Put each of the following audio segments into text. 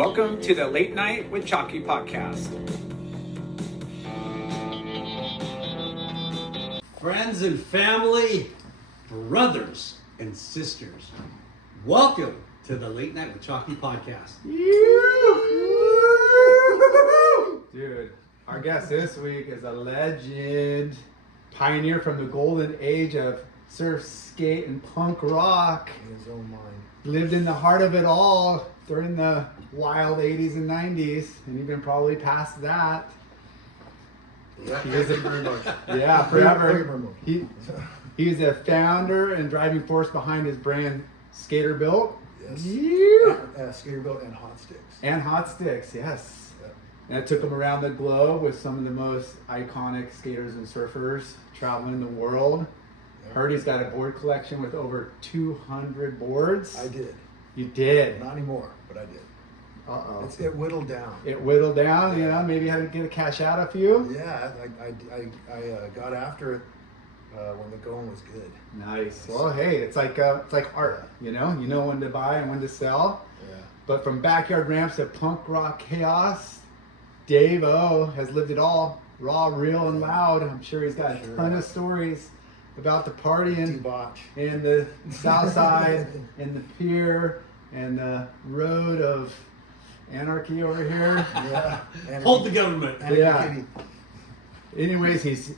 Welcome to the Late Night with Chalky podcast. Friends and family, brothers and sisters, welcome to the Late Night with Chalky podcast. Dude, our guest this week is a legend, pioneer from the golden age of surf, skate, and punk rock. In his own mind. Lived in the heart of it all during the wild 80s and 90s, and even probably past that. Yeah, He was thank you very much. Yeah, Thank you very forever. much. He's the founder and driving force behind his brand Skaterbuilt. Yes. Yeah. Skaterbuilt and Hotsticks. And Hotsticks, yes. Yeah. And it took him around the globe with some of the most iconic skaters and surfers traveling the world. Yeah. Heard he's got a board collection with over 200 boards. I did. You did. Not anymore, but I did. Uh-oh. It whittled down. It whittled down, you know, maybe had to get a cash out a few. Yeah, I got after it when the going was good. Nice. Well, hey, it's like art, you know when to buy and when to sell. Yeah. But from backyard ramps to punk rock chaos, DAVO has lived it all, raw, real, and loud. I'm sure he's got a ton of stories about the partying T-botch. and the south side and the pier and the road of anarchy over here. Yeah. Hold the government. Yeah. Anyways, he's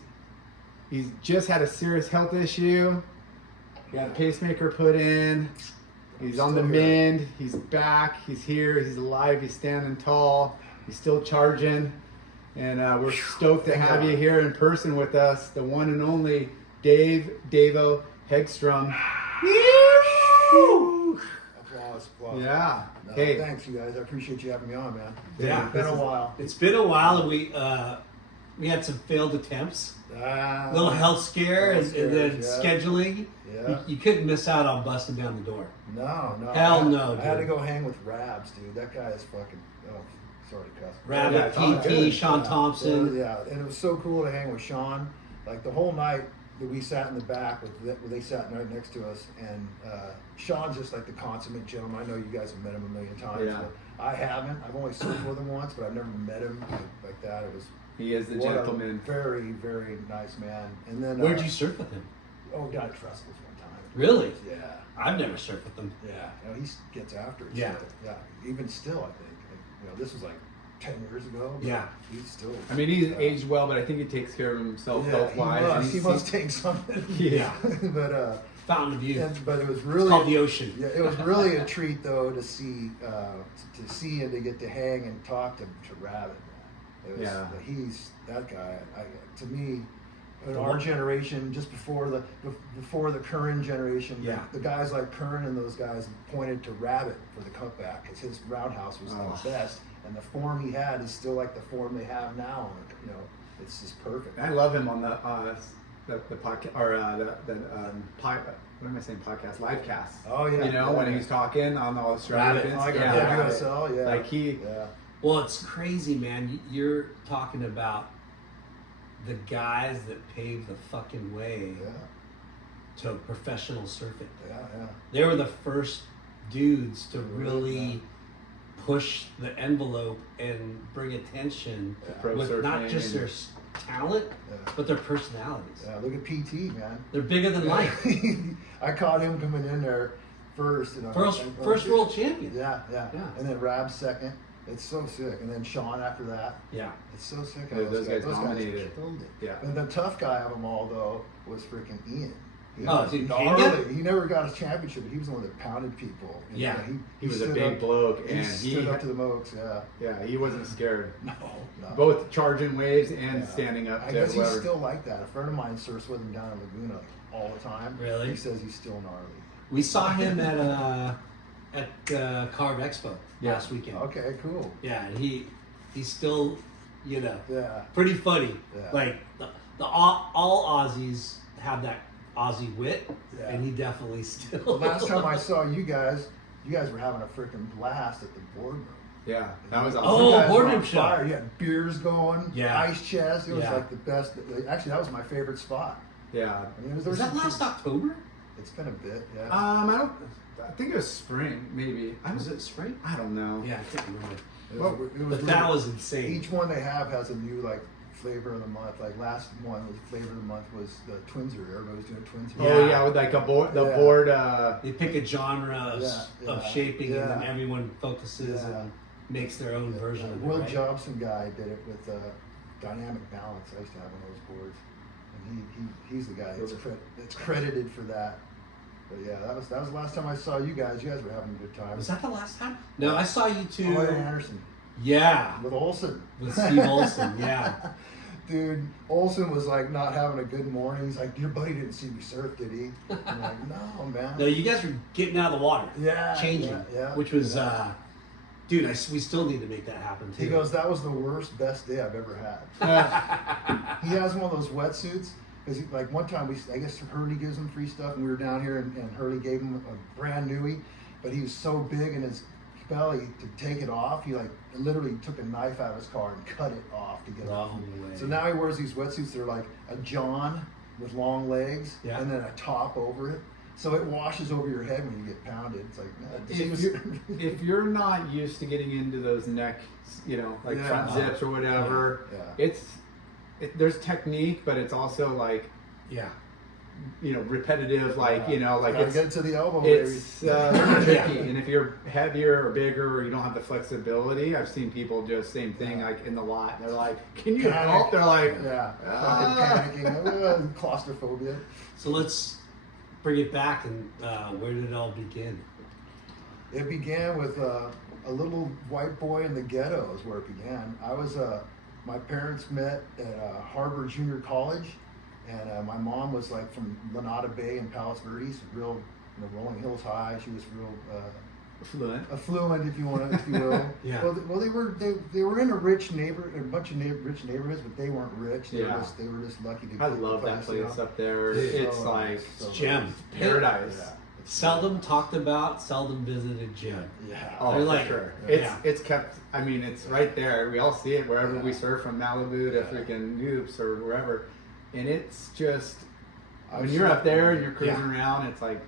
just had a serious health issue. He got a pacemaker put in. He's on the Still here. mend. He's back. He's here. He's alive. He's standing tall. He's still charging. And we're stoked to have you here in person with us, the one and only DAVO Hegstrom. Applause. Yeah. No, Hey. Thanks, you guys. I appreciate you having me on, man. Yeah, It's been a while. It's been a while, and we had some failed attempts. A little health scare, and then yeah. scheduling. Yeah. You couldn't miss out on busting down the door. No. Hell no, I had to dude. go hang with Rabs, dude. That guy is fucking. Oh, sorry to cuss. Rabbit, Yeah, it's all PT, good. Sean Thompson. Yeah, and it was so cool to hang with Sean. Like the whole night that we sat in the back, where they sat right next to us, and Sean's just like the consummate gentleman. I know you guys have met him a million times, Yeah. but I haven't. I've only surfed with him once, but I've never met him like that. It was He is the what a gentleman. very, very nice man. And then Where'd you surf with him? Oh, down at Trestles one time. Really? Yeah. I've never surfed with him. Yeah, you know, he gets after it. Yeah. Yeah. Even still, I think. You know, this was like 10 years ago. but Yeah. He's still. I mean, he's aged well, but I think he takes care of himself health-wise. He must take something. Yeah. but Fountain of Youth. but it was It's really called the ocean. Yeah, it was really a treat though to see and to get to hang and talk to Rabbit. Man. It was, Yeah. He's that guy. To me, in our generation, just before the Curran generation, Yeah. the guys like Curran and those guys pointed to Rabbit for the cutback because his roundhouse was the best, and the form he had is still like the form they have now. And, you know, it's just perfect. I love him on the podcast or what am I saying? Podcast, live cast. Oh, yeah. You know, Yeah, when yeah. he's talking on the Australian Rabbit. events. Oh, I got Yeah, WSL, yeah. Like Yeah. Well, it's crazy, man. You're talking about the guys that paved the fucking way Yeah. to professional surfing. Yeah. They were the first dudes to really push the envelope and bring attention pro with not surfing just and- their talent, Yeah. but their personalities. Yeah, look at PT, man. They're bigger than life. I caught him coming in there first. You know, First world champion. Yeah. Yeah. And then Rab second. It's so sick. And then Sean after that. Yeah. It's so sick. Yeah, those guys dominated. killed it. Yeah. And the tough guy of them all, though, was freaking Ian. He Oh, was dude, gnarly. Kanga? He never got a championship, but he was the one that pounded people. And, Yeah. He was a stood big up- bloke, He and stood up to the Mokes, yeah, he wasn't scared. No. Both charging waves and Yeah. standing up I to guess whoever. he's still like that. A friend of mine surfs with him down in Laguna all the time. Really? He says he's still gnarly. We saw him at Carve Expo last weekend. Okay, cool. Yeah, and he's still, you know, Yeah. pretty funny. Yeah. Like the all Aussies have that Aussie wit, Yeah. and he definitely still. The last time I saw you guys were having a freaking blast at the boardroom. Yeah, that was Oh, awesome. You guys were boardroom on show. fire. You had beers going, Yeah. ice chest. It was Yeah. like the best. Actually, that was my favorite spot. Yeah. I mean, Was that last October? It's been a bit, yeah. I think it was spring, maybe. Was it spring? I don't know. Yeah, I can't remember. It was But that weird. was insane. Each one they have has a new like flavor of the month. Like last one, the flavor of the month was the Twinser. Everybody was doing Twinser. Oh yeah, with like the board. They pick a genre of shaping, and then yeah. everyone focuses Yeah. and makes their own version of it. Will Right? Jobson guy did it with dynamic balance. I used to have one of those boards, and he's the guy that's credited for that. But yeah, that was the last time I saw you guys. You guys were having a good time. Was that the last time? No, I saw you two. Oh, Anderson Yeah, with Olson. with Steve Olson. Yeah. Dude, Olson was like not having a good morning. He's like, your buddy didn't see me surf, did he? I'm like, no, man. No, you guys were getting out of the water. Yeah, Changing. yeah, Which was, yeah. dude, we still need to make that happen too. He goes, that was the worst, best day I've ever had. He has one of those wetsuits. Because like one time, I guess Hurley gives him free stuff, and we were down here, and Hurley gave him a brand newie, but he was so big in his belly to take it off, he like literally took a knife out of his car and cut it off to get it off. way. So now he wears these wetsuits that are like a John with long legs, Yeah. and then a top over it. So it washes over your head when you get pounded. It's like, If you're not used to getting into those neck, like Yeah. front zips or whatever, Yeah. there's technique, but it's also like, Yeah. repetitive, like, like gotta it's get to the elbow. it's tricky. Yeah. And if you're heavier or bigger or you don't have the flexibility, I've seen people just same thing, Yeah. like in the lot. They're like, "Can you Panic. help?" They're like, Yeah, "Ah." fucking panicking, claustrophobia. So let's bring it back and where did it all begin? It began with a little white boy in the ghetto is where it began. My parents met at Harbor Junior College, and my mom was like from Lanada Bay in Palos Verdes, real, Rolling Hills High. She was real affluent, if you want, if you will. Yeah. Well, they were in a bunch of rich neighborhoods, but they weren't rich. They Yeah. were just lucky to. I get the love that you place know? up there. It's It's so like nice, so Gem. paradise. Yeah. Seldom talked about, seldom visited Jim. Yeah. Oh, They're for like- sure. yeah. It's kept. I mean, it's right there. We all see it wherever Yeah. we surf, from Malibu to Yeah. freaking Noops or wherever, and it's just when I've you're surfed- up there and you're cruising Yeah. around, it's like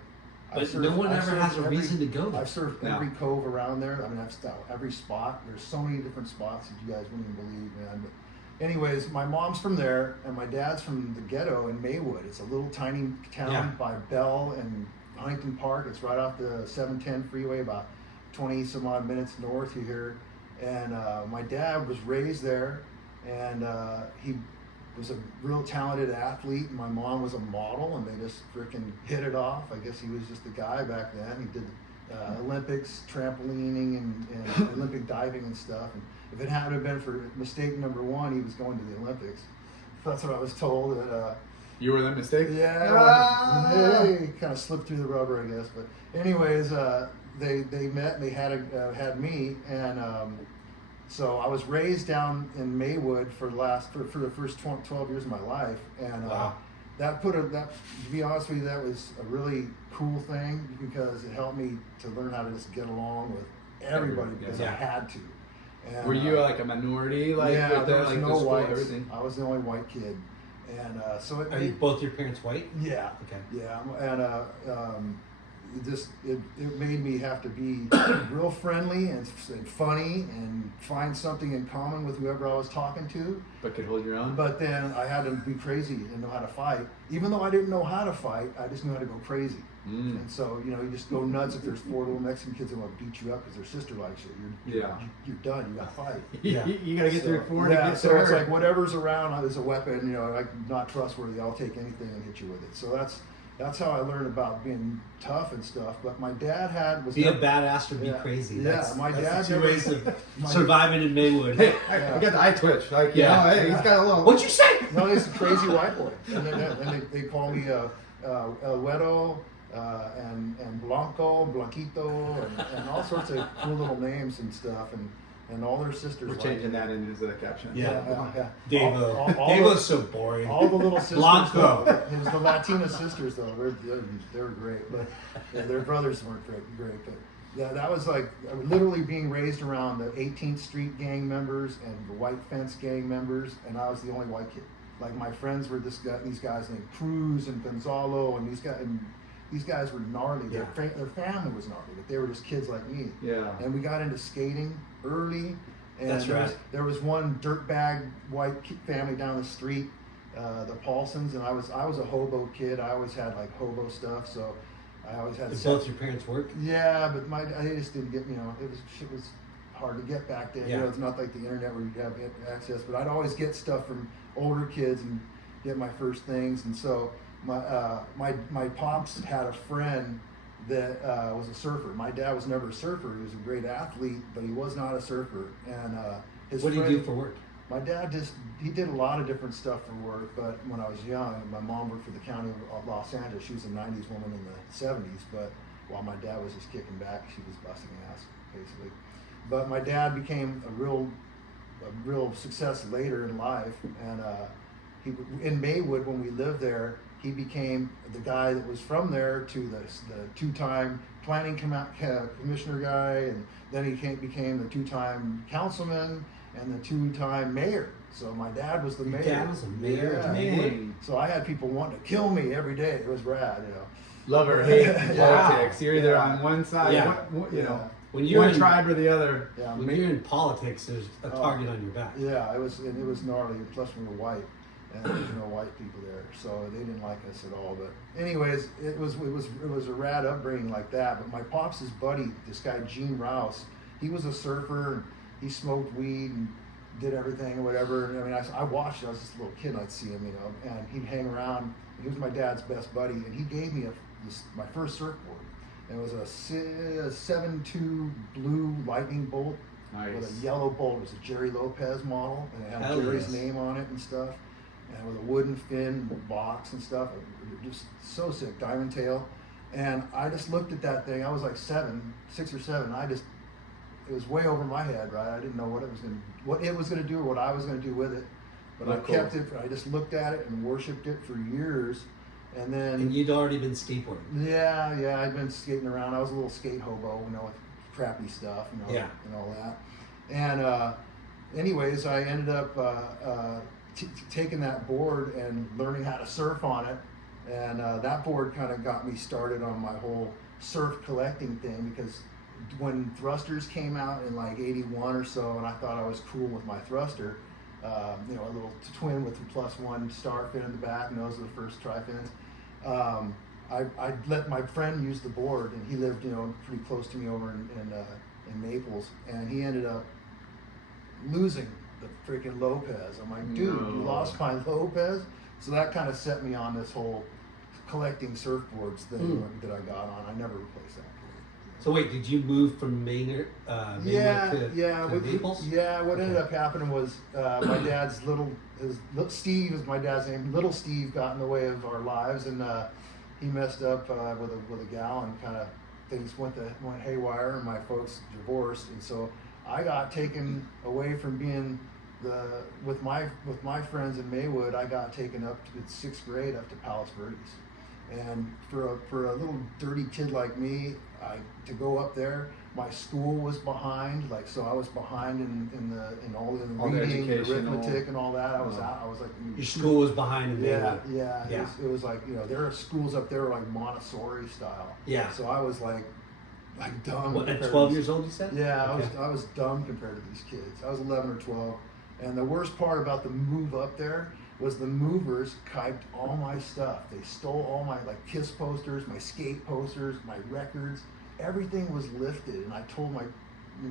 But no one ever has a reason to go there. I've surfed No. every cove around there. I mean, I've stopped every spot. There's so many different spots that you guys wouldn't even believe, man. But anyways, my mom's from there, and my dad's from the ghetto in Maywood. It's a little tiny town Yeah. by Bell and Huntington Park. It's right off the 710 freeway, about 20 some odd minutes north here. And my dad was raised there, and he was a real talented athlete. My mom was a model, and they just freaking hit it off. I guess he was just the guy back then. He did Olympics, trampolining, and Olympic diving and stuff. And if it hadn't been for mistake number one, he was going to the Olympics. That's what I was told. And, you were that mistake. yeah, hey, kind of slipped through the rubber, I guess. But anyways, they met and they had me, and so I was raised down in Maywood for the first 12 years of my life, and Wow. to be honest with you, that was a really cool thing because it helped me to learn how to just get along with everybody because Yeah. I had to. And, Were you like a minority? Like yeah, with there the, was like no the school, whites. everything? I was the only white kid, and so it Are you both your parents white? yeah. Okay. Yeah, and it made me have to be real friendly and funny and find something in common with whoever I was talking to. But could hold your own. But then I had to be crazy and know how to fight. Even though I didn't know how to fight, I just knew how to go crazy. Mm. And so, you just go nuts if there's 4 little Mexican kids that want to beat you up because their sister likes you. You're done. You got to fight. Yeah. you gotta get So, through 4 to yeah, get so to it's her. like whatever's around is a weapon. Like not trustworthy. I'll take anything and hit you with it. So that's how I learned about being tough and stuff. But my dad was Be a never- badass or be Yeah. crazy. Yeah, my that's dad the two never- ways of my- surviving in Maywood. Hey, Yeah. I got the eye twitch. Like, Yeah. hey, he's got a little. What'd you say? No, he's a crazy white boy, and then they call me El Güero and Blanco, Blanquito, and all sorts of cool little names and stuff, and all their sisters. We're like changing it. that into the caption. Yeah. DAVO. DAVO. All DAVO's so boring. All the little sisters. Blanco. Though, it was the Latina sisters though. They were great, but their brothers weren't great. But yeah, that was like literally being raised around the 18th Street gang members and the White Fence gang members, and I was the only white kid. Like my friends were these guys named Cruz and Gonzalo, and these guys were gnarly. Yeah. Their family was gnarly, but they were just kids like me. Yeah. And we got into skating early. And That's right. There was one dirtbag white family down the street, the Paulsons, and I was a hobo kid. I always had like hobo stuff, so I always had. Did both your parents work? Yeah, but I just didn't get. Shit was hard to get back then. Yeah. It's not like the internet where you have access. But I'd always get stuff from older kids and get my first things. And so my pops had a friend that was a surfer. My dad was never a surfer. He was a great athlete, but he was not a surfer. And his What friend, do you do for work? My dad he did a lot of different stuff for work, but when I was young, my mom worked for the county of Los Angeles. She was a 90s woman in the 70s, but while my dad was just kicking back, she was busting ass, basically. But my dad became a real success later in life, and in Maywood, when we lived there, he became the guy that was from there to the two-time planning commissioner guy, and then he became the two-time councilman and the two-time mayor. So my dad was the Your mayor. dad was a mayor Yeah, of Maywood? so I had people wanting to kill me every day. It was rad, Love or hate Wow. politics. You're either on one side, Yeah. When you're one in, tribe or the other. Yeah, when you're in politics, there's a target on your back. Yeah, it was gnarly. And plus, we were white, and there was no white people there, so they didn't like us at all. But anyways, it was a rad upbringing like that. But my pops' buddy, this guy Gene Rouse, he was a surfer. And he smoked weed and did everything or whatever. And I mean, I watched. I was just a little kid, and I'd see him, and he'd hang around. He was my dad's best buddy, and he gave me my first surfboard. And it was a 7.2 blue lightning bolt with a yellow bolt. It was a Jerry Lopez model, and it had Hell Jerry's yes. name on it and stuff, and with a wooden fin box and stuff. Just so sick, diamond tail. And I just looked at that thing. I was like 6 or 7. It was way over my head, right? I didn't know what it was going to do or what I was going to do with it. But I kept it. I just looked at it and worshipped it for years. And then, And you'd already been skateboarding. yeah, I'd been skating around. I was a little skate hobo, with crappy stuff, Yeah. and all that. And anyways, I ended up taking that board and learning how to surf on it. And that board kind of got me started on my whole surf collecting thing, because when thrusters came out in like 81 or so, and I thought I was cool with my thruster, a little twin with the +1 star fin in the back, and those are the first tri-fins. I let my friend use the board, and he lived, pretty close to me over in Naples, and he ended up losing the freaking Lopez. I'm like, dude, you lost my Lopez? So that kind of set me on this whole collecting surfboards thing that I got on. I never replaced that board. So wait, did you move from Maynard to Naples? Yeah, what ended up happening was my dad's Steve is my dad's name. Little Steve got in the way of our lives, and he messed up with a gal, and kind of things went haywire, and my folks divorced, and so I got taken away from being with my friends in Maywood. I got taken up to 6th grade up to Palos Verdes. And for a little dirty kid like me, to go up there, my school was behind. So I was behind in all the reading, arithmetic, and all that. I was out. I was like, Your school was behind in yeah, Maywood. yeah. It was like, there are schools up there like Montessori style. Yeah. So I was like dumb. What, at compared 12 to years old, you said? Yeah, Okay. I was dumb compared to these kids. I was 11 or 12. And the worst part about the move up there was the movers kiped all my stuff. They stole all my KISS posters, my skate posters, my records. Everything was lifted, and I told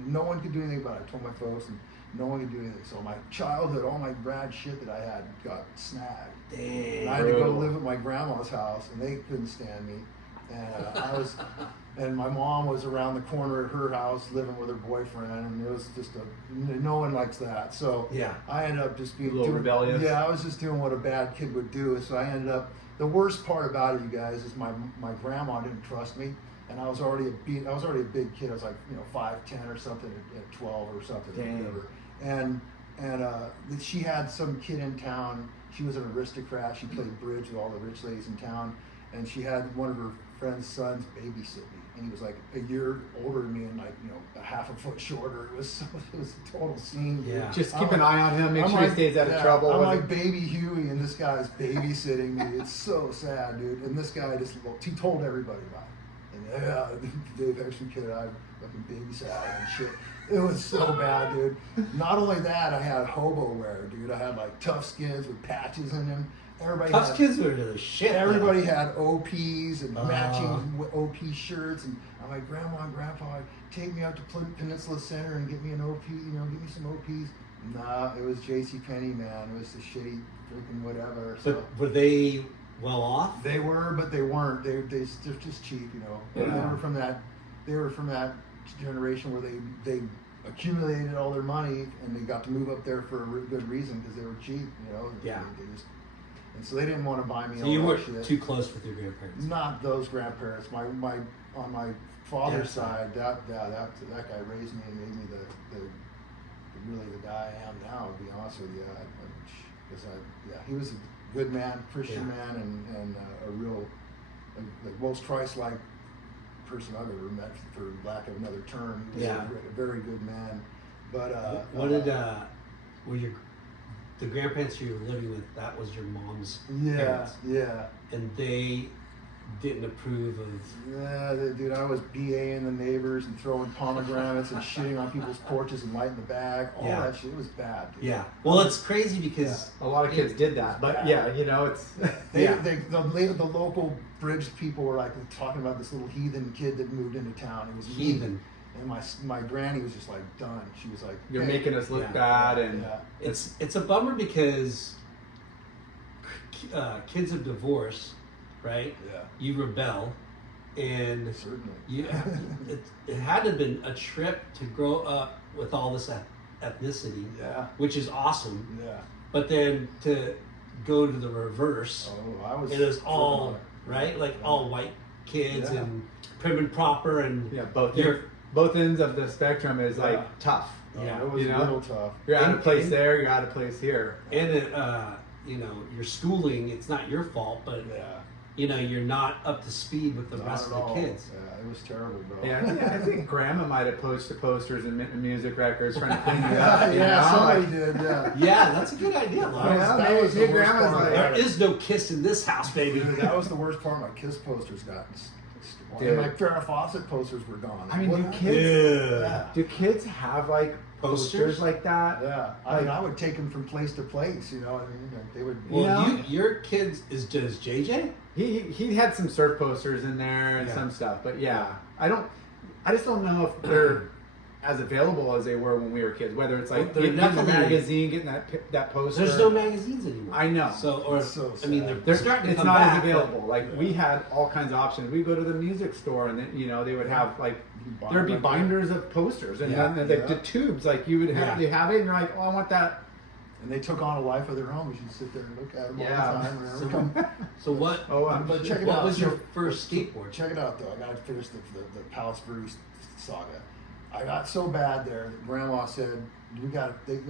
no one could do anything about it. I told my folks, and no one could do anything. So my childhood, all my rad shit that I had got snagged. Dang. And I had to go live at my grandma's house, and they couldn't stand me. And and my mom was around the corner at her house living with her boyfriend, and it was just no one likes that. So Yeah. I ended up just being A little rebellious. Yeah, I was just doing what a bad kid would do. So I ended up. The worst part about it, you guys, is my grandma didn't trust me, and I was already a big kid. I was like 5'10" or something at 12 or something. Dang. Whatever. And she had some kid in town. She was an aristocrat. She played bridge with all the rich ladies in town. and she had one of her friend's sons babysit me, and he was like a year older than me and like, you know, a half a foot shorter. It was a total scene. Dude. Yeah. Just keep an eye on him, make I'm sure like, he stays out of trouble. I'm like baby Huey, and this guy's babysitting me. It's so sad, dude. And this guy just he told everybody about it. And yeah, Dave Hegstrom kid, I fucking babysat and shit. It was so bad, dude. Not only that, I had hobo wear, dude. I had like tough skins with patches in them. Tough kids were the shit. Everybody had OPs and matching OP shirts, and I'm like, Grandma and Grandpa, take me out to Peninsula Center and get me an OP, you know, get me some OPs. Nah, it was JCPenney, man. It was the shitty freaking whatever. So But were they well off? they were, but they weren't. They're just cheap, you know. Yeah. They were from that generation where they accumulated all their money and they got to move up there for a good reason because they were cheap, you know. Yeah. And so they didn't want to buy me So all you that weren't shit. too close with your grandparents. Not those grandparents. My on my father's Yeah. side, that guy raised me and made me the really the guy I am now. To be honest with you, because he was a good man, Christian man, and a real like most Christ-like person I've ever met, for lack of another term. He was a very good man. But What did were the grandparents you were living with? That was your mom's parents, and they didn't approve of. Yeah, dude, I was BAing the neighbors and throwing pomegranates and shitting on people's porches and lighting the bag. All that shit. It was bad, dude. Yeah. Well, it's crazy because a lot of kids did that, but yeah, you know, it's the local bridge people were like talking about this little heathen kid that moved into town. It was heathen. And my granny was just like done. She was like, you're hey, making us look bad, and it's a bummer because kids of divorce, right? Yeah. You rebel, and certainly. It had to have been a trip to grow up with all this ethnicity, which is awesome. Yeah. But then to go to the reverse, it was all right, like all white kids and prim and proper, and both ends of the spectrum is like tough. Yeah, it was real tough. You're out of place there, you're out of place here. And you know, your schooling, it's not your fault, but you know, you're not up to speed with the rest of the kids. Yeah, it was terrible, bro. Yeah, I think Grandma might have posted posters and music records trying to clean you up. Somebody did. Yeah. Yeah, that's a good idea, Lars. That was the worst part. like, there is no kiss in this house, baby. That was the worst part. My Kiss posters got. And my Farrah Fawcett posters were gone. I mean, do kids have like posters like that? Yeah, I mean, I would take them from place to place. You know what I mean? Like, they would. Well, your kids is just JJ. He had some surf posters in there and some stuff, but I just don't know if they're as available as they were when we were kids. Whether it's like getting the magazine, getting that poster. There's no magazines anymore. I know. I mean, they're starting to it's come not back, as available. Like we had all kinds of options. We go to the music store, and then, you know, they would have like there'd be binders of posters, and then the tubes. Like you would have you have it, and you're like, oh, I want that. And they took on a life of their own. We should sit there and look at them all the time. So what? But check it what out. was your first skateboard? Check it out, though. I got to finish the Palace Brewery saga. I got so bad there that Grandma said, they got to get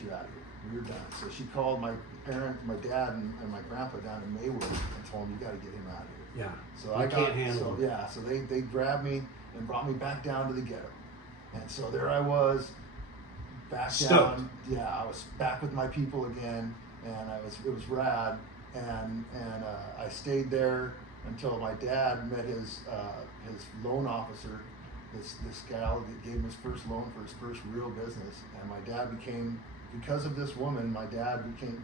you out of here. We're done. So she called my dad and my grandpa down in Maywood and told them, you got to get him out of here. Yeah. So can't handle it. So they grabbed me and brought me back down to the ghetto. And so there I was, back down. Yeah, I was back with my people again, and it was rad. And I stayed there until my dad met his loan officer. This gal that gave him his first loan for his first real business, and my dad because of this woman,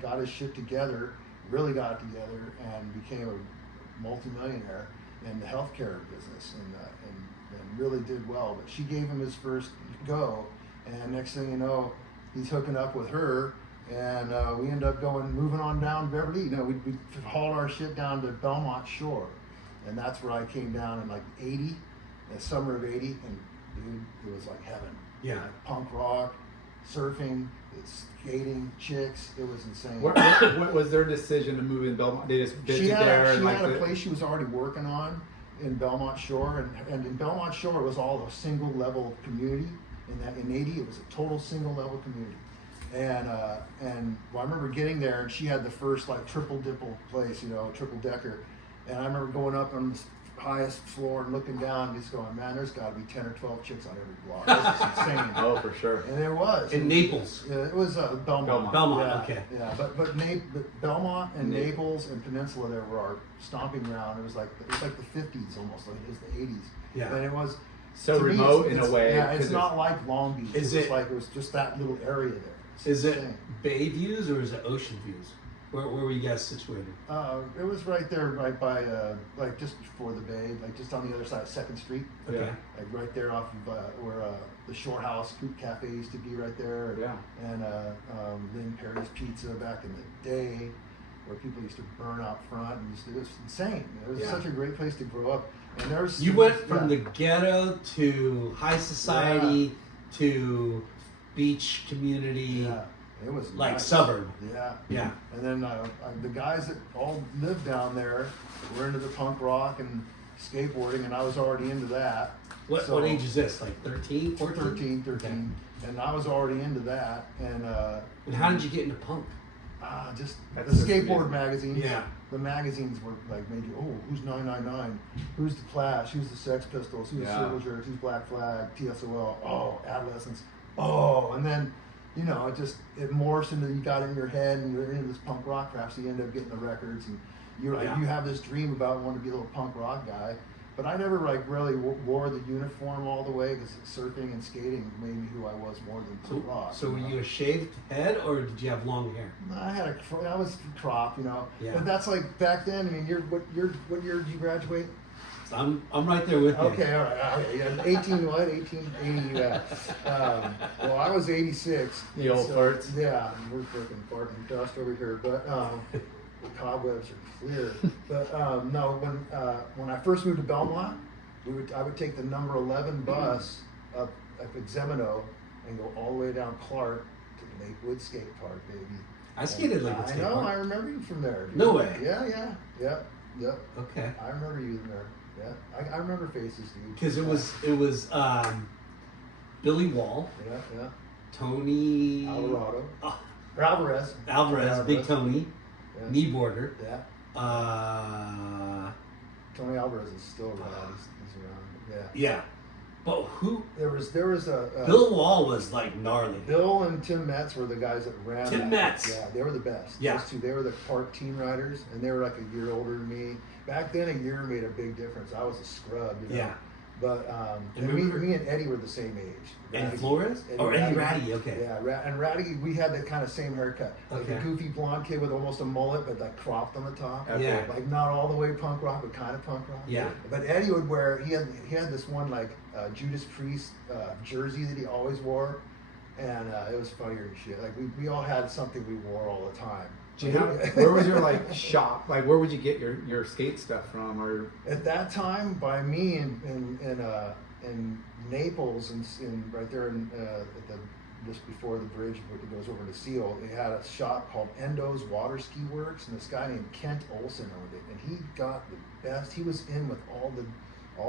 got his shit together, really got it together, and became a multimillionaire in the healthcare business, and really did well. But she gave him his first go, and next thing you know, he's hooking up with her, and we end up moving on down Beverly. You know, we hauled our shit down to Belmont Shore, and that's where I came down in like '80. In summer of '80, and dude, it was like heaven. Yeah. Like punk rock, surfing, skating, chicks. It was insane. What was their decision to move in Belmont? They just She there. had a place she was already working on in Belmont Shore, and in Belmont Shore it was all a single level community. In '80, it was a total single level community. And I remember getting there, and she had the first like triple place, you know, triple decker. And I remember going up on the highest floor and looking down and just going, man, there's got to be 10 or 12 chicks on every block. This is insane. Oh, for sure. And there was. In Naples. Yeah, it was Belmont. Belmont, Yeah, okay. Yeah, but Belmont and Naples and Peninsula there were our stomping ground. It was like the 50s almost, like it was the 80s. Yeah. And it was So to me, remote in a way. Yeah, it's 'cause not like Long Beach. Is It was it- like it was just that little area there. It's Is it insane. bay views or is it ocean views? Where were you guys situated? It was right there, right by, like just before the bay, like just on the other side of 2nd Street. Okay. Yeah. Like right there off of where the Shore House Cafe used to be right there. Yeah. And Lynn Perry's Pizza back in the day, where people used to burn out front, and it was insane. It was Yeah. such a great place to grow up. And there's You went from the ghetto to high society to beach community, yeah, it was like nice. suburb. Yeah. Yeah. And then the guys that all lived down there were into the punk rock and skateboarding, and I was already into that. What age is this? Like 13, 14? 13. And I was already into that. And how did you get into punk? Just That's the just skateboard amazing. magazines. Yeah. The magazines were like made you, oh, who's 999? Who's the Clash? Who's the Sex Pistols? Who's Yeah. Circle Jerks? Who's Black Flag? TSOL? Oh, Adolescence. Oh, and then, you know, it morphs into, you got in your head and you're into this punk rock crap, so you end up getting the records, and you Yeah. you have this dream about wanting to be a little punk rock guy. But I never like really wore the uniform all the way, because surfing and skating made me who I was more than punk rock. So were know? you a shaved head or did you have long hair? I was crop, you know. Yeah. But that's like back then. I mean, what year did you graduate? So I'm right there with you. Okay, all right. Okay, yeah, 1880. Yeah. Well, I was 86. The old farts. Yeah, we're freaking farting dust over here, but the cobwebs are clear. But no, when I first moved to Belmont, I would take the number 11 bus up Exemino and go all the way down Clark to Lakewood Skate Park, baby. I skated Lakewood Skate I know. Park. I remember you from there. Dude. No way. Yeah. Okay. I remember you in there. Yeah, I remember faces, dude. Because it was Billy Wall, Yeah. Tony Alvarado. Oh, Or Alvarez, Big Tony, Yeah. Knee Border. Yeah. Tony Alvarez is still around. He's around. Yeah. Yeah. But who? There was a Bill Wall was like gnarly. Bill and Tim Metz were the guys that ran. Tim that. Metz. Yeah, they were the best. Yeah. Those two, they were the park team riders, and they were like a year older than me. Back then, a year made a big difference. I was a scrub, you know. Yeah. But And and remember- me and Eddie were the same age. Eddie Ratty. Flores? Or Eddie Ratty, okay. Yeah, and Ratty, we had that kind of same haircut. Like Okay. a goofy blonde kid with almost a mullet, but like cropped on the top. Okay. Yeah. Like not all the way punk rock, but kind of punk rock. Yeah. But Eddie would wear, he had this one like Judas Priest jersey that he always wore. And it was funnier and shit. Like we all had something we wore all the time. Do you have, where was your like shop? Like where would you get your skate stuff from? Or At that time, by me in Naples, and right there at the just before the bridge that goes over to Seal, they had a shop called Endo's Water Ski Works, and this guy named Kent Olson owned it, and he got the best. He was in with all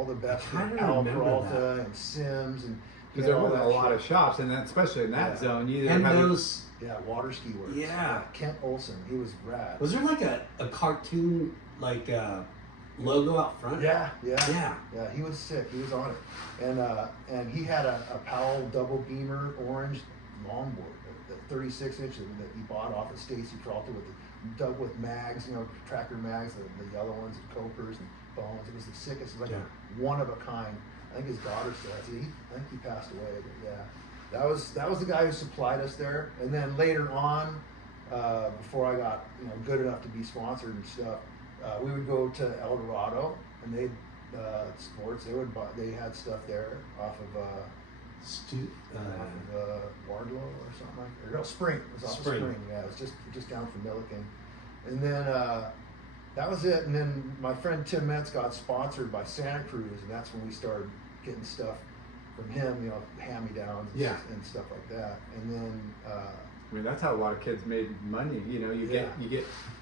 the best, I kinda Al remember Peralta and Sims, and he because had there all wasn't that a lot shit. of shops, and then especially in that Yeah. zone, you either And had to- those, Yeah, Water Ski Works. Yeah. Kent Olson, he was rad. was there like a cartoon like logo out front? Yeah. Yeah. Yeah, he was sick. He was on it, and he had a Powell double beamer orange longboard, the 36-inch that he bought off of Stacy Peralta with mags, you know, tracker mags, the yellow ones, and copers and bones. It was the sickest. It was like a one of a kind. I think his daughter still has it. I think he passed away, but yeah, that was the guy who supplied us there. And then later on, before I got good enough to be sponsored and stuff, we would go to El Dorado, and they sports. They had stuff there off of Wardlow or something like that. No, Spring. It was off Spring. of Spring. Yeah, it was just down from Milliken. And then that was it. And then my friend Tim Metz got sponsored by Santa Cruz, and that's when we started getting stuff from him, hand-me-downs and stuff like that. And then I mean, that's how a lot of kids made money. You know, you get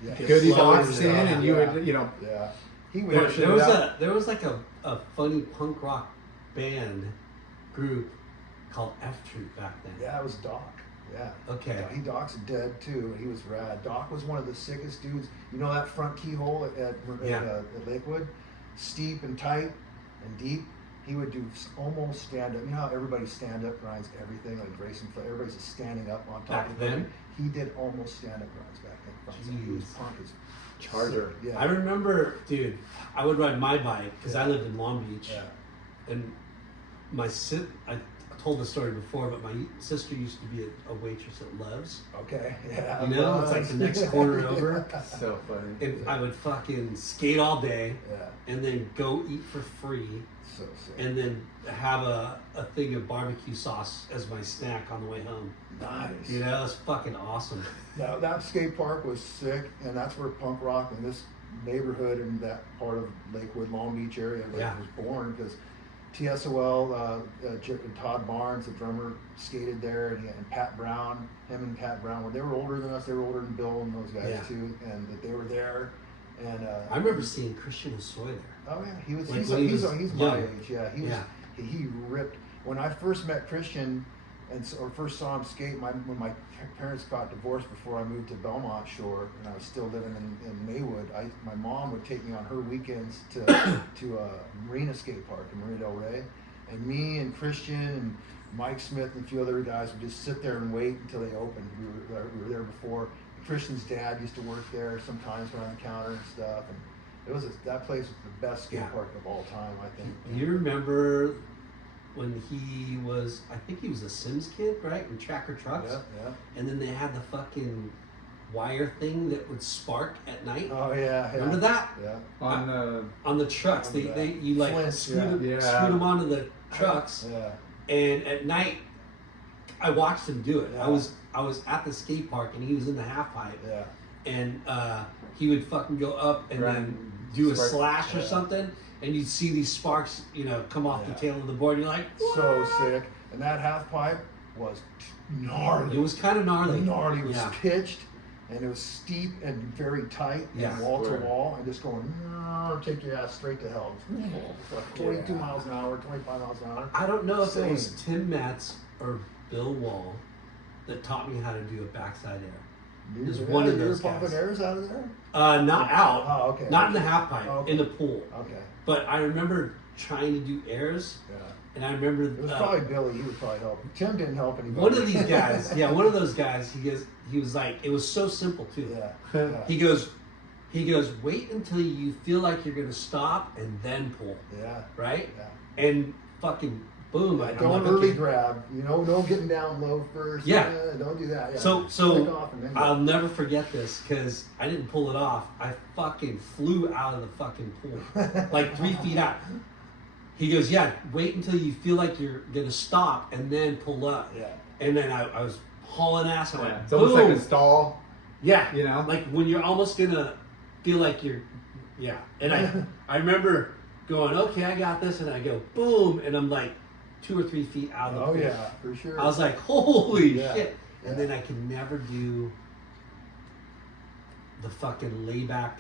Yeah. goodie Flowers, boxes in, and you would Yeah. He There, went there was like a funny punk rock band group called F Troop back then. Yeah, it was Doc. Yeah. Okay. Doc's dead too. He was rad. Doc was one of the sickest dudes. You know that front keyhole at Lakewood, steep and tight and deep. He would do almost stand up. You know how everybody stand up grinds everything, like racing. Everybody's just standing up on top of then? it. He did almost stand up grinds back then. He was punk as Charger. Yeah. I remember, dude, I would ride my bike because I lived in Long Beach. Yeah. And I told the story before, but my sister used to be a waitress at Love's. Okay. Yeah. You know, it's like the next corner over. So funny. And I would fucking skate all day Yeah. and then go eat for free So sick. and then have a thing of barbecue sauce as my snack on the way home. Nice. You know, it's fucking awesome. Now that skate park was sick, and that's where punk rock in this neighborhood and that part of Lakewood, Long Beach area was born. Because TSOL, Todd Barnes, the drummer, skated there, and Pat Brown, him and Pat Brown, they were older than us. They were older than Bill and those guys too, and that they were there. And I remember seeing Christian Hosoi there. oh yeah, he was. Like He's young. my age. Yeah, he was. He ripped. When I first met Christian, or first saw him skate, when my parents got divorced before I moved to Belmont Shore, and I was still living in Maywood, my mom would take me on her weekends to a Marina skate park in Marina Del Rey, and me and Christian and Mike Smith and a few other guys would just sit there and wait until they opened. We were there before. Christian's dad used to work there sometimes around the counter and stuff, and that place was the best skate park of all time, I think. Do you remember when he was, I think he was a Sims kid, right? In Tracker Trucks. Yeah. And then they had the fucking wire thing that would spark at night. Oh yeah. Remember that? Yeah. On the trucks, you like Flints, screw them onto the trucks. Yeah. And at night, I watched him do it. Yeah. I was at the skate park and he was in the half pipe. Yeah. And he would fucking go up and then do a slash or something. And you'd see these sparks, come off the tail of the board. You're like, what? So sick. And that half pipe was gnarly. It was kind of gnarly. It was pitched, and it was steep and very tight, and wall to wall, and just going, take your ass straight to hell. Like 22 miles an hour, 25 miles an hour. I don't know if it was Tim Metz or Bill Wall that taught me how to do a backside air. You one of were those pumping guys. airs out of there? Not out. Oh, okay. Not in the half pipe, in the pool. Okay. But I remember trying to do airs. Yeah. And I remember it was probably Billy. He would probably help. Tim didn't help anybody. One of these guys, one of those guys. He was like, it was so simple too. Yeah. He goes, wait until you feel like you're gonna stop and then pull. Yeah. Right. Yeah. And fucking boom. Don't early grab. No getting down low first. Yeah. Don't do that. Yeah. So I'll never forget this because I didn't pull it off. I fucking flew out of the fucking pool, like 3 feet out. He goes, wait until you feel like you're gonna stop and then pull up. Yeah. And then I was hauling ass. And it's almost like a stall. Yeah. Like when you're almost gonna feel like you're. Yeah. And I remember going, okay, I got this, and I go boom, and I'm like 2 or 3 feet out of the pool. Yeah, for sure. I was like, holy shit. And then I can never do the fucking layback,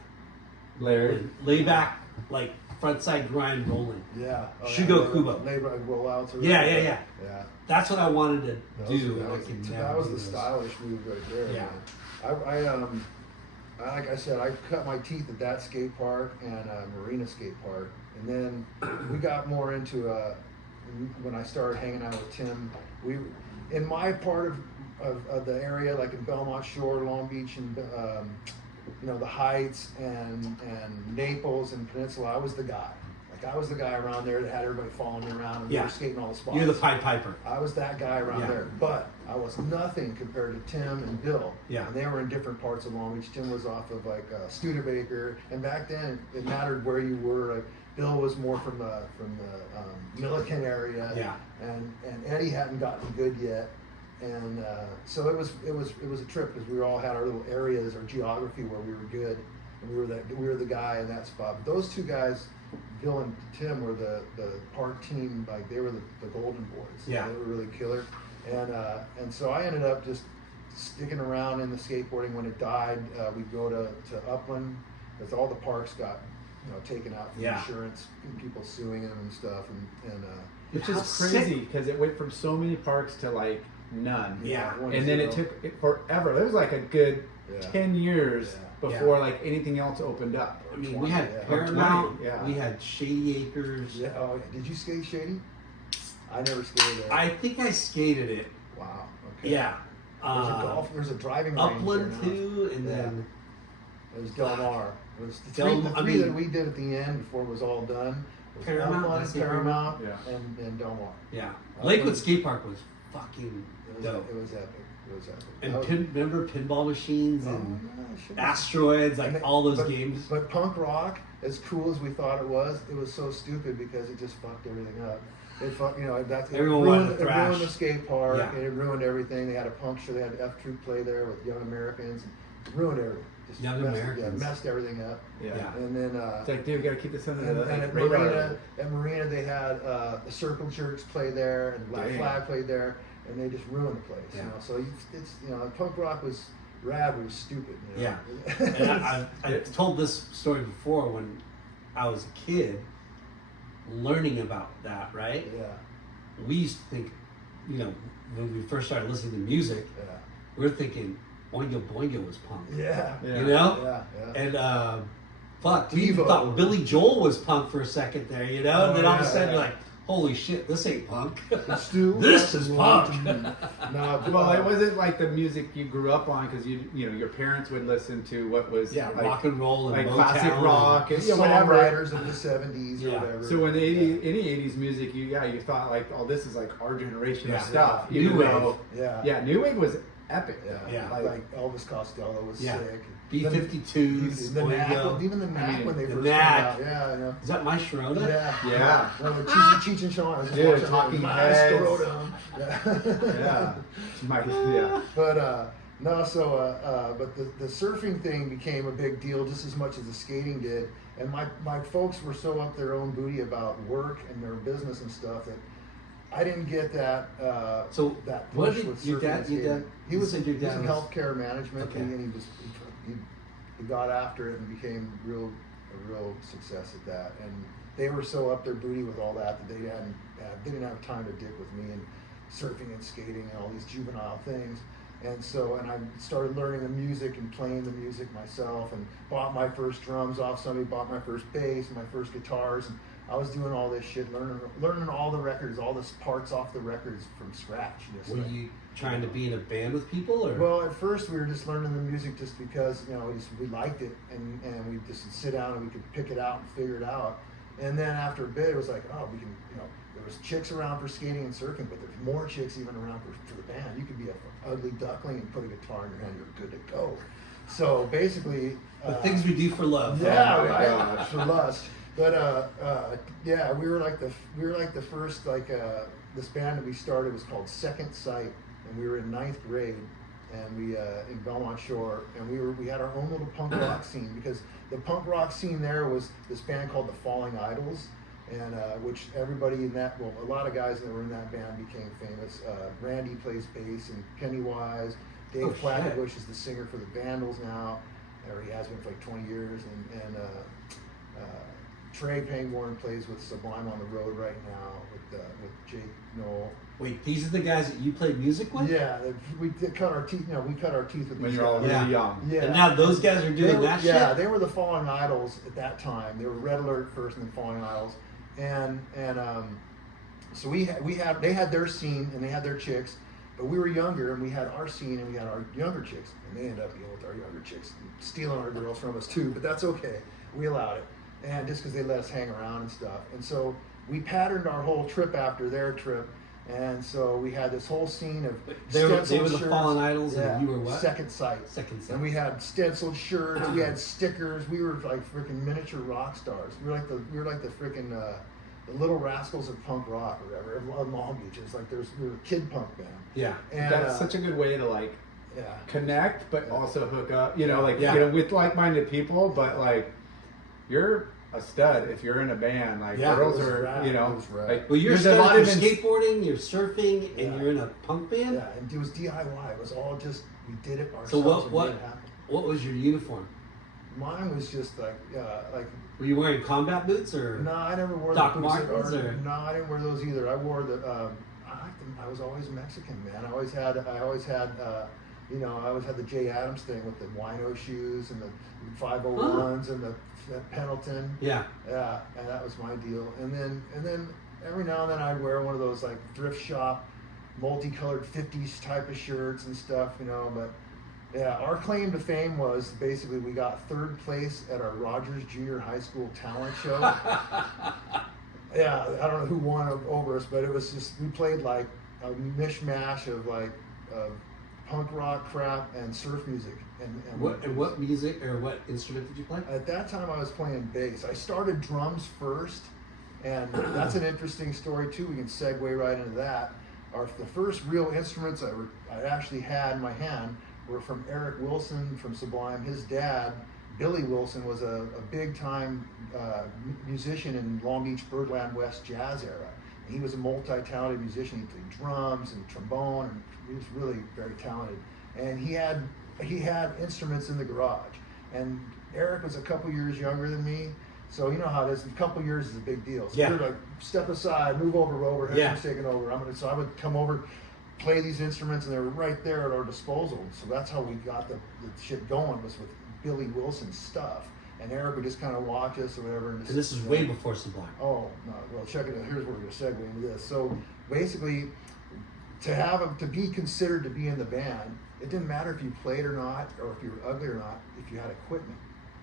like front side grind rolling. Yeah. Shugo Kubo. Layback rollouts. Yeah. That's what I wanted to do. That was the stylish move right there. Yeah. Man. Like I said, I cut my teeth at that skate park and Marina skate park, and then we got more into when I started hanging out with Tim. In my part of the area, like in Belmont Shore, Long Beach, and the Heights and Naples and Peninsula, I was the guy. Like I was the guy around there that had everybody following me around and we were skating all the spots. You're the Pied Piper. I was that guy around there, but I was nothing compared to Tim and Bill. Yeah. And they were in different parts of Long Beach. Tim was off of like Studebaker, and back then it mattered where you were. Like Bill was more from the Milliken area. Yeah. And Eddie hadn't gotten good yet. And so it was a trip because we all had our little areas, our geography where we were good, and we were the guy in that spot. But those two guys, Bill and Tim, were the park team. Like they were the golden boys. Yeah, they were really killer. And so I ended up just sticking around in the skateboarding. When it died, we'd go to Upland because all the parks got taken out from insurance and people suing them and stuff. And which is crazy because it went from so many parks to like none. Yeah. And then it took forever. It was like a good 10 years before like anything else opened up. I mean, we had 20, Paramount, yeah. we had Shady Acres. Yeah. Oh, did you skate Shady? I never skated there. I think I skated it. Wow. Okay. Yeah. There's a driving range Upland there now. too, and then It was Del Mar. It was the Del- three, I mean- that we did at the end before it was all done. It was Paramount, Upland, that's the Paramount, Yeah. and Del Mar. yeah, Uh, Lakewood Skate Park was fucking It was, dope. it was epic. It was epic. And That was- remember pinball machines Oh, and yeah, sure. asteroids, like And they- all those but- games. But punk rock, as cool as we thought it was so stupid because it just fucked everything up. It fucked, it Everyone ruined, wanted to it ruined thrash. the skate park, Yeah. and it ruined everything. They had a punk show, they had F Troop play there with Young Americans. It ruined everything. Just Young messed, Americans. messed everything up. Yeah. And then It's like, dude, we gotta keep this under and the at radar. Marina they had the Circle Jerks play there and Black Damn. Flag played there, and they just ruined the place. Yeah. So it's punk rock was rad, but it was stupid. Yeah. And I told this story before when I was a kid, learning about that, right? Yeah. We used to think, when we first started listening to music, Yeah. we were thinking Boingo Boingo was punk. Yeah. Yeah. You know? Yeah. Yeah. And fuck, we even DAVO. thought Billy Joel was punk for a second there, Oh, and then all of a yeah, sudden yeah. you're like, holy shit, this ain't punk. Stu, This is punk. No, Well, it wasn't like the music you grew up on because your parents would listen to what was Yeah, like, rock and roll and like Motown classic rock the and whatever. songwriters of the '70s Yeah. or whatever. So when any '80s music, you thought like, oh, this is like our generation Yeah. of stuff. New Even wave. though, yeah. New Wave was epic. Yeah. Like Elvis Costello was Yeah. sick. B-52s, The Knack, Boingo. even the Knack when they The first Knack. came out. Yeah, I know. Is that my Sharona? Yeah. Yeah. Well, Cheech and Chong. I was just Dude, watching Talking My Heads. Scrotum. Yeah. Yeah. But no, so but the surfing thing became a big deal just as much as the skating did. And my folks were so up their own booty about work and their business and stuff that I didn't get that So that what push did with your surfing dad? and Your skating. dad? He you was said your he was dad in was- healthcare management, Okay. and he got after it and became a real success at that. And they were so up their booty with all that they didn't have time to dick with me and surfing and skating and all these juvenile things. And I started learning the music and playing the music myself, and bought my first drums off somebody, bought my first bass, my first guitars, and I was doing all this shit, learning all the records, all the parts off the records from scratch. Were you trying to be in a band with people, or? Well, at first we were just learning the music just because we liked it, and we just sit down and we could pick it out and figure it out. And then after a bit, it was like, oh, we can, there was chicks around for skating and surfing, but there's more chicks even around for the band. You could be an ugly duckling and put a guitar in your hand, you're good to go. So basically, the things we do for love. yeah, Oh my right, gosh. for lust. But yeah, we were like the first this band that we started was called Second Sight, and we were in 9th grade, and we in Belmont Shore, and we had our own little punk rock scene because the punk rock scene there was this band called the Falling Idols, and which everybody in that, well, a lot of guys that were in that band became famous. Randy plays bass, and Pennywise. Dave Quackenbush is the singer for the Vandals now, or he has been for like 20 years, and Trey Pangborn plays with Sublime on the Road right now with Jake Knoll. Wait, these are the guys that you played music with? Yeah, we cut our teeth. We cut our teeth with When these you're all guys. really Yeah. young. Yeah. And now those guys are doing that shit? Yeah, they were the Falling Idols at that time. They were Red Alert first, and then Falling Idols, and so they had their scene and they had their chicks, but we were younger and we had our scene and we had our younger chicks, and they ended up being with our younger chicks, and stealing our girls from us too. But that's okay. We allowed it, and just because they let us hang around and stuff, and so we patterned our whole trip after their trip. And so we had this whole scene of They were stenciled the shirts. Fallen Idols, Yeah. and you were what? Second Sight. Second Sight. And we had stenciled shirts, we had stickers, we were like freaking miniature rock stars. We were like the freaking the Little Rascals of punk rock or whatever in Long Beach. It's like we were a kid punk band. Yeah. And That's such a good way to like yeah. connect, but also hook up. Yeah. With like-minded people. But like, you're a stud if you're in a band. Like Yeah, girls it was are, rad. It was rad. like Well, you're there's a studying, lot you're of skateboarding, you're surfing, and Yeah. you're in a punk band? Yeah, and it was DIY. It was all just we did it ourselves. So and what made it happen. was your uniform? Mine was just like Were you wearing combat boots or? no, I never wore Doc the boots Martens or? No, I didn't wear those either. I wore the I was always Mexican, man. I always had you know, I always had the Jay Adams thing with the wino shoes and the 501s and the Pendleton. Yeah. Yeah, and that was my deal. And then every now and then I'd wear one of those like thrift shop, multicolored 50s type of shirts and stuff, you know. But yeah, our claim to fame was basically we got 3rd place at our Rogers Junior High School talent show. Yeah, I don't know who won over us, but it was just, we played like a mishmash of like punk rock crap and surf music. And what music or what instrument did you play? At that time I was playing bass. I started drums first, and that's an interesting story too. We can segue right into that. The first real instruments I actually had in my hand were from Eric Wilson from Sublime. His dad, Billy Wilson, was a big time musician in Long Beach, Birdland West jazz era. And he was a multi-talented musician. He played drums and trombone, and he was really very talented. And he had instruments in the garage. And Eric was a couple years younger than me, so you know how it is. A couple years is a big deal. So we're like, step aside, move over, Hector's taking over. So I would come over, play these instruments, and they were right there at our disposal. So that's how we got the shit going, was with Billy Wilson's stuff. And Eric would just kind of watch us or whatever. And this is way before Sublime. Oh, no. Well, check it out. Here's where we're going to segue into this. So basically, to be considered to be in the band, it didn't matter if you played or not, or if you were ugly or not, if you had equipment.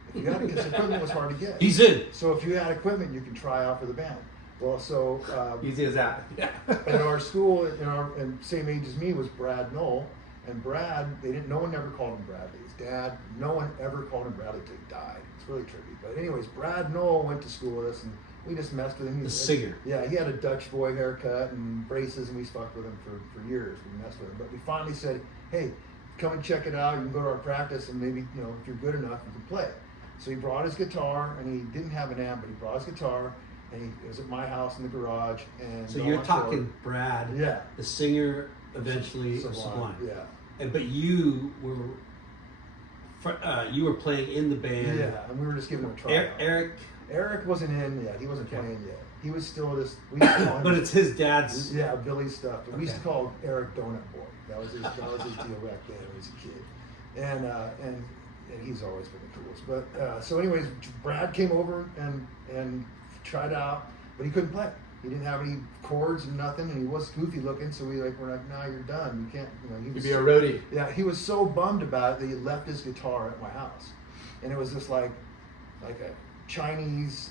If you had, because equipment was hard to get. He's in. So if you had equipment, you can try out for the band. Well, so easy as that. at our school, and same age as me was Brad Knoll, and Brad, no one ever called him Bradley. His dad, no one ever called him Bradley until he died. It's really trippy. But anyways, Brad Knoll went to school with us, and we just messed with him. The singer. Yeah, he had a Dutch boy haircut and braces, and we fucked with him for years. We messed with him, but we finally said, hey, come and check it out. You can go to our practice, and maybe, you know, if you're good enough, you can play. So he brought his guitar, and he didn't have an amp, but he brought his guitar, and he was at my house in the garage. And so you're talking Brad, the singer, eventually Sublime. Yeah. But you were playing in the band. Yeah, and we were just giving him a try. Eric wasn't in yet. He wasn't playing yet. He was still just. But it's his dad's. Yeah, Billy's stuff. But we used to call Eric Donut Boy. That was his deal back then when he was a kid. And he's always been the coolest. But so anyways, Brad came over and tried out, but he couldn't play. He didn't have any chords and nothing, and he was goofy looking. So we're like, nah, you're done. You can't. You know, he was. You'd be a roadie. Yeah, he was so bummed about it that he left his guitar at my house, and it was just like a Chinese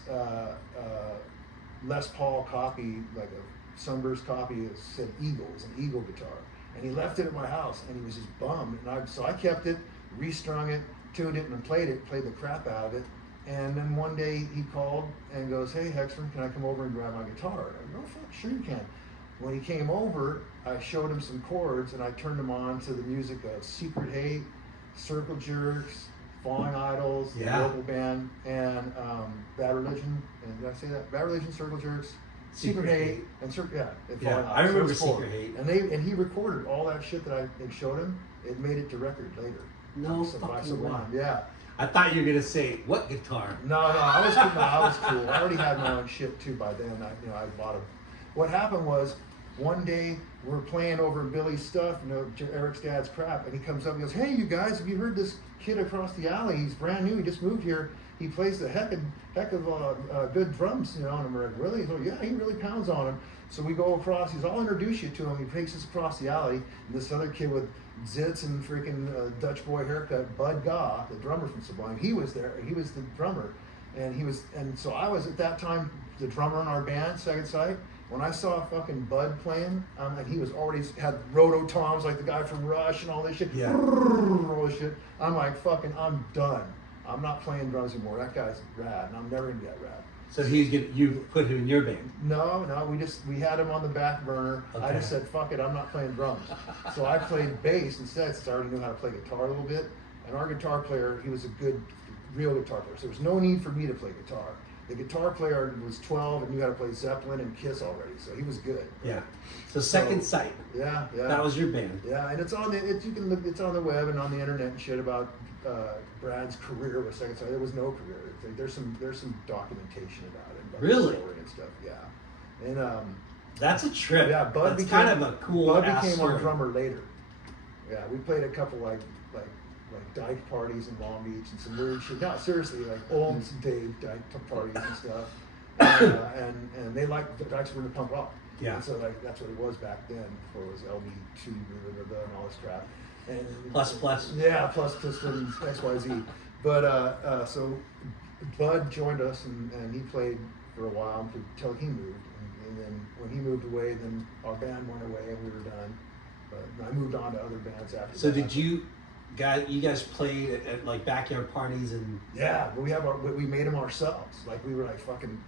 Les Paul copy, like a Sunburst copy. It said Eagle. It was an Eagle guitar, and he left it at my house, and he was just bummed. And so I kept it, restrung it, tuned it, and played the crap out of it. And then one day he called and goes, hey, Hegstrom, can I come over and grab my guitar? I go, no, fuck, sure you can. When he came over, I showed him some chords, and I turned him on to the music of Secret Hate, Circle Jerks, Falling Idols, the local band, and Bad Religion. And did I say that? Bad Religion, Circle Jerks, Secret Hate, and Falling Idols. I remember Secret Hate. And he recorded all that shit that I had showed him. It made it to record later. No fucking way. Yeah. I thought you were gonna say what guitar? No, I was cool. I already had my own shit too by then. I bought them. What happened was, one day we're playing over Billy's stuff, Eric's dad's crap, and he comes up and goes, "Hey, you guys, have you heard this kid across the alley? He's brand new. He just moved here. He plays the heck of good drums, And I'm like, really? So yeah, he really pounds on him. So we go across. I'll introduce you to him. He takes us across the alley, and this other kid with zits and freaking Dutch boy haircut, Bud Goff, the drummer from Sublime, he was there. He was the drummer, and so I was at that time the drummer in our band, Second Sight. When I saw fucking Bud playing, and he was already had roto toms like the guy from Rush and all this shit, all this shit. I'm like, fucking, I'm done. I'm not playing drums anymore. That guy's rad, and I'm never gonna get rad. So you put him in your band? No, we had him on the back burner. Okay. I just said, fuck it, I'm not playing drums. So I played bass instead, since I already knew how to play guitar a little bit. And our guitar player, he was a good, real guitar player. So there was no need for me to play guitar. The guitar player was 12 and knew how to play Zeppelin and Kiss already, so he was good. Yeah. So Second Sight. Yeah. That was your band. Yeah, and it's on it's on the web and on the internet and shit about Brad's career with Second Sight. There was no career. There's some documentation about it. About really? The story and stuff. Yeah. And That's a trip. Yeah, Bud That's became, kind of a cool Bud ass became story. our drummer later. Yeah, we played a couple like dyke parties in Long Beach and some weird shit. No, seriously, like old Dave dyke parties and stuff. And they liked the dykes were into punk rock. Yeah. And so like that's what it was back then before it was LB2 and all this crap. And Plus. Yeah, plus Pistons, XYZ. But so Bud joined us and he played for a while until he moved. And then when he moved away, then our band went away and we were done. But I moved on to other bands after So that. did you guys played at like backyard parties and? Yeah, but we made them ourselves. Like we were like fucking,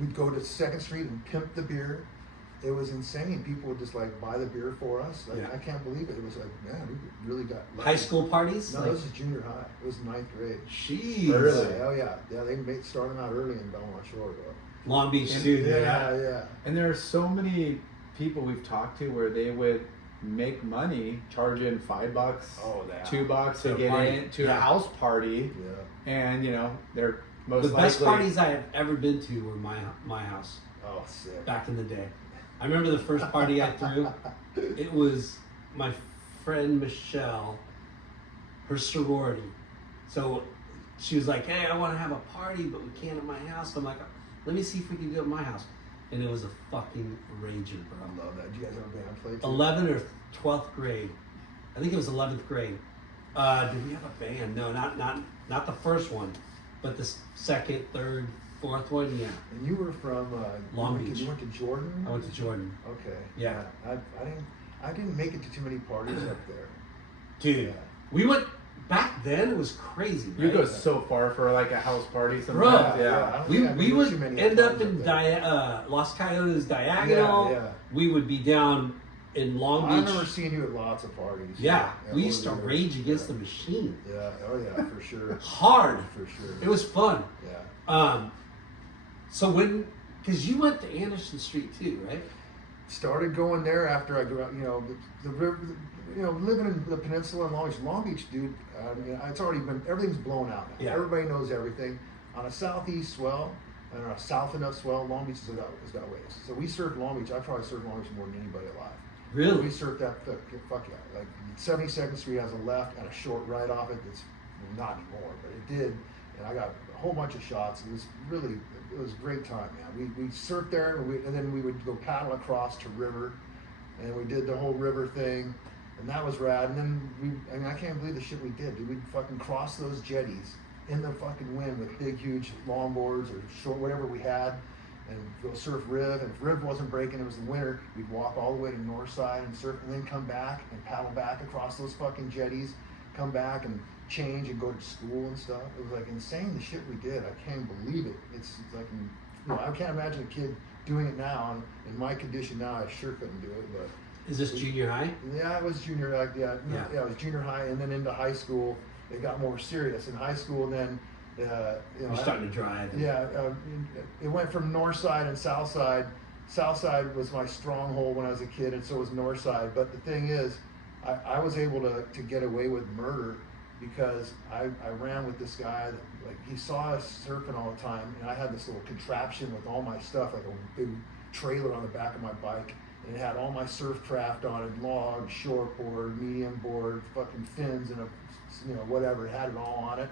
we'd go to 2nd Street and pimp the beer. It was insane. People would just like buy the beer for us. Like, Yeah. I can't believe it. It was like, man, we really got lucky. High school parties? No, like, this is junior high. It was 9th grade. Jeez. Really? Oh yeah, they started out early in Belmont Shore, though. Long Beach too. Yeah. And there are so many people we've talked to where they would make money charging $5, Oh, yeah. $2 to To a get party. in to Yeah. a house party, Yeah. and they're most The likely best parties I have ever been to were my house Oh, sick. back in the day. I remember the first party I threw. It was my friend Michelle, her sorority. So she was like, "Hey, I want to have a party, but we can't at my house." I'm like, "Let me see if we can do it at my house." And it was a fucking rager, bro. I love that. Do you guys ever band play too? 11th or 12th grade. I think it was 11th grade. Did we have a band? No, not the first one, but the second, third, fourth one. Yeah, And you were from Long you went to- Beach. You went to Jordan. I went to Jordan. Okay. Yeah. I didn't make it to too many parties up there. Dude, Yeah. we went back then. It was crazy. you right? go so far for like a house party sometimes. Bro, I yeah. don't We think I've been to would too many end up parties in there. Los Coyotes Diagonal. Yeah. We would be down in Long I Beach. remember seeing you at lots of parties. Yeah, we over used to the years. rage against the machine. Yeah. Oh yeah, for sure. Hard. For sure. It was fun. Yeah. So because you went to Anderson Street too, right? Started going there after I grew up. The river. Living in the peninsula in Long Beach, dude. It's already been, everything's blown out now. Yeah. Everybody knows everything. On a southeast swell, and on a south enough swell, Long Beach has got waves. So we surfed Long Beach. I probably surfed Long Beach more than anybody alive. Really? We surfed that, fuck yeah. Like 72nd Street has a left and a short right off it. It's not anymore, but it did. And I got a whole bunch of shots. It was a great time, man. We surfed there, and then we would go paddle across to river, and we did the whole river thing. And that was rad. And then I can't believe the shit we did, dude. We'd fucking cross those jetties in the fucking wind with big, huge longboards or short, whatever we had, and go surf Riv. And if Riv wasn't breaking, it was the winter, we'd walk all the way to Northside and surf, and then come back and paddle back across those fucking jetties, come back and change and go to school and stuff. It was like insane, the shit we did. I can't believe it. It's like, I can't imagine a kid doing it now. And in my condition now, I sure couldn't do it, but. Is this junior high? Yeah, it was junior high. Yeah, it was junior high, and then into high school, it got more serious. In high school, then You're starting to drive. it went from north side and south side. South side was my stronghold when I was a kid, and so was north side. But the thing is, I was able to get away with murder because I ran with this guy that, like, he saw us surfing all the time, and I had this little contraption with all my stuff, like a big trailer on the back of my bike. And it had all my surf craft on it, log, shortboard, medium board, fucking fins, and whatever. It had it all on it.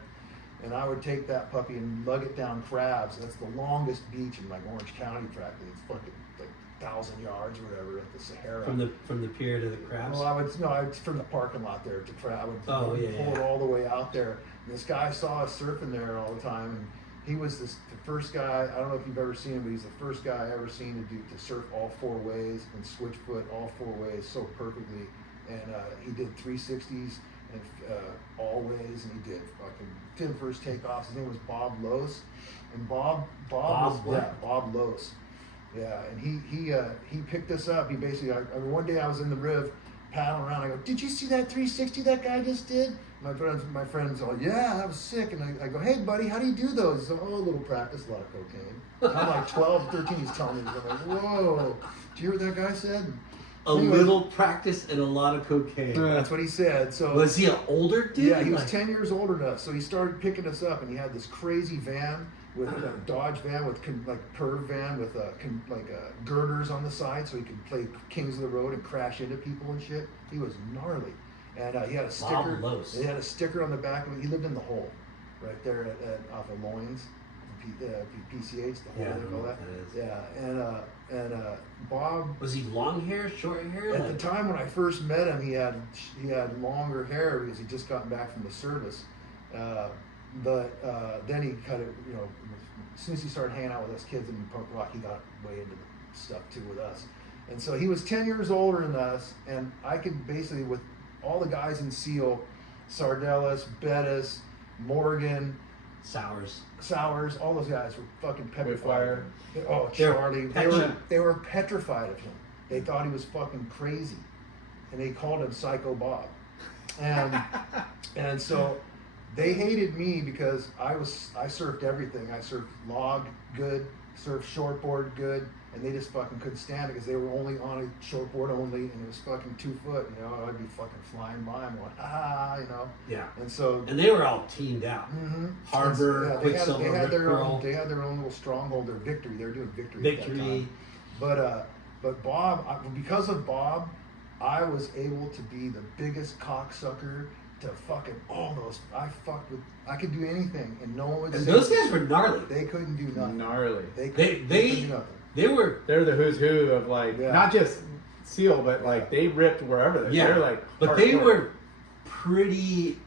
And I would take that puppy and lug it down Crabs. That's the longest beach in like Orange County practically. It's fucking like 1,000 yards or whatever at the Sahara. From the pier to the Crabs. Well, I would from the parking lot there to Crab. I would pull it all the way out there. And this guy saw us surfing there all the time, and he was the first guy. I don't know if you've ever seen him, but he's the first guy I ever seen to surf all 4 ways and switch foot all 4 ways so perfectly. And he did 360s and all ways, and he did fucking fin first takeoffs. His name was Bob Lose, and Bob Lose. Yeah, and he picked us up. He basically, one day I was in the Riv paddling around. I go, "Did you see that 360 that guy just did?" My friends all, "Yeah, that was sick." And I go, "Hey, buddy, how do you do those?" He's like, "Oh, a little practice, a lot of cocaine." I'm like 12, 13, he's telling me. I'm like, "Whoa, do you hear what that guy said?" A little practice and a lot of cocaine. That's what he said. So Was he an older dude? yeah, he was Like- 10 years older than us. So he started picking us up, and he had this crazy van with a Dodge van with like perv van with girders on the side, so he could play Kings of the Road and crash into people and shit. He was gnarly, and he had a sticker. Los. He had a sticker on the back of it. He lived in the hole, right there off of Loins, PCH, the hole they call that. Is. Yeah, and Bob. Was he long hair, short hair? At the time when I first met him, he had longer hair because he'd just gotten back from the service. But then he cut it. You know, as soon as he started hanging out with us kids in punk rock, he got way into the stuff too with us. And so he was 10 years older than us, and I could basically, with all the guys in SEAL, Sardellas, Bettis, Morgan, Sowers, all those guys were fucking petrified. Oh, Charlie, they were petrified of him. They thought he was fucking crazy, and they called him Psycho Bob. And so they hated me because I surfed everything. I surfed log good, surfed shortboard good, and they just fucking couldn't stand it because they were only on a shortboard only, and it was fucking 2 foot. You know, I'd be fucking flying by and going, you know. Yeah. And they were all teamed out. Mm-hmm. Harbor, Quicksilver, they had their own little stronghold. Their Victory. They were doing Victory. At that time. But Bob, because of Bob, I was able to be the biggest cocksucker to fucking all those. I could do anything, and no one would. And those guys were gnarly. They couldn't do nothing. Gnarly. They couldn't do nothing. They're the who's who of like not just SEAL, but like they ripped wherever. They're like. But they were pretty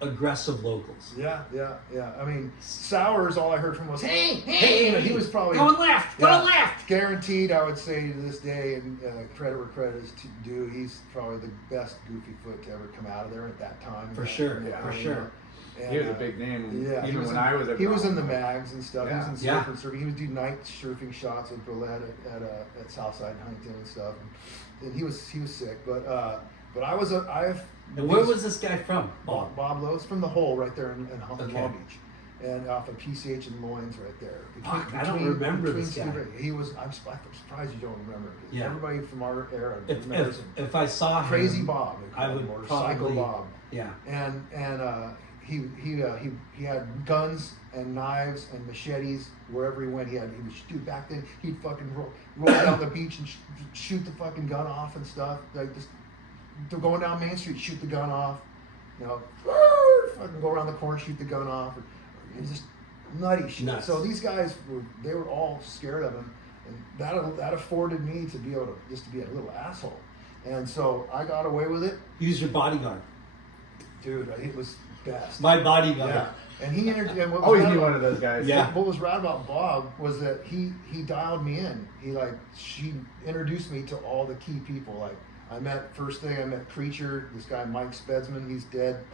aggressive locals. Yeah. I mean, Sowers, all I heard from was, hey. He was probably going left. Guaranteed, I would say to this day, and credit where credit is due, he's probably the best goofy foot to ever come out of there at that time. For sure. And, he was a big name. Yeah, even when I was at. He was in the mags and stuff. Yeah. He was in surfing. He would do night surfing shots with Brulette at Southside Huntington and stuff. And he was sick, but I was And where was this guy from? Bob Lowe's from the hole right there in Long Beach, and off of PCH and Loins right there. I don't remember this guy. I'm surprised you don't remember. Yeah. Everybody from our era remembers him. If I saw him, Crazy Bob, I would or probably, Psycho Bob. Yeah. And he had guns and knives and machetes wherever he went. He would shoot back then. He'd fucking roll down the beach and shoot the fucking gun off and stuff. Like just going down Main Street, shoot the gun off. You know, fucking go around the corner, shoot the gun off. It was just nutty shit. Nuts. So these guys were all scared of him, and that afforded me to be able to just to be a little asshole. And so I got away with it. He was your bodyguard. Dude, it was best. My bodyguard. Yeah. And he introduced. Always knew one of those guys. Yeah. What was rad about Bob was that he dialed me in. She introduced me to all the key people. Like I met Creature. This guy Mike Spedsman. He's dead.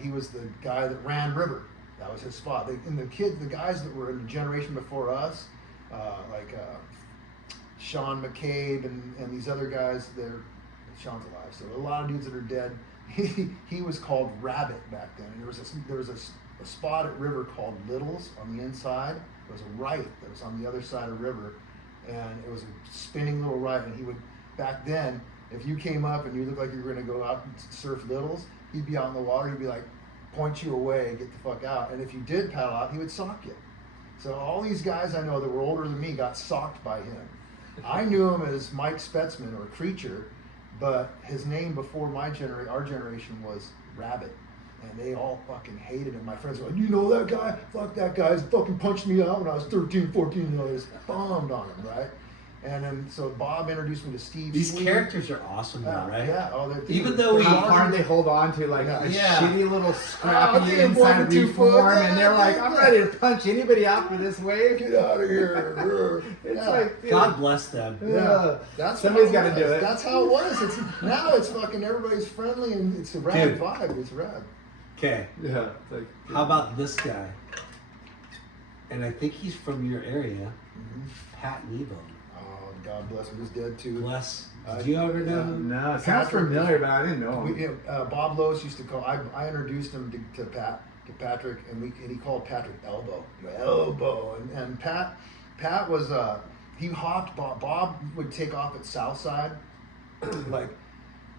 He was the guy that ran River. That was his spot. The guys that were in the generation before us, like Sean McCabe and these other guys. Sean's alive, so a lot of dudes that are dead. He was called Rabbit back then, and there was a spot at River called Littles on the inside. There was a right that was on the other side of River, and it was a spinning little right. And he would back then, if you came up and you looked like you were going to go out and surf Littles, he'd be out in the water. He'd be like, point you away, get the fuck out. And if you did paddle out, he would sock you. So all these guys I know that were older than me got socked by him. I knew him as Mike Spetzman or Creature. But his name before our generation was Rabbit. And they all fucking hated him. My friends were like, you know that guy? Fuck that guy. He fucking punched me out when I was 13, 14. You know, I just bombed on him, right? And then, so Bob introduced me to Steve. These characters are awesome, though, right? Yeah. Even though how hard they hold on to like a shitty little scrappy inside of reform, and they're like, I'm ready to punch anybody out for this wave. Get out of here. It's like, dude, God bless them. That's somebody's got to do it. That's how it was. Now it's fucking everybody's friendly and it's a rad vibe. It's rad. Okay. Yeah. It's like, how about this guy? And I think he's from your area, Pat Nebo. God bless him. He's dead too. Bless. Did you ever know him? No, it sounds familiar, but I didn't know him. Bob Lowe's used to call. I introduced him to Patrick, and he called Patrick Elbow. And Pat was he hopped. Bob would take off at Southside, like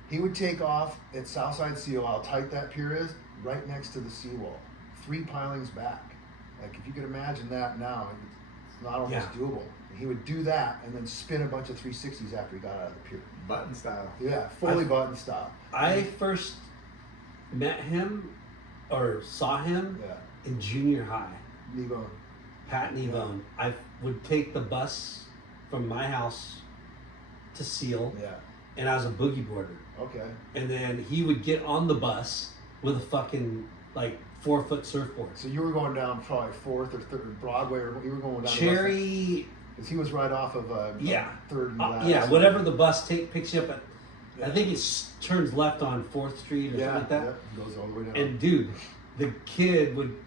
he would take off at Southside Seal. How tight that pier is, right next to the seawall, 3 pilings back. Like if you could imagine that now, it's not almost doable. And he would do that and then spin a bunch of 360s after he got out of the pier. Button style. Yeah, fully button style. I first met him or saw him in junior high. Kneebone. Pat Kneebone. I would take the bus from my house to Seal, and I was a boogie boarder. Okay. And then he would get on the bus with a fucking like 4-foot surfboard. So you were going down probably 4th or 3rd Broadway, or you were going down Cherry. Because he was right off of 3rd and Glass. Yeah, whatever the bus picks you up at. I think it turns left on 4th Street or something like that. Yeah, goes all the way down. And dude, the kid would,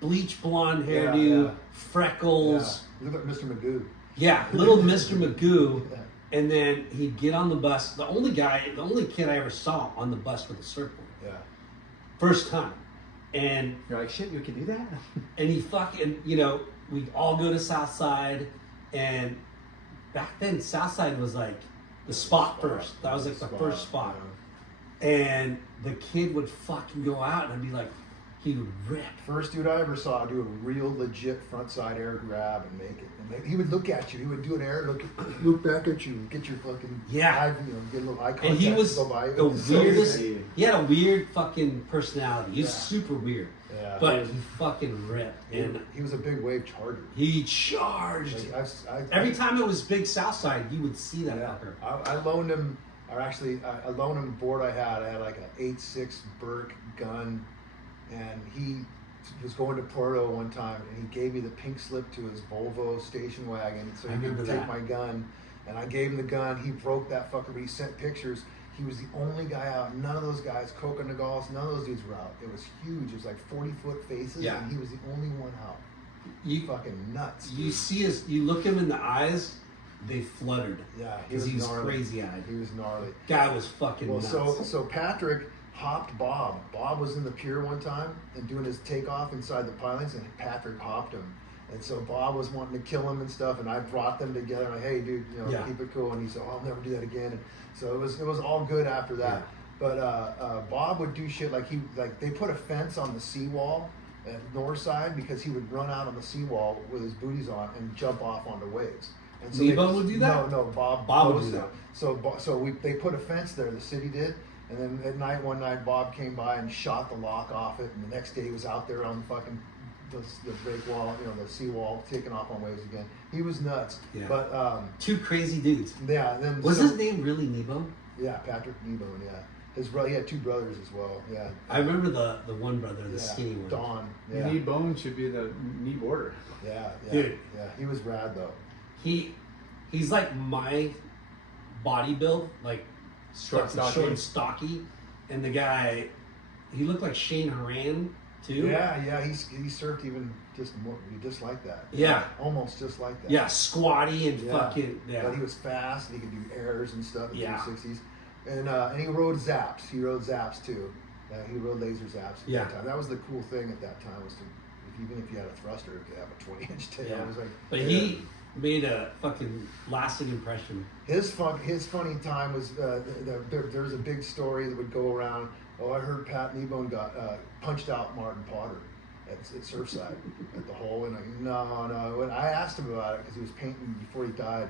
bleach blonde hairdo, freckles. Yeah. Look at Mr. Magoo. Yeah, little Mr. Magoo. Yeah. And then he'd get on the bus. The only kid I ever saw on the bus with a surfboard. Yeah. First time. And You're like, shit, you can do that? and he fucking, we'd all go to Southside. And back then, Southside was like the spot first. That was like the first spot. Yeah. And the kid would fucking go out and I'd be like, he would rip. First dude I ever saw do a real legit frontside air grab and make it. And he would look at you. He would do an air look back at you, get your fucking eye, get a little eye contact. And he was go by. the weirdest. He had a weird fucking personality. He was super weird. Yeah. But he fucking ripped. And he was a big wave charger. he charged. Every time it was big Southside, you would see that fucker. I loaned him, or actually, I loaned him a board I had. I had like an 8.6 Burke gun, and he was going to Porto one time, and he gave me the pink slip to his Volvo station wagon, so he could take my gun. And I gave him the gun. He broke that fucker, but he sent pictures. He was the only guy out. None of those guys, Coca Nagals, none of those dudes were out. It was huge. It was like 40-foot faces, and he was the only one out. You fucking nuts. You see you look him in the eyes, they fluttered. Yeah, because he was crazy eyed. He was gnarly. Guy was fucking nuts. So Patrick hopped Bob. Bob was in the pier one time and doing his takeoff inside the pilings, and Patrick hopped him. And so Bob was wanting to kill him and stuff, and I brought them together. Like, hey, dude, keep it cool. And he said, "Oh, I'll never do that again." And so it was all good after that. Yeah. But Bob would do shit like they put a fence on the seawall at north side because he would run out on the seawall with his booties on and jump off onto waves. And so Nebo would do that? No, Bob would do that. So they put a fence there. The city did. And then at night, one night, Bob came by and shot the lock off it. And the next day, he was out there on the fucking the break wall, the seawall, taking off on waves again. He was nuts. Yeah. But two crazy dudes. Yeah. And then was his name really Nebo? Yeah, Patrick Kneebone. Yeah. His brother, he had 2 brothers as well. Yeah. I remember the one brother, the skinny one. Don. Yeah. Kneebone should be the knee border. Yeah. Dude. Yeah. He was rad though. He's like my body build, like short and stocky, and the guy, he looked like Shane Horan too. Yeah, he surfed even just like that. Yeah, almost just like that. Yeah, squatty and fucking. Yeah, but he was fast and he could do airs and stuff. Yeah, 360s, and he rode zaps. He rode zaps too. He rode laser zaps. At that time. That was the cool thing at that time was even if you had a thruster, you could have a 20-inch tail. Yeah. It was like, but he made a fucking lasting impression. His funny time was there was a big story that would go around. Oh, I heard Pat Kneebone got punched out Martin Potter at Surfside at the hole, and no. When I asked him about it because he was painting before he died,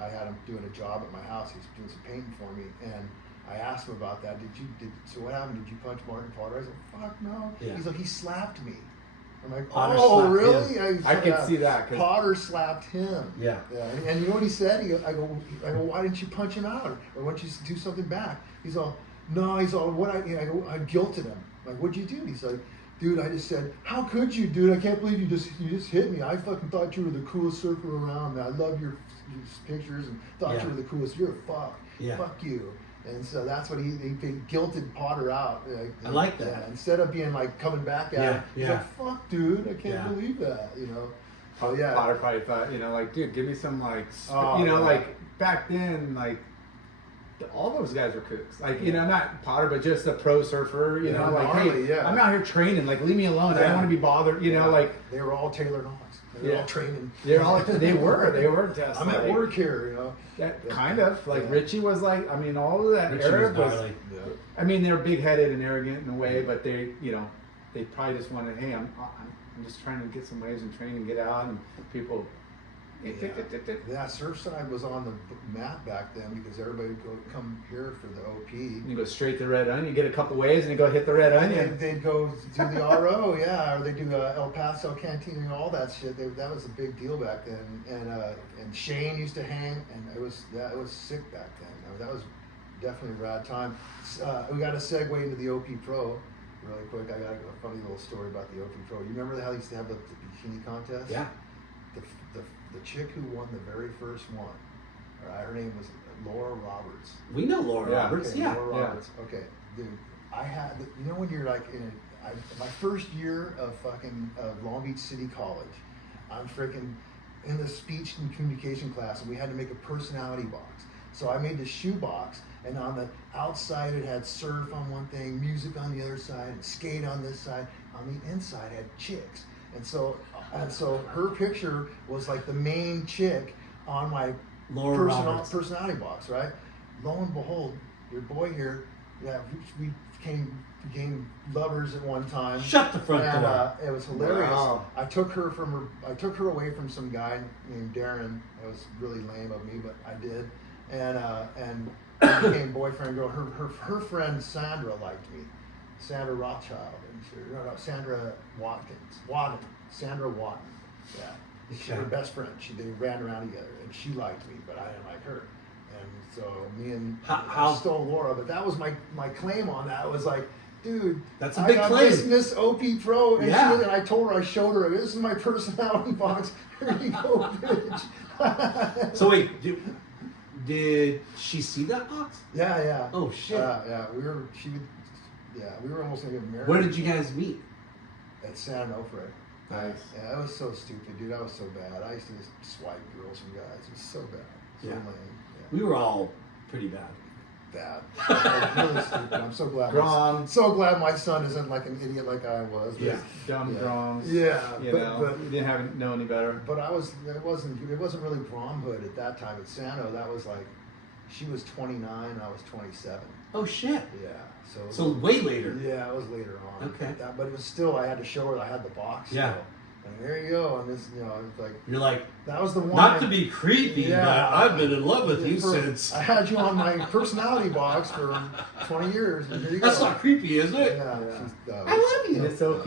I had him doing a job at my house. He was doing some painting for me, and I asked him about that. So what happened? Did you punch Martin Potter? I said, fuck no. Yeah. He's like, he slapped me. I'm like, oh, really? I could see that. Potter slapped him. Yeah. And you know what he said? I go, why didn't you punch him out? Or why didn't you do something back? He's all, no. He's all, what? I guilted him. I'm like, what'd you do? He's like, dude, I just said, how could you, dude? I can't believe you just hit me. I fucking thought you were the coolest surfer around. I love your pictures and thought you were the coolest. You're a fuck. Yeah. Fuck you. And so that's what he guilted Potter out. I like that. Yeah, instead of being like coming back at him, he's like, fuck, dude, I can't believe that, Oh, yeah. Potter probably thought, like, dude, give me some, like, like, back then, like, all those guys were kooks. Like, you know, not Potter, but just a pro surfer, you know, like, gnarly, hey, I'm out here training, like, leave me alone. I don't want to be bothered, you know, like. They were all Taylor Knox. They were all training. They were just I'm at work here, you know. That kind of, like, Richie was like, I mean, all of that Richie era was was, gnarly. I mean, they're big-headed and arrogant in a way, but they, you know, they probably just wanted, hey, I'm just trying to get some waves and train and get out, and people. Yeah, Surfside was on the map back then because everybody would come here for the OP. You go straight to Red Onion, get a couple waves, and you go hit the Red Onion. They'd go do the RO, yeah, or they do El Paso Cantina and all that shit. That was a big deal back then. And Shane used to hang, and it was sick back then. That was definitely a rad time. We got to segue into the OP Pro really quick. I got a funny little story about the OP Pro. You remember how they used to have the bikini contest? Yeah. The chick who won the very first one, her name was Laura Roberts. We know Laura Roberts. Okay, Yeah. Laura Roberts. Okay, dude, I had, you know, when you're like my first year of Long Beach City College, I'm freaking in the speech and communication class, and we had to make a personality box. So I made the shoe box, and on the outside it had surf on one thing, music on the other side, and skate on this side. On the inside it had chicks. And so her picture was like the main chick on my personality box, right? Lo and behold, your boy here, we became lovers at one time. Shut the front door. It was hilarious. Wow. I took her away from some guy named Darren. That was really lame of me, but I did. And we became boyfriend and girl. Her friend Sandra liked me. Sandra Rothschild, Sandra Watkins. Sandra Watton. Yeah. She's her best friend. They ran around together, and she liked me, but I didn't like her. And so me and I stole Laura, but that was my claim on that. It was like, dude, that's a big claim. I got Miss OP Pro, and, yeah. And I told her, I showed her, this is my personality box. Here you go, bitch. So wait, did she see that box? Yeah. Oh shit. Yeah. We were almost gonna get married. Where did you guys meet? At San Onofre. Nice. Yeah, that was so stupid, dude. That was so bad. I used to just swipe girls from guys. It was so bad. So lame. Yeah. We were all pretty bad. Like, really stupid. I'm so glad. My son isn't like an idiot like I was. Yeah. Dumb drums. Yeah. But we didn't know any better. But it wasn't really bromhood at that time at Sano. That was like, she was 29, I was 27. Oh shit. Yeah. So way later. Yeah, it was later on. Okay. But it was still, I had to show her I had the box. Yeah. Still. And there you go. And this, it's like, you're like, that was the one. not to be creepy, but I've been in love with you since. I had you on my personality box for 20 years. And here you That's go. not creepy, is it? Yeah. I love you. Miss OP?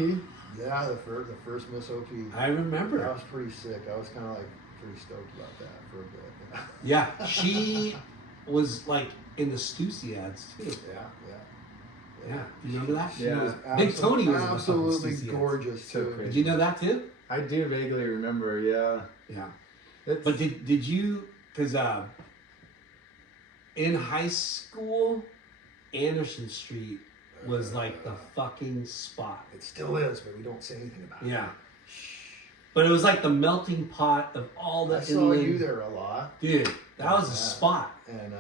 Yeah, the first Miss OP. I remember. That was pretty sick. I was kind of like pretty stoked about that for a bit. Yeah, she was like in the Stussy ads too. Yeah. You know that? Yeah. Big Tony was absolutely in the gorgeous So too. crazy. Did you know that too? I do vaguely remember, yeah. But did you, because in high school, Anderson Street was like the fucking spot. It still is, but we don't say anything about it. Yeah. But it was like the melting pot of all the I saw you there a lot. Dude, that was a spot. And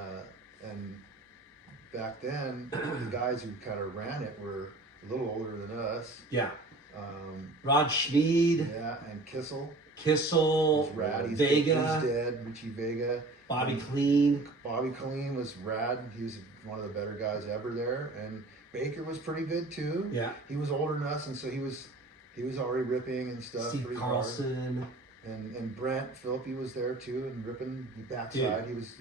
back then, the guys who kind of ran it were a little older than us. Yeah. Rod Schmid. Yeah, and Kissel. Kissel. Was rad. He's Vega. He's dead. Richie Vega. Bobby Clean. Bobby Clean was rad. He was one of the better guys ever there. And Baker was pretty good too. Yeah. He was older than us, and so he was already ripping and stuff. Steve Hard. Carlson. And Brent Philippi was there too, and ripping the backside. He was,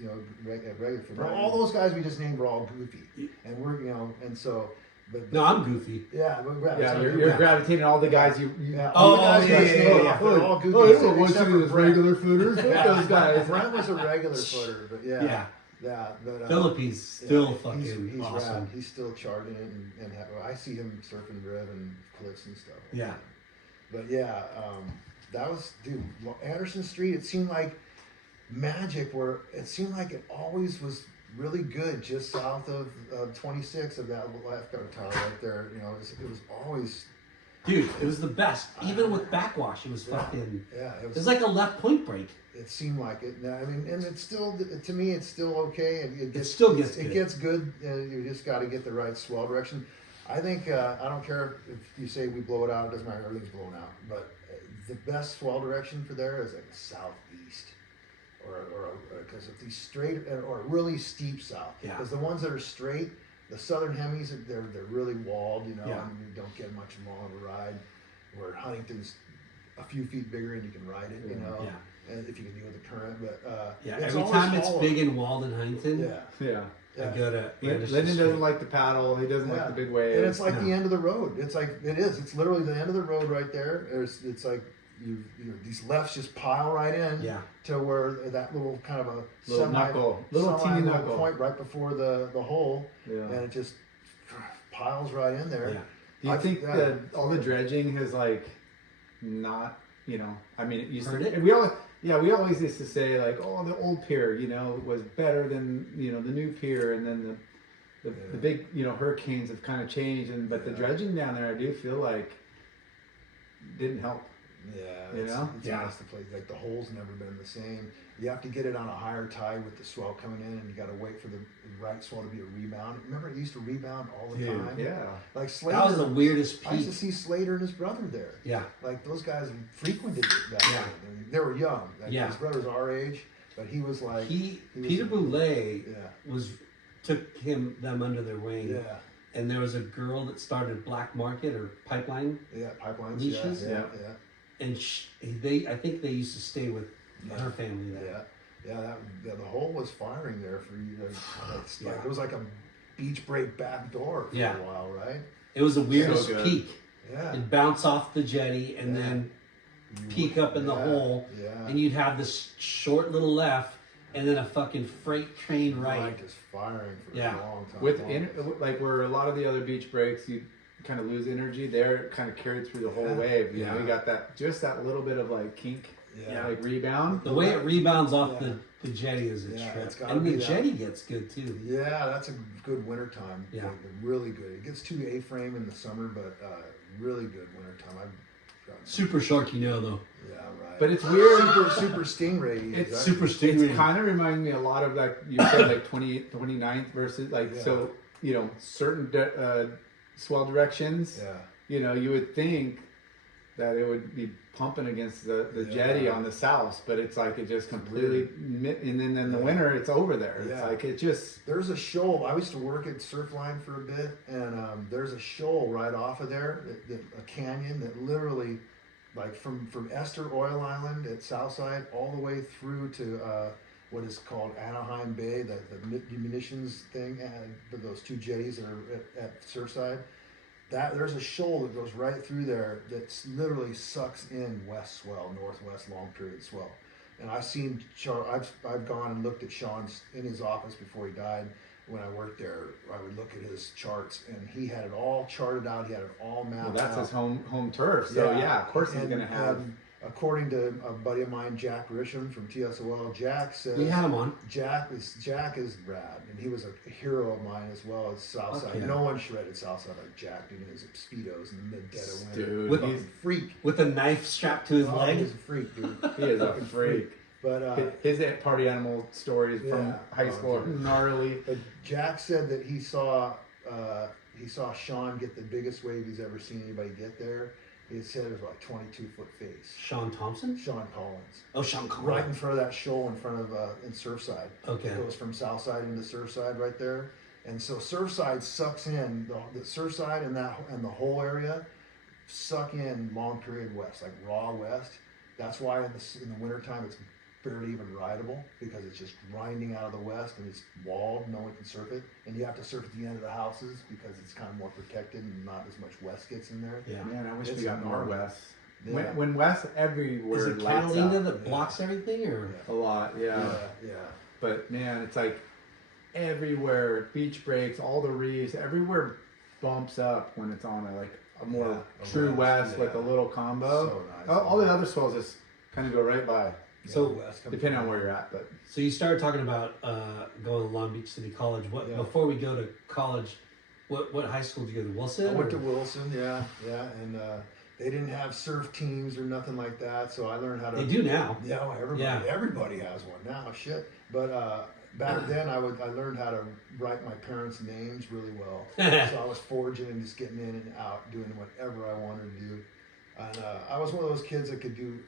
regular. Right. All those guys we just named were all goofy, and we're, and so. But No, I'm goofy. Yeah, You're gravitating all the guys you. Yeah. They're all goofy. Oh, what's you as regular footers? Those guys. Brent was a regular footer, but yeah. But Philippi's still fucking he's awesome. rad. He's still charging it, and I see him surfing Rev and cliffs and stuff. Yeah. But that was, dude, Anderson Street, it seemed like magic, where it seemed like it always was really good just south of 26 of that lifeguard tower right there. It was always, Dude, it was the best. Even with backwash, it was fucking. Yeah, It was like a left point break. It seemed like it. I mean, and it's still, to me, it's still okay. It still gets It good. gets good. You just got to get the right swell direction. I think I don't care if you say we blow it out. It doesn't matter. Everything's blown out. But the best swell direction for there is like southeast, or because if these straight or really steep south. Yeah. Because the ones that are straight, the southern hemis, they're really walled. You know, Yeah. and you don't get much long of a ride. Where Huntington's a few feet bigger and you can ride it. You know. Yeah. And if you can deal with the current, but Yeah, it's every always time it's smaller. big in Walden, Huntington, Yeah, Yeah. I go to Anderson Lyndon Street. doesn't like the paddle. He doesn't like the big waves. and it's like No. the end of the road. It's like it is. It's literally the end of the road right there. It's like you these lefts just pile right in. Yeah. To where that little kind of a Little knuckle. Little teeny little knuckle. point right before the hole, Yeah. and it just piles right in there. Yeah. Do you I think think that all the dredging has like not, I mean, it used Hurt to, it? we always used to say like, oh, the old pier, was better than, the new pier, and then the big, hurricanes have kind of changed, but the dredging down there, I do feel like didn't help. Yeah, You know? it's Yeah. nice to play. Like the hole's never been the same. You have to get it on a higher tide with the swell coming in, and you got to wait for the right swell to be a rebound. Remember, it used to rebound all the Dude, time. Yeah. Like Slater. That was the weirdest I used to peak. see Slater and his brother there. Yeah. Like those guys frequented it back Yeah. then. They were young. Like Yeah. His brother's our age, but he was like. He was- Peter Boulay Yeah. took them under their wing. Yeah. And there was a girl that started Black Market or Pipeline, Yeah. Pipelines. Leashes? Yeah. and I think they used to stay with her family Yeah. there. Yeah. The hole was firing there for you. Yeah. It was like a beach break back door for Yeah. a while, right? It was the weirdest good. peak. Yeah. It'd bounce off the jetty and Yeah. then peak up in the hole, Yeah. and you'd have this short little left, and then a fucking freight train right. Just firing for Yeah. a long time. With Long- like where a lot of the other beach breaks, you kind of lose energy. There, kind of carried through the whole Yeah. wave. Yeah. We got that little bit of like kink, Yeah. like rebound. The way it rebounds off Yeah. the jetty is a Yeah, trip, it's gotta and the be that. jetty gets good too. Yeah, that's a good winter time. Yeah. Like, really good. It gets too A-frame in the summer, but really good winter time. Super shark, though. Yeah, right. But it's weird. Super stingray. It's right? Super stingray. It's kind of reminding me a lot of like you said, like 29th versus like Yeah. so certain swell directions. Yeah. You would think that it would be pumping against the Yeah. jetty on the south, but it's like it just completely and then in the winter it's over there. It's Yeah. like it just There's a shoal. I used to work at Surfline for a bit, and there's a shoal right off of there, a canyon that literally, like from Esther Oil Island at Southside all the way through to what is called Anaheim Bay, the munitions thing, and those two jetties that are at Surfside. There's a shoal that goes right through there that literally sucks in west swell, northwest long period swell. And I've seen I've gone and looked at Sean's in his office before he died. When I worked there, I would look at his charts, and he had it all charted out. He had it all mapped well, that's out. his home turf. So yeah, of course he's And- gonna have. and according to a buddy of mine, Jack Grisham from TSOL, Jack said We had him on. Jack is rad, and he was a hero of mine as well as Southside. Fuck yeah. No one shredded Southside like Jack, dude. His speedos in the dead of winter. Dude, With- He's a freak. With a knife strapped to his Oh, leg. He's a freak, dude. He is a Fucking freak. But His party animal stories from Yeah. high school are dude. gnarly. But Jack said that he saw Sean get the biggest wave he's ever seen anybody get there. He said it was like 22-foot face. Sean Thompson? Sean Collins. Oh, Sean Collins. Right in front of that shoal in front of in Surfside. Okay. It goes from Southside into Surfside right there. And so Surfside sucks in the Surfside and the whole area suck in long period west, like raw west. That's why in the wintertime it's barely even rideable because it's just grinding out of the west and it's walled. No one can surf it, and you have to surf at the end of the houses because it's kind of more protected and not as much west gets in there. Yeah. Man, I wish It's we got more gnarly. west. Yeah. When west everywhere Is it lights Catalina up. that blocks everything, or? A lot, yeah. Yeah. But man, it's like everywhere, beach breaks, all the reefs, everywhere bumps up when it's on a more Yeah, true west, west with a little combo. So nice. All the other swells just kind of go right by, So, west comes depending on from- where you're at. But So you started talking about going to Long Beach City College. What Yeah. before we go to college? What high school did you go to? Wilson? I went to or- Wilson, yeah, and they didn't have surf teams or nothing like that. So I learned how to. They do now. Yeah, everybody has one now. Shit, but back then I learned how to write my parents' names really well. So I was forging and just getting in and out, doing whatever I wanted to do. And I was one of those kids that could do,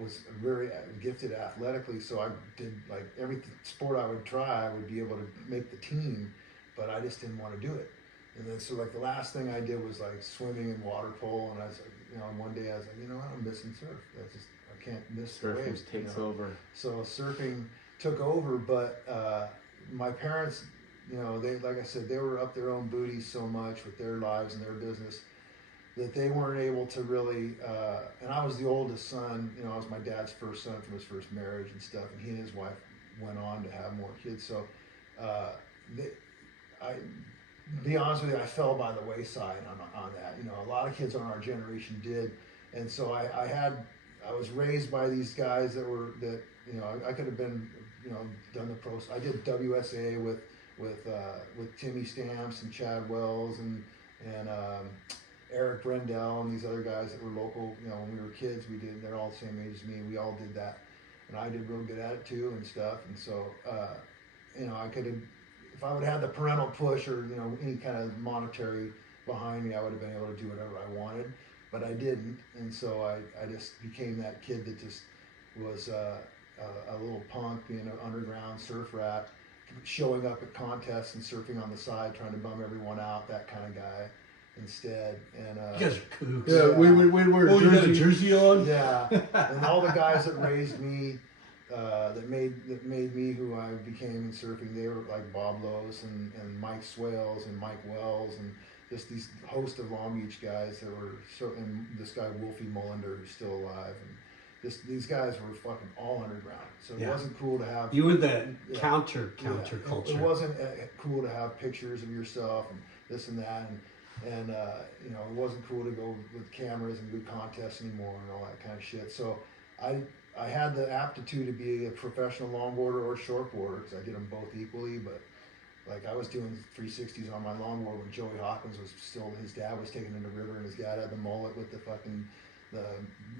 was very gifted athletically. So I did like every sport I would try, I would be able to make the team, but I just didn't want to do it. And then so like the last thing I did was like swimming and water polo. And I was like, you know, one day I was like, you know what, I'm missing surf. That's just, I can't miss the Surfing waves. takes you know? over. So surfing took over, but my parents, you know, they, like I said, they were up their own booties so much with their lives and their business that they weren't able to really, and I was the oldest son, you know, I was my dad's first son from his first marriage and stuff, and he and his wife went on to have more kids. So, be honest with you, I fell by the wayside on that. You know, a lot of kids on our generation did, and so I was raised by these guys that you know, I could have been, you know, done the pros. I did WSA with Timmy Stamps and Chad Wells and Eric Brendel and these other guys that were local. You know, when we were kids, they're all the same age as me. We all did that, and I did real good at it too and stuff. And so, you know, I could have, if I would have had the parental push or, you know, any kind of monetary behind me, I would have been able to do whatever I wanted, but I didn't. And so I just became that kid that just was a little punk, being an underground surf rat, showing up at contests and surfing on the side, trying to bum everyone out, that kind of guy instead. And You guys are kooks. Yeah, we were Oh, you got a jersey on? yeah, and all the guys that raised me, that made me who I became in surfing, they were like Bob Lowe's and Mike Swales and Mike Wells and just these host of Long Beach guys that were and this guy Wolfie Mullender who's still alive, and these guys were fucking all underground. So it wasn't cool to have. You were the counter Yeah, culture. It wasn't cool to have pictures of yourself and this and that, and you know, it wasn't cool to go with cameras and do contests anymore and all that kind of shit. So I had the aptitude to be a professional longboarder or shortboarder because I did them both equally. But like I was doing 360s on my longboard when Joey Hawkins was still, his dad was taking him to the river, and his dad had the mullet with the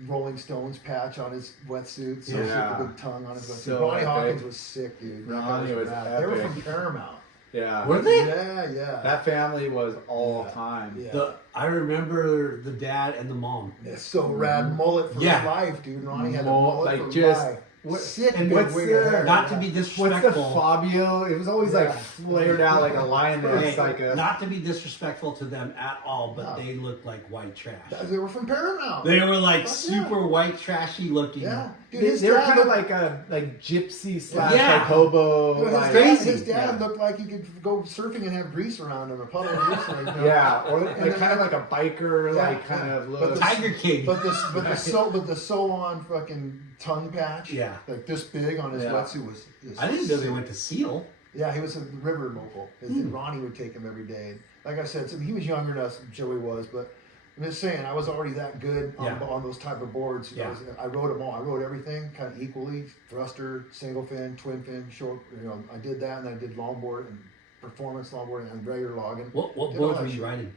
Rolling Stones patch on his wetsuit, so Yeah. with the big tongue on his wetsuit. So Ronnie epic. Hawkins was sick, dude. Ronnie was They were epic. from Paramount. Yeah. Were they? Yeah. That family was all Yeah. time. Yeah. I remember the dad and the mom. It's so rad mullet for Yeah. life, dude. Ronnie had a Mul- mullet like for just- life. what- Sick and big what's wig the- of hair. Not to be What's the disrespectful. Fabio? It was always like Yeah. flared out like a lioness, Hey, like a. not to be disrespectful to them at all, but No. they looked like white trash. They were from Paramount. They were like Fuck yeah. super white trashy looking. Yeah. Dude, They, his they were dad kind of looked- like a gypsy slash Yeah. like hobo. His like, dad, crazy. his dad Yeah. looked like he could go surfing and have grease around him, a puddle of grease. Like, you know? Yeah, or And like then- kind of like a biker, Yeah, like kind yeah. of But look. the- Tiger King. But the sew-on fucking tongue patch, Yeah. like this big on his Yeah. wetsuit was I didn't know they sick. went to Seal. Yeah, he was a river local. Ronnie would take him every day. Like I said, so he was younger than us, Joey was, but I'm just saying, I was already that good Yeah. on those type of boards. Yeah. I rode them all. I rode everything kind of equally: thruster, single fin, twin fin, short. You know, I did that, and I did longboard and performance longboard and regular logging. What Did all boards that were you shit. riding?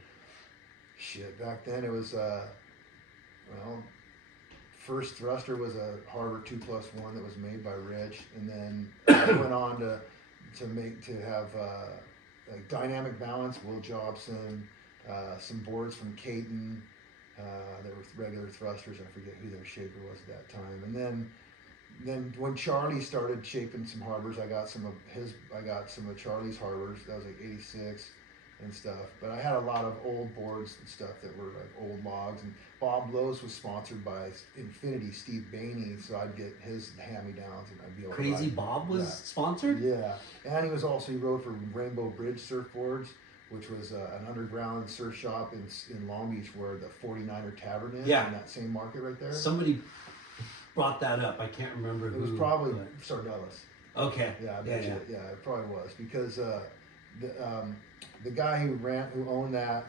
Shit, back then it was well, first thruster was a Harbor 2+1 that was made by Rich, and then I went on to have like dynamic balance, Will Jobson, some boards from Caton. There were regular thrusters. I forget who their shaper was at that time. And then when Charlie started shaping some harbors, I got some of Charlie's harbors. That was like '86 and stuff. But I had a lot of old boards and stuff that were like old logs. And Bob Lowe's was sponsored by Infinity, Steve Bainey, so I'd get his hand-me-downs and I'd be able to Crazy ride. Bob was Yeah. sponsored? Yeah, and he rode for Rainbow Bridge Surfboards, which was an underground surf shop in Long Beach where the 49er Tavern is, Yeah. in that same market right there. Somebody brought that up. I can't remember It who. was probably but- Sardellas. Okay. Yeah, I bet you. Yeah, it probably was because the guy who owned that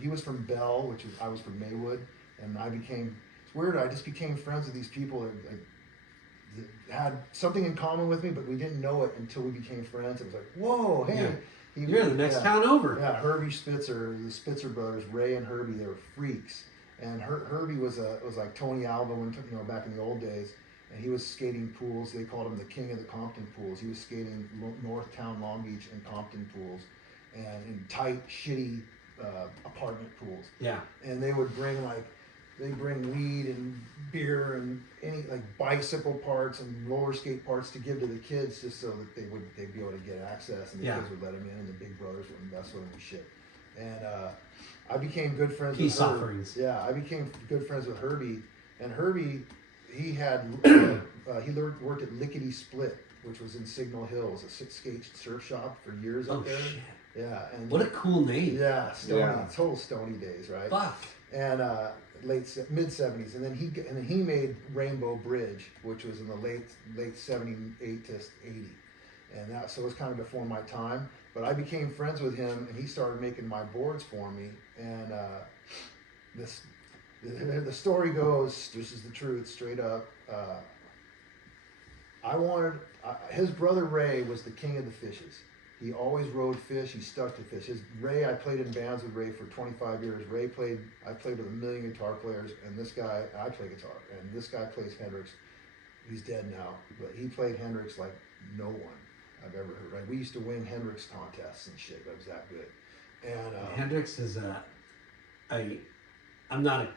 he was from Bell, I was from Maywood, and it's weird. I just became friends with these people that had something in common with me, but we didn't know it until we became friends. It was like, whoa, hey. Yeah. You're the next town over. Yeah, Herbie Spitzer, the Spitzer brothers, Ray and Herbie, they were freaks. And Herbie was like Tony Alva when, back in the old days, and he was skating pools. They called him the king of the Compton pools. He was skating Northtown, Long Beach, and Compton pools, and in tight, shitty apartment pools. Yeah. And they would bring weed and beer and any like bicycle parts and roller skate parts to give to the kids, just so that they'd be able to get access, and the kids would let them in, and the big brothers would mess with them and shit. And I became good friends with Herbie. Yeah, I became good friends with Herbie, and Herbie, he worked at Lickety Split, which was in Signal Hills, a skate surf shop for years up there. Shit. Yeah, and what a cool name. Yeah, total Stony days, right? Fuck. And mid 70s, and then he made Rainbow Bridge, which was in the late 78 to 80, and so it was kind of before my time. But I became friends with him, and he started making my boards for me. And the story goes, this is the truth, straight up. His brother Ray was the king of the fishes. He always rode fish. He stuck to fish. I played in bands with Ray for 25 years. I played with 1 million guitar players, and I play guitar, and this guy plays Hendrix. He's dead now, but he played Hendrix like no one I've ever heard. Right? We used to win Hendrix contests and shit. That was that good. And Hendrix is I'm not an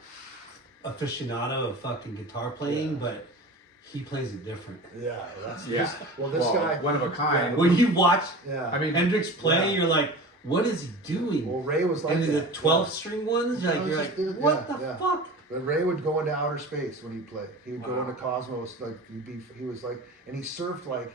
aficionado of fucking guitar playing, but he plays it different. Yeah, this guy, one of a kind. When you watch, Hendrix play, you're like, what is he doing? Well, Ray was like and the 12-string ones, you're like, what the fuck? But Ray would go into outer space when he played. He would go into cosmos, like he was like, and he surfed like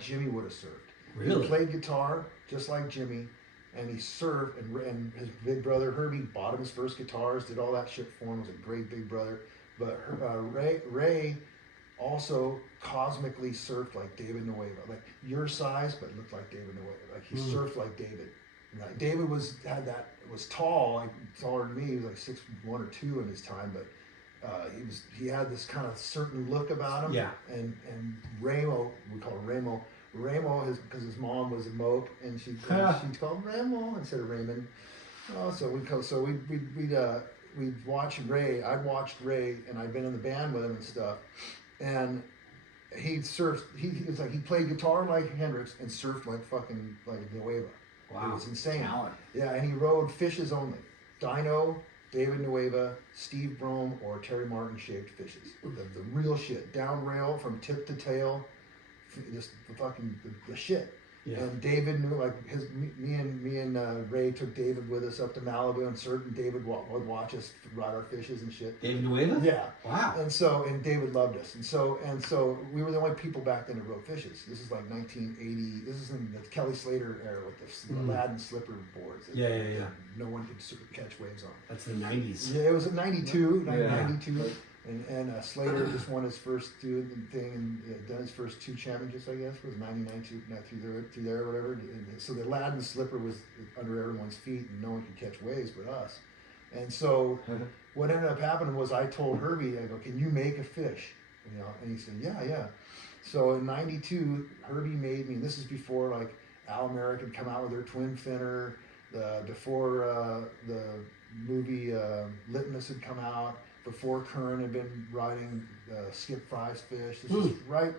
Jimmy would have surfed. Really? He played guitar just like Jimmy, and he surfed. And his big brother Herbie bought him his first guitars, did all that shit for him. Was a great big brother. But Ray also cosmically surfed like David Nueva, like your size, but looked like David Nueva. Like he surfed like David. Right? David was tall, like taller than me. He was like 6'1" or 2" in his time, but he had this kind of certain look about him. Yeah. And Ramo, we call him Ramo. Ramo is because his mom was a mope, and she called him Ramo instead of Raymond. We'd watch Ray. I'd watched Ray, and I'd been in the band with him and stuff. And he'd surfed. He was like he played guitar like Hendrix and surfed like fucking like Nueva. Wow, it was insane. Talent. Yeah, and he rode fishes only. Dino, David Nueva, Steve Brome, or Terry Martin shaped fishes. The real shit. Down rail from tip to tail, just the shit. Yeah. And David knew, like me and Ray took David with us up to Malibu and surfed, and David would watch us ride our fishes and shit. David Nueva? Yeah. Wow. And David loved us, and so we were the only people back then that rode fishes. This is like 1980. This is in the Kelly Slater era with the Aladdin slipper boards. That no one could catch waves on. That's the 90s. Yeah, it was in 92. 92. And Slater just won his first thing and done his first 2 championships, I guess. It was 99 through there or whatever. And so the Aladdin slipper was under everyone's feet, and no one could catch waves but us. And so what ended up happening was I told Herbie, I go, can you make a fish? And he said, yeah. So in 92, Herbie made me, this is before like Al Merrick had come out with their twin finner, before the movie Litmus had come out, before Kern had been riding Skip Fry's fish. This was right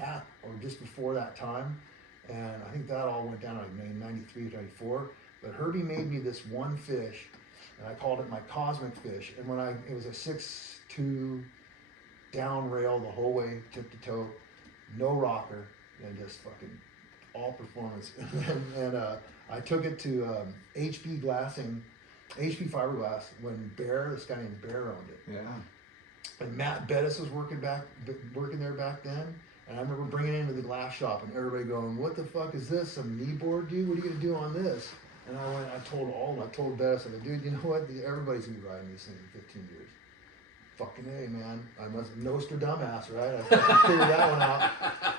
at or just before that time. And I think that all went down like 93, 94. But Herbie made me this one fish, and I called it my cosmic fish. And it was a 6'2" down rail the whole way, tip to toe, no rocker, and just fucking all performance. and I took it to HB Fiberglass when this guy named Bear owned it. Yeah. And Matt Bettis was working there back then. And I remember bringing it into the glass shop and everybody going, what the fuck is this? Some knee board, dude? What are you going to do on this? And I told Bettis, I go, dude, you know what? Everybody's going to be riding this thing in 15 years. Fucking A, man. I must Nostradamus, right? I figured that one out.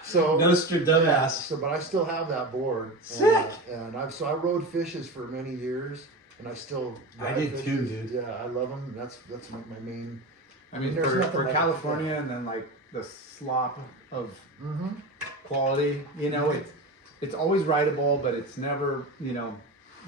So Nostradamus. But I still have that board. Sick. And I rode fishes for many years. And I still I did fishes. too, dude. Yeah, I love them. That's my main. I mean, for California, and then like the slop of quality, it's always rideable, but it's never,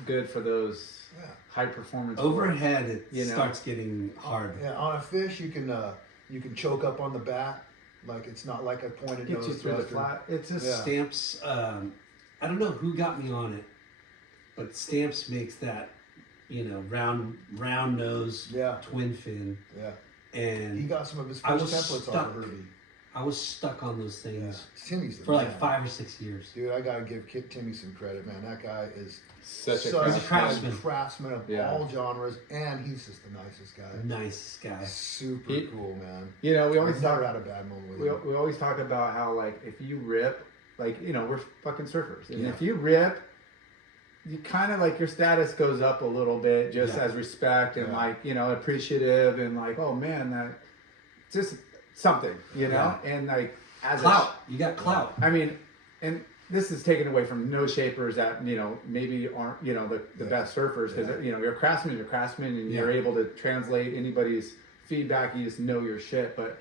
good for those Yeah. high performance. Overhead, it You know? starts getting hard. Yeah, on a fish you can choke up on the back, like it's not like a pointed Gets you nose through the thruster. flat. It's just Yeah. Stamps, I don't know who got me on it, but Stamps makes that, round nose, Yeah. twin fin, Yeah, and he got some of his I first was templates stuck. off of Herbie. I was stuck on those Yeah, things Timmy's the for like man. 5 or 6 years. Dude, I gotta give Timmy some credit, man. That guy is such a He's a craftsman. craftsman of Yeah. all genres, and he's just the nicest guy. Nice guy. Super He- cool, man. We always I've never talk. had a bad moment with We, him. we always talk about how like if you rip, like we're fucking surfers, and Yeah. if you rip, you kind of like your status goes up a little bit just Yeah. as respect and Yeah. like appreciative and like oh man that just something and like as Clout. You got clout. I mean, and this is taken away from no shapers that maybe aren't the Yeah. best surfers because Yeah. you're a craftsman, and you're Yeah. able to translate anybody's feedback. You just know your shit, but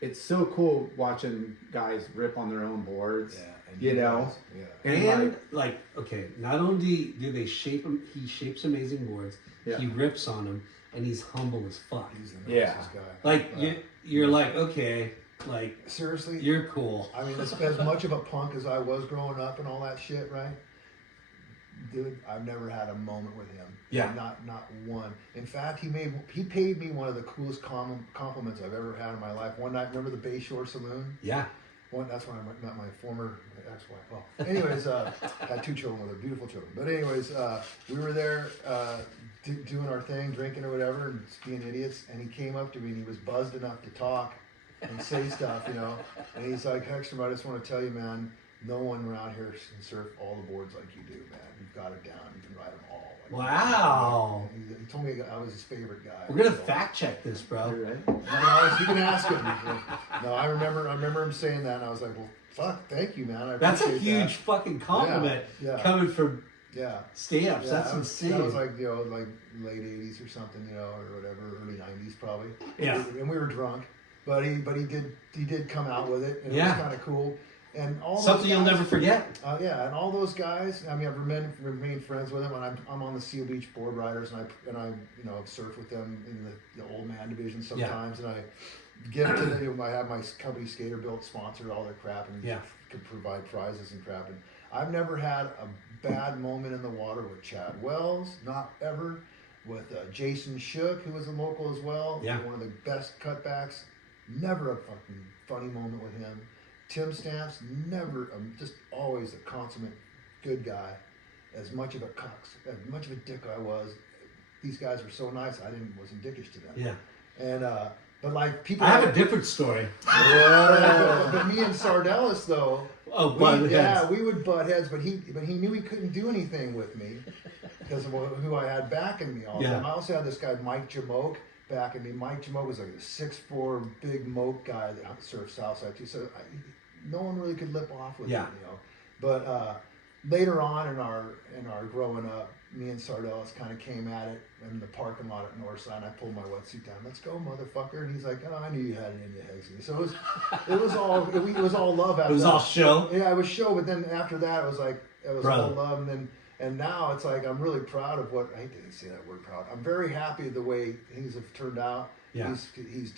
it's so cool watching guys rip on their own boards. Yeah, and You he know? does. Yeah. And okay, not only do they shape him, he shapes amazing boards. Yeah. He rips on them, and he's humble as fuck. He's the Yeah. nicest guy. Like you're like okay, like Seriously, you're cool. I mean, as much of a punk as I was growing up and all that shit, right? Dude, I've never had a moment with him. Yeah. Not one. In fact, he paid me one of the coolest compliments I've ever had in my life. One night, remember the Bayshore Saloon? Yeah. That's when I met my former ex-wife. Well, anyways, had 2 children with her, beautiful children. But anyways, we were there doing our thing, drinking or whatever, and just being idiots. And he came up to me and he was buzzed enough to talk and say stuff, And he's like, Hegstrom, I just want to tell you, man, no one around here can surf all the boards like you do, man. You've got it down. You can ride them all. Wow. And he told me I was his favorite guy. We're gonna fact check this, bro. Right? You can ask him. No, I remember him saying that, and I was like, well, fuck, thank you, man. I That's a appreciate huge fucking compliment Yeah, yeah. coming from that. Yeah. Stamps. Yeah, That's that insane. was like like late '80s or something, or whatever, early '90s probably. Yeah. And we were drunk, but he did come out with it, and Yeah. it was kind of cool. And all Something those you'll guys, never forget. Yeah, and all those guys. I mean, I've remained friends with them, and I'm on the Seal Beach board riders, and I surf with them in the old man division sometimes, and I give to them. I have my company Skaterbuilt sponsor all their crap, and could provide prizes and crap. And I've never had a bad moment in the water with Chad Wells, not ever. With Jason Shook, who was a local as well, one of the best cutbacks. Never a fucking funny moment with him. Tim Stamps, never, just always a consummate good guy. As much of a dick I was, these guys were so nice. I wasn't dickish to them. Yeah. And but like people, I have a different story. but me and Sardellis though. Oh, butt heads. We would butt heads, but he knew he couldn't do anything with me because of who I had backing me all the time. I also had this guy Mike Jamoke backing me. Mike Jamoke was like a 6'4" big moke guy that surfed Southside too. So no one really could lip off with him, But later on in our growing up, me and Sardellis kind of came at it in the parking lot at Northside. I pulled my wetsuit down. Let's go, motherfucker! And he's like, "Oh, I knew you had it in you, Heggsy." So it was all love. After It was that. all show. Yeah, it was show. But then after that, it was Brother. all love. And now it's like I'm really proud of what I didn't say that word proud. I'm very happy the way things have turned out. Yeah. He's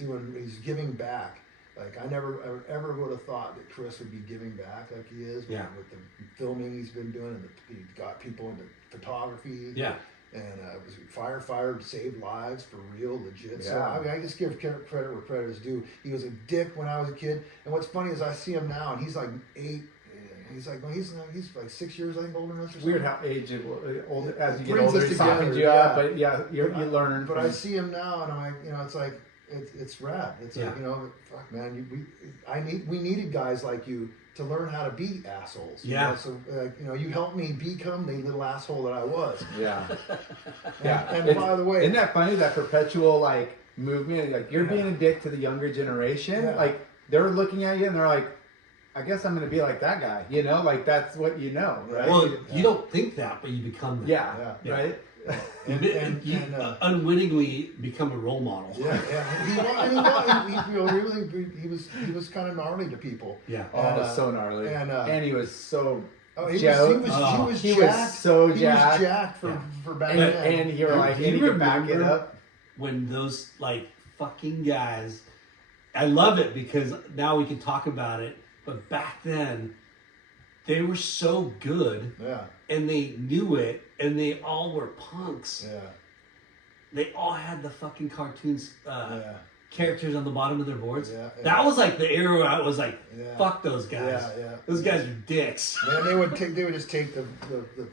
giving back. Like I never ever would have thought that Chris would be giving back like he is with the filming he's been doing, and he got people into photography. Yeah. And it was firefighter saved lives for real, legit. So Yeah. I mean, I just give credit where credit is due. He was a dick when I was a kid, and what's funny is I see him now, and he's like 8. He's like, well, he's like 6 years, I think, older than us. Or something. Weird how age old as you get Brings older, us it softens together, you up. yeah. But you learn. But I see him now, and I'm like, it's like it's rad. It's like, fuck, man, we needed guys like you to learn how to be assholes. Yeah. So you helped me become the little asshole that I was. Yeah. And by the way, isn't that funny? That perpetual like movement, like you're being a dick to the younger generation. Yeah. Like they're looking at you and they're like, I guess I'm going to be like that guy. Like that's what you know, right? Well, you don't think that, but you become that. Yeah. Right. You unwittingly become a role model. He was kind of gnarly to people. Yeah. Oh, so gnarly. and he was so Oh, he Joe- was he jacked. was so He jacked. was jacked for back And, then. and you're like, Do and you you can back it remember up. when those like fucking guys? I love it because now we can talk about it. But back then, they were so good, Yeah, and they knew it, and they all were punks. yeah, They all had the fucking cartoons yeah. characters on the bottom of their boards. Yeah, yeah. That was like the era where I was like, Yeah. fuck those guys. Yeah, yeah. Those guys are dicks. And they would just take the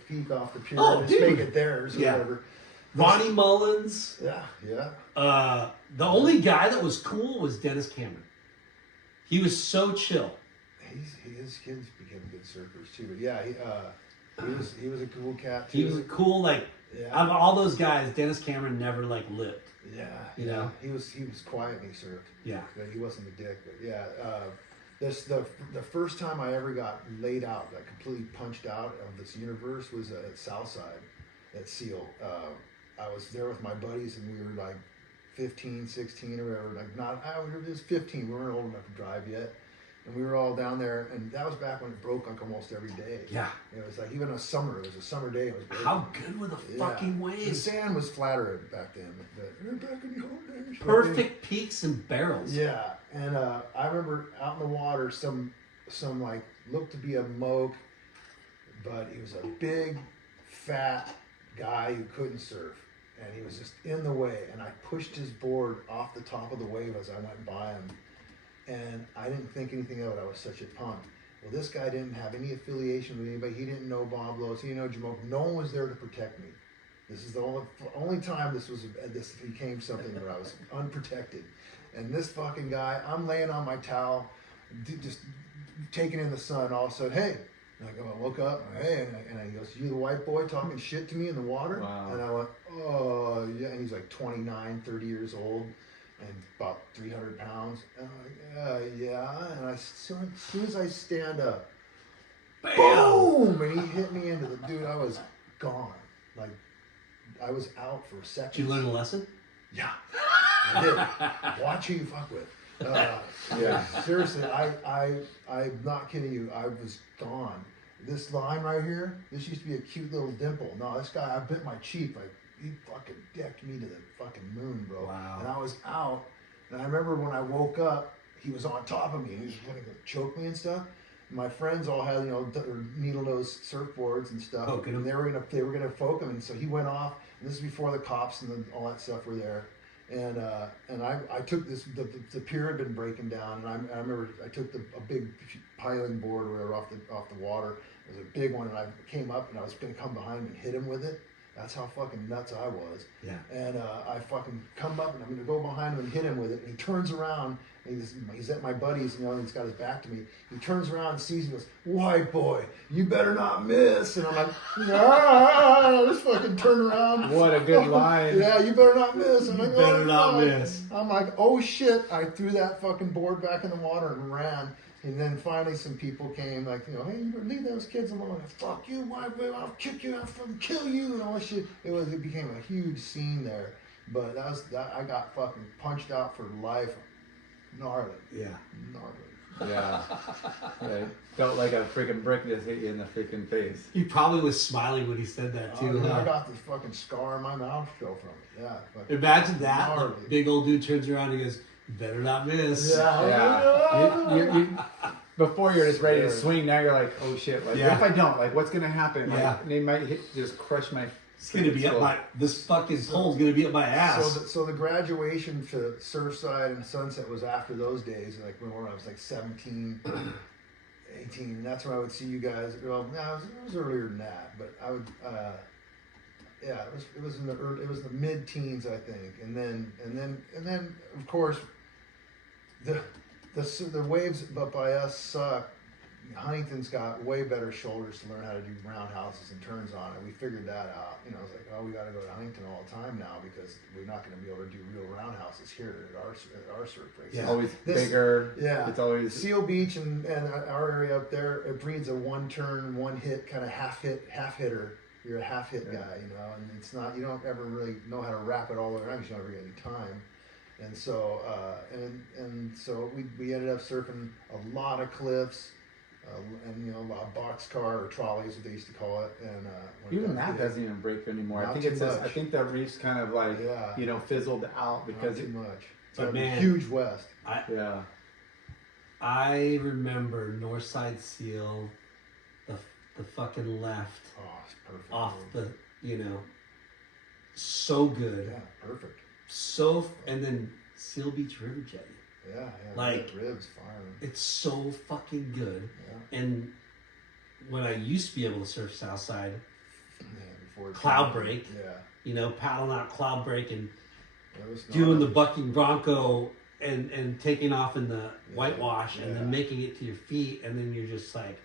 peak off the pier Oh, and just dude. make it theirs or Yeah. whatever. Ronnie Mullins. Yeah, yeah. The only guy that was cool was Dennis Cameron. He was so chill. His kids became good surfers too. But yeah, he was a cool cat too. He was a cool, like, Yeah. out of all those guys, Dennis Cameron never, like, lived. Yeah, You know? he was quiet when he surfed. Yeah. He wasn't a dick, but yeah. The first time I ever got laid out, got completely punched out of this universe was at Southside, at Seal. I was there with my buddies, and we were like 15, 16 or whatever. Like we were just 15. We weren't old enough to drive yet, and we were all down there. And that was back when it broke like almost every day. Yeah. It was like even a summer. It was a summer day. It was breaking. How good were the Yeah. fucking The waves? sand was flatter back then. But back in the old days. Perfect peaks and barrels. Yeah, and I remember out in the water, some like looked to be a moke, but he was a big, fat guy who couldn't surf, and he was just in the way. And I pushed his board off the top of the wave as I went by him, and I didn't think anything of it. I was such a punk. Well, this guy didn't have any affiliation with anybody. He didn't know Bob Lowe's. He didn't know Jamoke. No one was there to protect me. This is the only time this became something where I was unprotected. And this fucking guy, I'm laying on my towel, just taking in the sun. All of a sudden, hey, and I look up, hey, and he goes, "You the white boy talking shit to me in the water?" Wow. And I went, "Oh yeah." And he's like 29, 30 years old, and about 300 pounds. And I'm like, "Yeah." And as soon as I stand up, Bam! boom! And he hit me into the dude. I was gone. Like I was out for a second. Did you learn a lesson? Yeah, I did. Watch who you fuck with. Yeah. Seriously, I'm not kidding you. I was gone. This line right here, this used to be a cute little dimple. No, this guy, I bit my cheek. Like, he fucking decked me to the fucking moon, bro. Wow. And I was out. And I remember when I woke up, he was on top of me. He was going to choke me and stuff. My friends all had, their needle nose surfboards and stuff, Poking and him. they were gonna poke him, and so he went off. And this is before the cops and all that stuff were there. And I took this. The pier had been breaking down, and I remember I took a big piling board or whatever off the water. It was a big one, and I came up and I was gonna come behind him and hit him with it. That's how fucking nuts I was. Yeah. And I fucking come up and I'm gonna go behind him and hit him with it. And he turns around and he's at my buddies, and he's got his back to me. He turns around and sees me and goes, "White boy, you better not miss." And I'm like, "Ah!" Just fucking turn around. What a good line. Yeah, you better not miss. I'm like, better "Oh, not God." miss. I'm like, "Oh shit!" I threw that fucking board back in the water and ran. And then finally some people came, like, "Hey, you better leave those kids alone." "Fuck you, white boy, I'll kick you, I'll fucking kill you," and all that shit. It became a huge scene there. But I got fucking punched out for life. Gnarly. Yeah. Gnarly. Yeah. It felt like a freaking brick just hit you in the freaking face. He probably was smiling when he said that too. I Huh? got this fucking scar in my mouth still from it. Yeah. fucking Imagine that. gnarly. The big old dude turns around and goes, "You better not miss." Yeah. You, before you're just ready to Sure. swing, now you're like, oh shit, like Yeah. what if I don't? Like what's gonna happen? Yeah. Like, they might just crush my. It's gonna be up my. This fucking pole's gonna be up my ass. So the graduation to Surfside and Sunset was after those days, like when I was like 17, 18, and that's when I would see you guys. Well, no, it was earlier than that, but I would, yeah, it was in the early, it was the mid-teens, I think, and then of course, the waves but by us suck. Huntington's got way better shoulders to learn how to do roundhouses and turns on it. We figured that out. It's like, oh, we got to go to Huntington all the time now because we're not going to be able to do real roundhouses here at our surf races. Yeah. Always This- bigger. Yeah, It's always. Seal Beach and our area up there, it breeds a one turn, one hit kind of half hitter. You're a half hit guy, and it's not, you don't ever really know how to wrap it all the way around because you don't ever get any time. And so, so we ended up surfing a lot of cliffs. and you know, a box car or trolleys, what they used to call it, and when it Even got that big, doesn't even break anymore. Not I think too it's just, I much. think the reef's kind of like Yeah. fizzled out because not too much. It's But a man, huge west. yeah. I remember Northside Seal, the fucking left Oh, it's perfect. off dude. the, so good. Yeah, perfect. And then Seal Beach River Jetty. Yeah. Like, ribs firing. It's so fucking good. Yeah. And when I used to be able to surf Southside, Before Cloud Break, Yeah. paddling out Cloud Break and It was doing the not- bucking bronco and taking off in the whitewash and then yeah. making it to your feet, and then you're just like,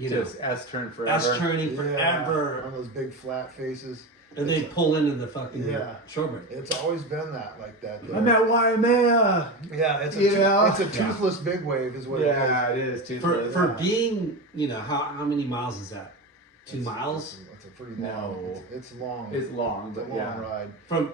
Just S-turn forever. S turning Yeah, forever, on those big flat faces. and they pull into the fucking Yeah. shorebreak. It's always been like that. Though. I'm at Waimea. Yeah, it's You know? it's a toothless big wave, is what it is. Yeah, it is. For being, how many miles is that? 2 miles It's a pretty long. No. It's long. It's long, It's a but long yeah. ride.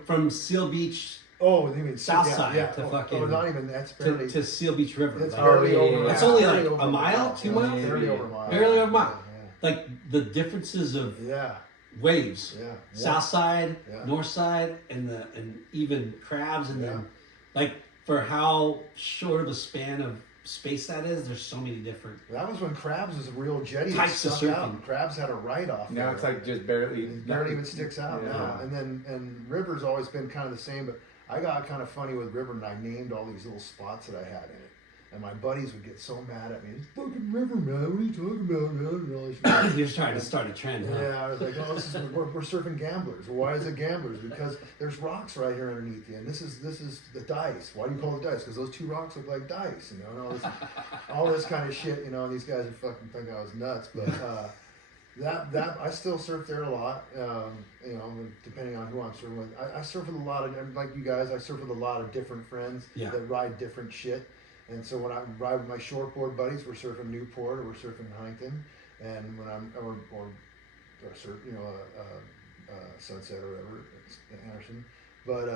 from Seal Beach Oh, you mean Southside yeah. to Oh, fucking- not even that's barely. to Seal Beach River. It's Like, barely yeah, over. yeah, That's yeah. only barely like over a mile, 2 miles? Barely over a mile. Barely over a mile. Yeah. like the differences of Yeah. waves. Yeah. South side, Yeah. north side, and even crabs, and Yeah. then like for how short of a span of space that is, there's so many different. That was when crabs was a real jetty that Types of stuck out. surfing. Crabs had a write off. Now it's like just barely. It barely even sticks out Yeah. now. And River's always been kind of the same, but I got kind of funny with River, and I named all these little spots that I had in it. And my buddies would get so mad at me. It's fucking River, man. What are you talking about, man? And all this shit. You're trying to start a trend, huh? Yeah, I was like, oh, we're surfing gamblers. Well, why is it gamblers? Because there's rocks right here underneath you, and this is the dice. Why do you call it dice? Because those two rocks look like dice, and all this kind of shit, and these guys would fucking think I was nuts. But that I still surf there a lot, depending on who I'm surfing with. I surf with a lot of, like you guys, I surf with a lot of different friends Yeah. that ride different shit. And so when I ride with my shortboard buddies, we're surfing Newport or we're surfing Huntington, and when I'm or surf, Sunset or whatever, it's Anderson, but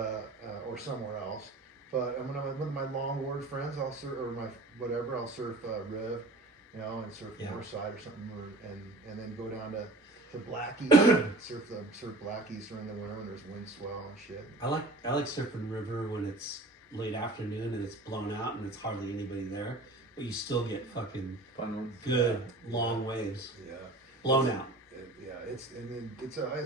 or somewhere else. But when I'm with my longboard friends, I'll surf I'll surf Riv, and surf Northside or something, and then go down to Blackie, surf Blackies during the winter when there's wind swell and shit. I like surfing river when it's late afternoon and it's blown out and it's hardly anybody there, but you still get fucking Fun ones. good long waves Yeah. blown out. It's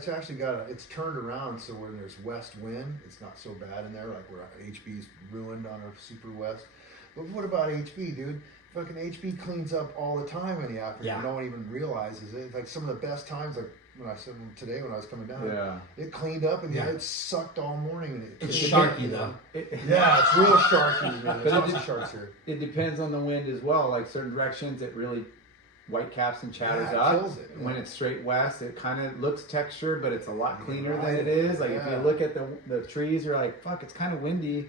actually it's turned around, so when there's west wind, it's not so bad in there. Like where HB's ruined on our super west. But what about HB, dude? Fucking HB cleans up all the time in the afternoon. Yeah. No one even realizes it. Like some of the best times, like when I said today when I was coming down, Yeah. it cleaned up and Yeah. it sucked all morning. And It's sharky though. Yeah, it's real sharky, man. There's But lots of sharks here. It depends on the wind as well. Like certain directions, it really white caps and chatters Yeah, it up. kills it, yeah. When it's straight west, it kind of looks textured, but it's a lot cleaner than it is. Like if you Yeah. look at the trees, you're like, fuck, it's kind of windy.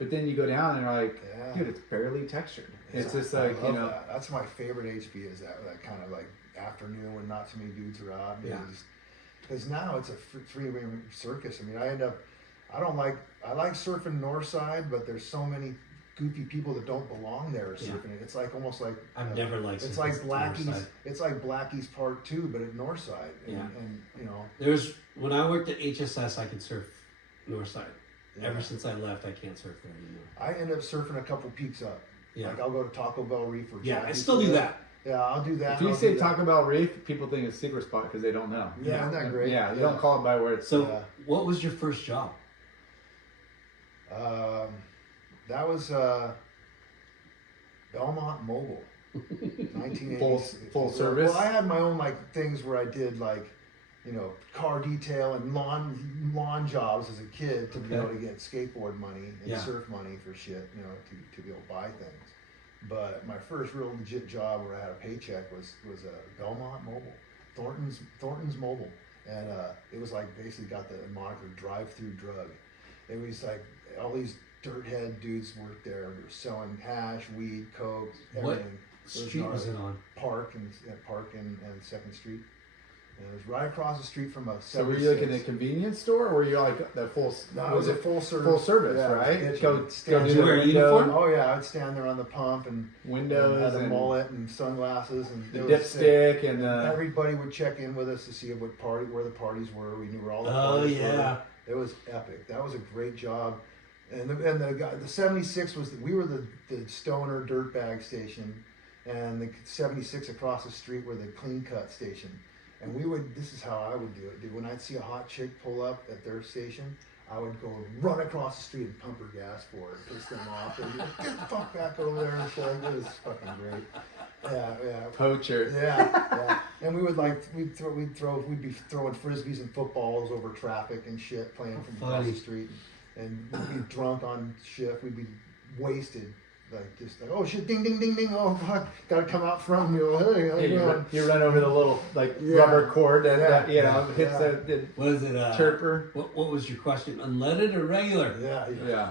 But then you go down and you're like, Yeah. dude, it's barely textured. It's Yeah, just I like, love that. That's my favorite HB is that kind of like afternoon when not too many dudes are out. Yeah. Because now it's a three-way circus. I mean, I like surfing north side, but there's so many goofy people that don't belong there surfing it. It's like almost like I've never liked it's surfing like north Blackie's. side. It's like Blackie's Part 2, but at north side. Yeah. And When I worked at HSS, I could surf north side. Yeah. Ever since I left, I can't surf there anymore. I end up surfing a couple peaks up. Yeah. Like I'll go to Taco Bell Reef or Yeah, I Jackie's still do Reef. that. Yeah, I'll do that. if you I'll say do that. Taco Bell Reef, people think it's a secret spot because they don't know. Yeah, isn't that great? Yeah, you don't call it by where it's. So, Yeah. what was your first job? That was Belmont Mobile, 1980. Full service? Well, I had my own things where I did car detail and lawn jobs as a kid to be able to get skateboard money and surf money for shit, to be able to buy things. But my first real legit job where I had a paycheck was Belmont Mobile, Thornton's Mobile, and it was basically got the moniker drive-through drug. It was all these dirthead dudes worked there. They were selling hash, weed, coke, What everything. street was it on? Park and 2nd Street. And it was right across the street from a. So were you like in a convenience store, or were you like the full? No, it was a full service. Full service, yeah, right? Go Go Did do you wear a the uniform? window, Oh yeah, I'd stand there on the pump and windows, had a and mullet and sunglasses and the it was dipstick, and everybody would check in with us to see where the parties were. We knew where all the Oh parties yeah. were. It was epic. That was a great job. And the guy, the 76 we were the stoner dirtbag station, and the 76 across the street were the clean cut station. And this is how I would do it, dude. When I'd see a hot chick pull up at their station, I would go run across the street and pump her gas for her, piss them off. And get the fuck back over there and shit. It was fucking great. Yeah. poacher. Yeah. And we would we'd be throwing frisbees and footballs over traffic and shit, playing from across the street. And we'd be drunk on shift. We'd be wasted. Oh shit, ding, ding, ding, ding, oh fuck, gotta come out from you. Hey, how you doing? You run over the little rubber cord that hits yeah. the What is it? chirper. What was your question? Unleaded or regular? Yeah.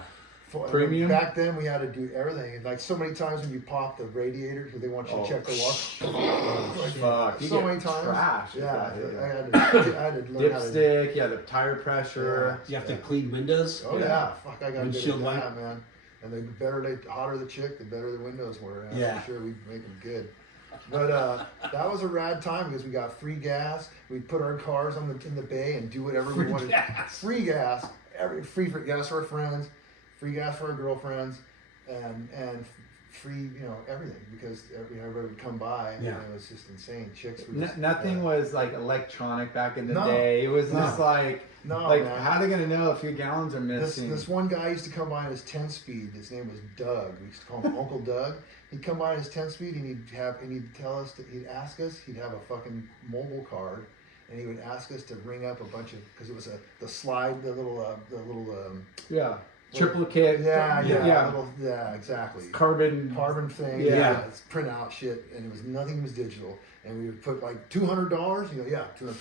Premium? Back then we had to do everything. Like so many times when you pop the radiator because they want you to check the water. Fuck. So many times. Trash. Yeah, I had to learn how to. Dipstick, the tire pressure. You have to clean windows. Oh yeah, fuck, I got good Windshield at that, man. And the hotter the chick, the better the windows were. Yeah. For sure, we'd make them good. But that was a rad time because we got free gas. We'd put our cars in the bay and do whatever we wanted. Free gas, free gas for our friends, free gas for our girlfriends, and free, everything because everybody would come by and it was just insane. Chicks were just, nothing was like electronic back in the No. day. It was just like man. how are they gonna know a few gallons are missing? This one guy used to come by in his 10-speed. His name was Doug. We used to call him Uncle Doug. He'd come by in his 10-speed and he'd ask us. He'd have a fucking mobile card, and he would ask us to ring up a bunch of because it was the slide, the little triplicate. Yeah, exactly. Carbon thing. Yeah. It's print out shit, and nothing was digital. And we would put like $200. $200.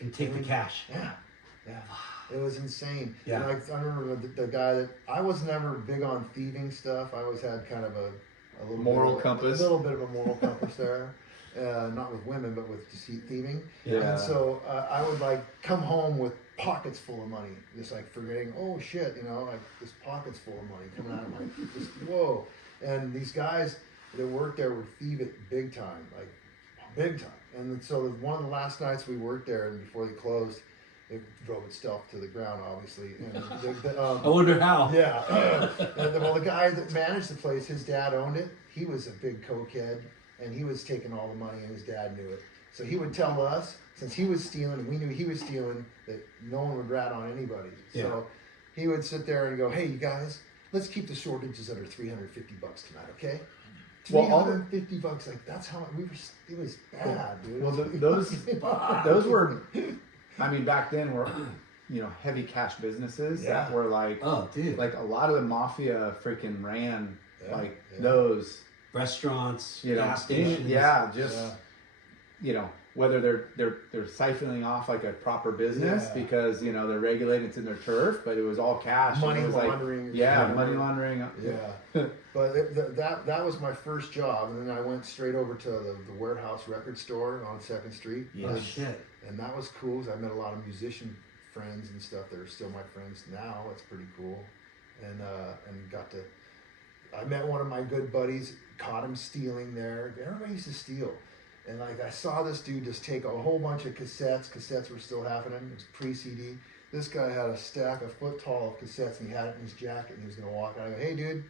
And take the cash. Yeah. It was insane. Yeah. And I remember the guy that I was never big on thieving stuff. I always had kind of a little moral compass. A little bit of a moral compass there. Not with women, but with deceit thieving. Yeah. And so I would come home with pockets full of money, just forgetting, oh shit, this pockets full of money coming out of just whoa. And these guys that worked there would thieve it big time. And so one of the last nights we worked there, and before they closed, it drove itself to the ground, obviously. And I wonder how. Yeah. The guy that managed the place, his dad owned it. He was a big cokehead, and he was taking all the money, and his dad knew it. So he would tell us, since he was stealing, and we knew he was stealing, that no one would rat on anybody. Yeah. So he would sit there and go, hey, you guys, let's keep the shortages under $350 tonight, okay? $350, that's how it was bad, dude. Well, those were, back then were, heavy cash businesses that were oh, dude, like a lot of the mafia freaking ran those restaurants, gas stations. Whether they're siphoning off like a proper business because they're regulated, it's in their turf, but it was all cash. Money laundering. Money laundering. Yeah. But that was my first job, and then I went straight over to the Warehouse record store on 2nd Street. Yeah, shit. And that was cool because I met a lot of musician friends and stuff that are still my friends now. That's pretty cool. And I met one of my good buddies, caught him stealing there. Everybody used to steal. And I saw this dude just take a whole bunch of cassettes. Cassettes were still happening. It was pre-CD. This guy had a stack a foot tall of cassettes, and he had it in his jacket, and he was going to walk out. I go, hey, dude,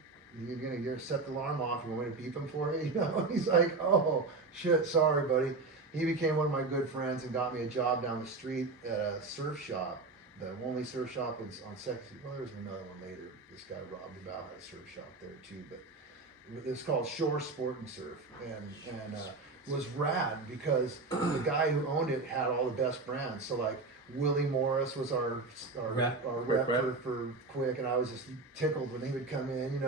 you're going to set the alarm off. You want me to beep him for you? He's like, oh, shit, sorry, buddy. He became one of my good friends and got me a job down the street at a surf shop. The only surf shop was on 2nd Street. Well, there was another one later. This guy, Rob DeVal, had a surf shop there, too. But it's called Shore Sport and Surf. And was rad because the guy who owned it had all the best brands. So Willie Morris was our rep for Quick, and I was just tickled when he would come in,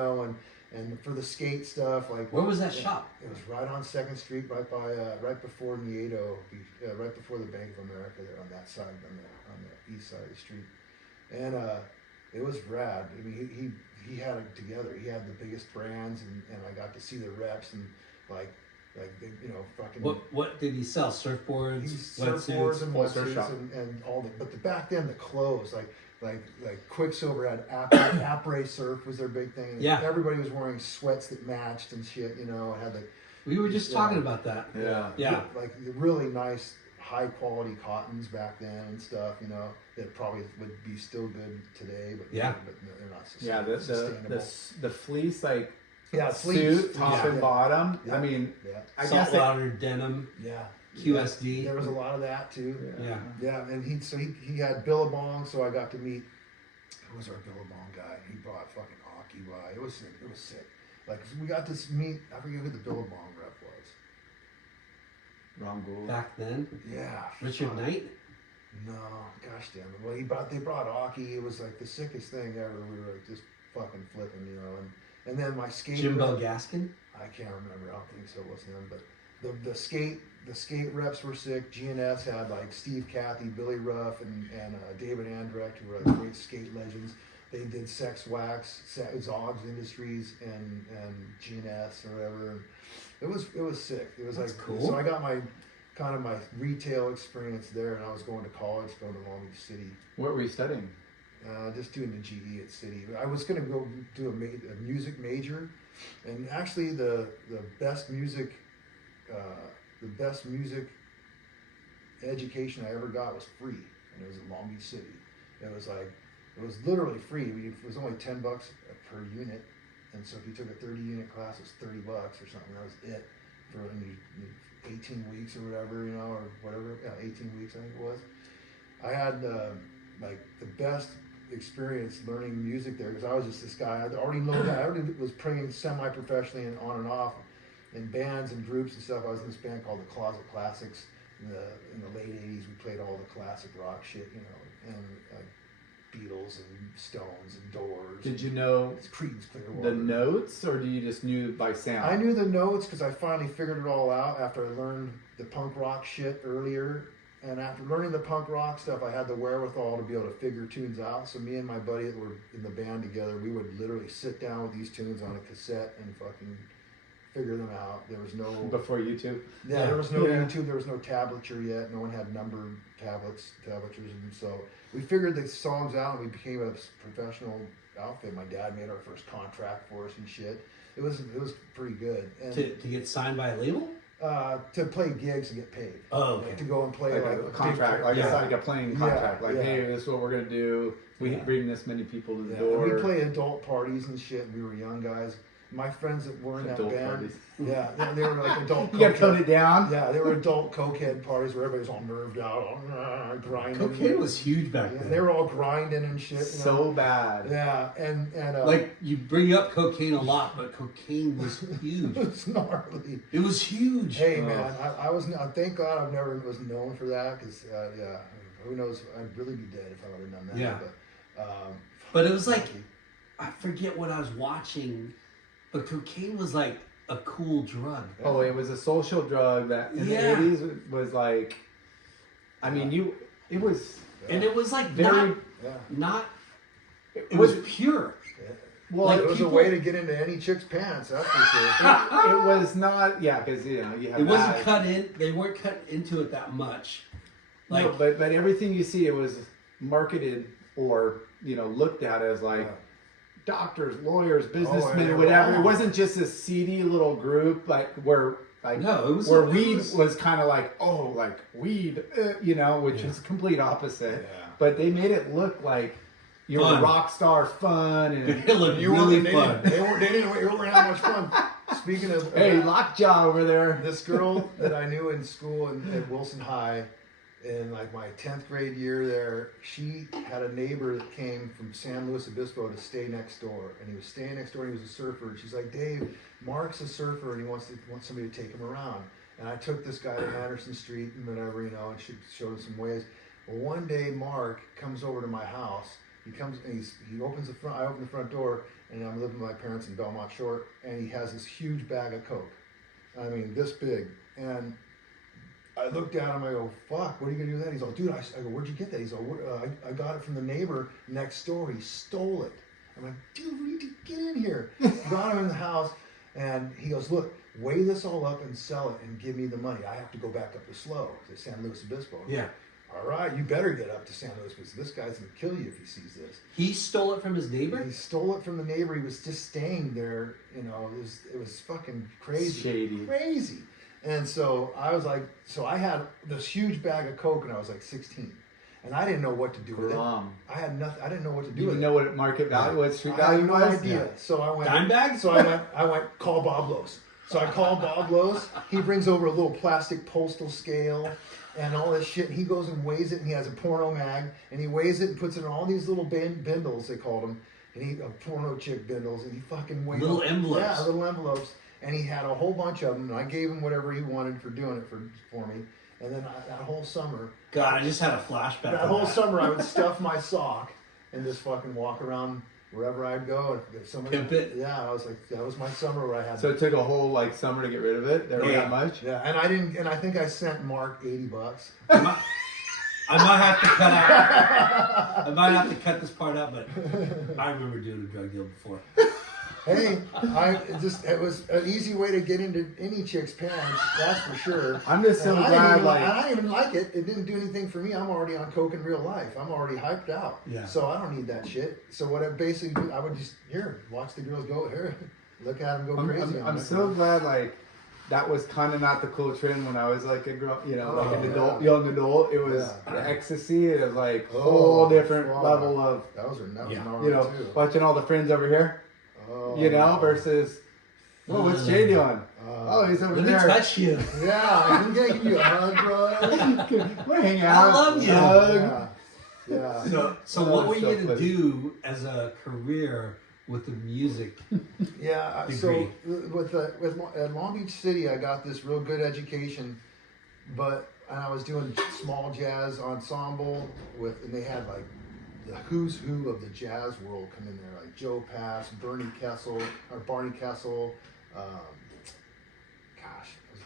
and for the skate stuff. Where was that shop? It was right on 2nd Street, right before Nieto, right before the Bank of America there on that side, on the east side of the street. And it was rad. He had it together. He had the biggest brands, and I got to see the reps and Like they, fucking. What did he sell? Surfboards, Surfboards wetsuits. and Full surf wetsuits shop. and all that. But back then the clothes, like Quicksilver had après surf was their big thing. Yeah. Everybody was wearing sweats that matched and shit. Had the We were just talking about that. Yeah. like the really nice high quality cottons back then and stuff. That probably would be still good today, but Yeah. but they're not Yeah, sustainable. the fleece like Yeah, suit top and bottom. Yeah. I mean, Yeah. I guess it, Saltwater denim, Yeah. QSD. There was a lot of that too. Yeah. Yeah, and he had Billabong, so I got to meet. Who was our Billabong guy? He brought fucking hockey by. It was sick. It was sick. Like we got to meet. I forget who the Billabong rep was. Ron Gould. Back then, Yeah. Richard fuck. Knight. No, gosh damn it. Well, they brought hockey. It was like the sickest thing ever. We were like just fucking flipping, and then my skate. Jimbo Gaskin. I can't remember. I don't think so. It wasn't him, but the skate reps were sick. GNS had like Steve Cathy, Billy Ruff, and David Andrecht, who were like great skate legends. They did Sex Wax, Zoggs Industries, and GNS or whatever. It was sick. It was That's like cool. So I got my retail experience there, and I was going to college, going to Long Beach City. What were you studying? Just doing the GE at City. I was going to go do a music major, and actually the best music education I ever got was free, and it was at Long Beach City. It was literally free. It was only $10 per unit, and so if you took a 30-unit class, it was $30 or something. That was it for 18 weeks or whatever, or whatever. Yeah, 18 weeks I think it was. I had like the best experience learning music there because I was just this guy. I already was playing semi-professionally and on and off in bands and groups and stuff. I was in this band called the Closet Classics. In the late '80s, we played all the classic rock shit, and Beatles and Stones and Doors. Did you know It's Creedence Clearwater. the notes, or do you just knew by sound? I knew the notes because I finally figured it all out after I learned the punk rock shit earlier. And after learning the punk rock stuff, I had the wherewithal to be able to figure tunes out. So me and my buddy that were in the band together, we would literally sit down with these tunes on a cassette and fucking figure them out. There was no Before YouTube? there was no Yeah. YouTube. There was no tablature yet. No one had numbered tablatures, and so we figured the songs out, and we became a professional outfit. My dad made our first contract for us and shit. It was pretty good. And To get signed by a label? to play gigs and get paid. Oh, okay. Like, to go and play Like a big- contract, like Yeah. a playing contract. Yeah, Like, yeah. hey, this is what we're gonna do. We Yeah. bring this many people to the Yeah, door. and we play adult parties and shit. We were young guys. My friends that were in that Adult band, parties. yeah, they were like adult. You gotta tone cokehead- it down. Yeah, they were adult cokehead parties where everybody's all nerved out, grinding. Cocaine was huge back Yeah, then. they were all grinding and shit. So bad. Yeah, and Like, you bring up cocaine a lot, but cocaine was huge. it was gnarly. It was huge. Hey Oh. man, I was thank God I've never was known for that because yeah, who knows? I'd really be dead if I would have done that. Yeah. But, But it was like, I forget what I was watching, but cocaine was like a cool drug. Oh, it was a social drug that in Yeah. the 80s was like, I mean, it was And it was like very, yeah. it was pure. well, like It was people- a way to get into any chick's pants. That's for sure. it was not, yeah, because, you have It wasn't that. cut in, they weren't cut into it that much. Like, No, but everything you see, it was marketed or, looked at as like, Yeah. doctors, lawyers, businessmen, yeah, or whatever. wow. It wasn't just a seedy little group where no, it was where it weed was- was kind of like, oh, like weed, which is complete opposite. Yeah. But they made it look like you were Fun. rock star fun and It looked You really weren't, fun. They didn't have much fun. Speaking of hey, lockjaw over there. this girl that I knew in school at Wilson High, in like my 10th grade year there, she had a neighbor that came from San Luis Obispo to stay next door, and he was staying next door. And he was a surfer, and she's like, "Dave, Mark's a surfer, and he wants somebody to take him around." And I took this guy to Anderson Street and whatever, and she showed him some ways. Well, one day Mark comes over to my house. He comes and he opens the front. I open the front door, and I'm living with my parents in Belmont Shore, and he has this huge bag of Coke. I mean, this big, and I looked at him. I go, "Fuck, what are you gonna do with that?" He's like, "Dude," I go, "Where'd you get that?" He's like, I got it from the neighbor next door. He stole it. I'm like, "Dude, we need to get in here." Got him in the house, And he goes, look, weigh this all up and sell it and give me the money. I have to go back up to SLO, to San Luis Obispo. Yeah. All right, you better get up to San Luis because this guy's going to kill you if he sees this. He stole it from his neighbor? He stole it from the neighbor. He was just staying there. You know, it was fucking crazy. Shady. Crazy. And so I was like, so I had this huge bag of Coke and I was like 16. And I didn't know what to do with it. I had nothing. I didn't know what to do You with didn't it. know what market value, what street I value had no was? idea. So I went. Dime bag? So I went call Bob Lowe's. So I called Bob Lowe's. He brings over a little plastic postal scale and all this shit. And he goes and weighs it. And he has a porno mag. And he weighs it and puts it in all these little bindles, they called them. And he porno chick bindles. And he fucking weighed Little them. envelopes. Yeah, little envelopes. And he had a whole bunch of them. And I gave him whatever he wanted for doing it for me. And then that whole summer. God, I just had a flashback. That whole summer I would stuff my sock and just fucking walk around wherever I'd go. If somebody, Pimp it? Yeah, I was like, that was my summer where I had. So it took a whole like summer to get rid of it. There was that much. Yeah, and I didn't, and I think I sent Mark $80. I might have to cut out. I might have to cut this part out, but I remember doing a drug deal before. Hey, it was an easy way to get into any chick's pants, that's for sure. I'm just so And glad, I didn't even like it. It didn't do anything for me. I'm already on coke in real life. I'm already hyped out. Yeah. So I don't need that shit. So what I basically do, I would just watch the girls go here, look at them go crazy. I'm so glad like that was kind of not the cool trend when I was like a girl, you know, like an adult, young adult. It was the ecstasy. It was like whole different level of, that was you know, too. watching all the friends over here. Oh, You know, versus, well, what's Jay doing? Oh, he's over Let me there. touch you. Yeah, I'm gonna give you a hug, bro. We're hanging I out. love you. Hug. Yeah. So what were you going to do as a career with the music? Yeah, degree? so at Long Beach City, I got this real good education, and I was doing small jazz ensemble and they had like the who's who of the jazz world come in there, like Joe Pass, Barney Kessel, those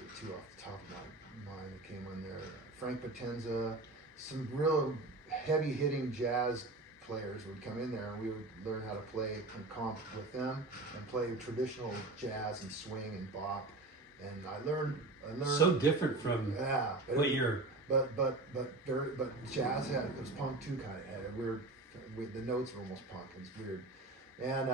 are two off the top of my mind that came on there. Frank Potenza, some real heavy hitting jazz players would come in there and we would learn how to play and comp with them and play traditional jazz and swing and bop. And I learned So different from what you're. But jazz it was punk too, kind of had it weird. The notes were almost punk. It was weird. And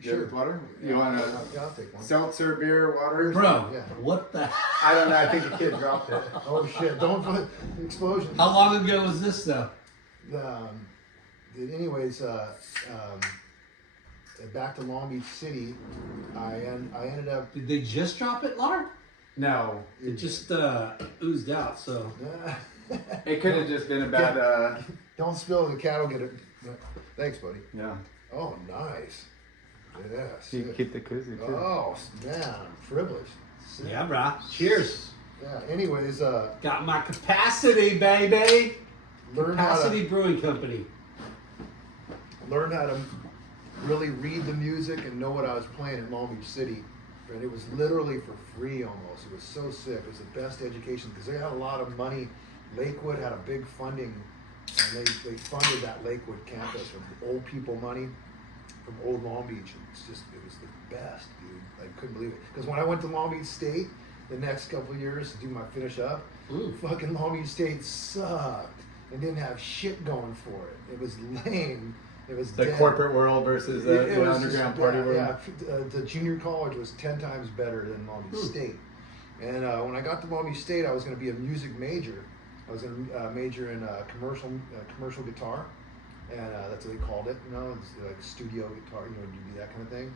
Sure. Water? You want I'll take one. seltzer, beer, water? Bro, Yeah. what the? I don't know. I think a kid dropped it. Oh shit! Don't put explosion. How long ago was this though? Anyways, back to Long Beach City, I ended up. Did they just drop it, Lar? No. It just oozed out. So It could have just been a bad. Don't spill, the cat will get it. Thanks, buddy. Yeah. Oh, nice. Yes. You can keep the koozie too. Oh man, I'm privileged. Sick. yeah, brah. Cheers. Yeah. Anyways, Got my capacity, baby. learned how Capacity Brewing Company. to really read the music and know what I was playing in Long Beach City. And it was literally for free almost. It was so sick. It was the best education because they had a lot of money. Lakewood had a big funding, and they funded that Lakewood campus with old people money from old Long Beach. It was the best, dude. I couldn't believe it. Because when I went to Long Beach State the next couple of years to do my finish up, fucking Long Beach State sucked and didn't have shit going for it. It was lame. It was The dead. corporate world versus the It was underground just, party yeah, world. yeah. The junior college was 10 times better than Long Beach State. And when I got to Long Beach State, I was going to be a music major. I was going to major in commercial guitar, and that's what they called it. You know, it's like studio guitar. You know, you do that kind of thing.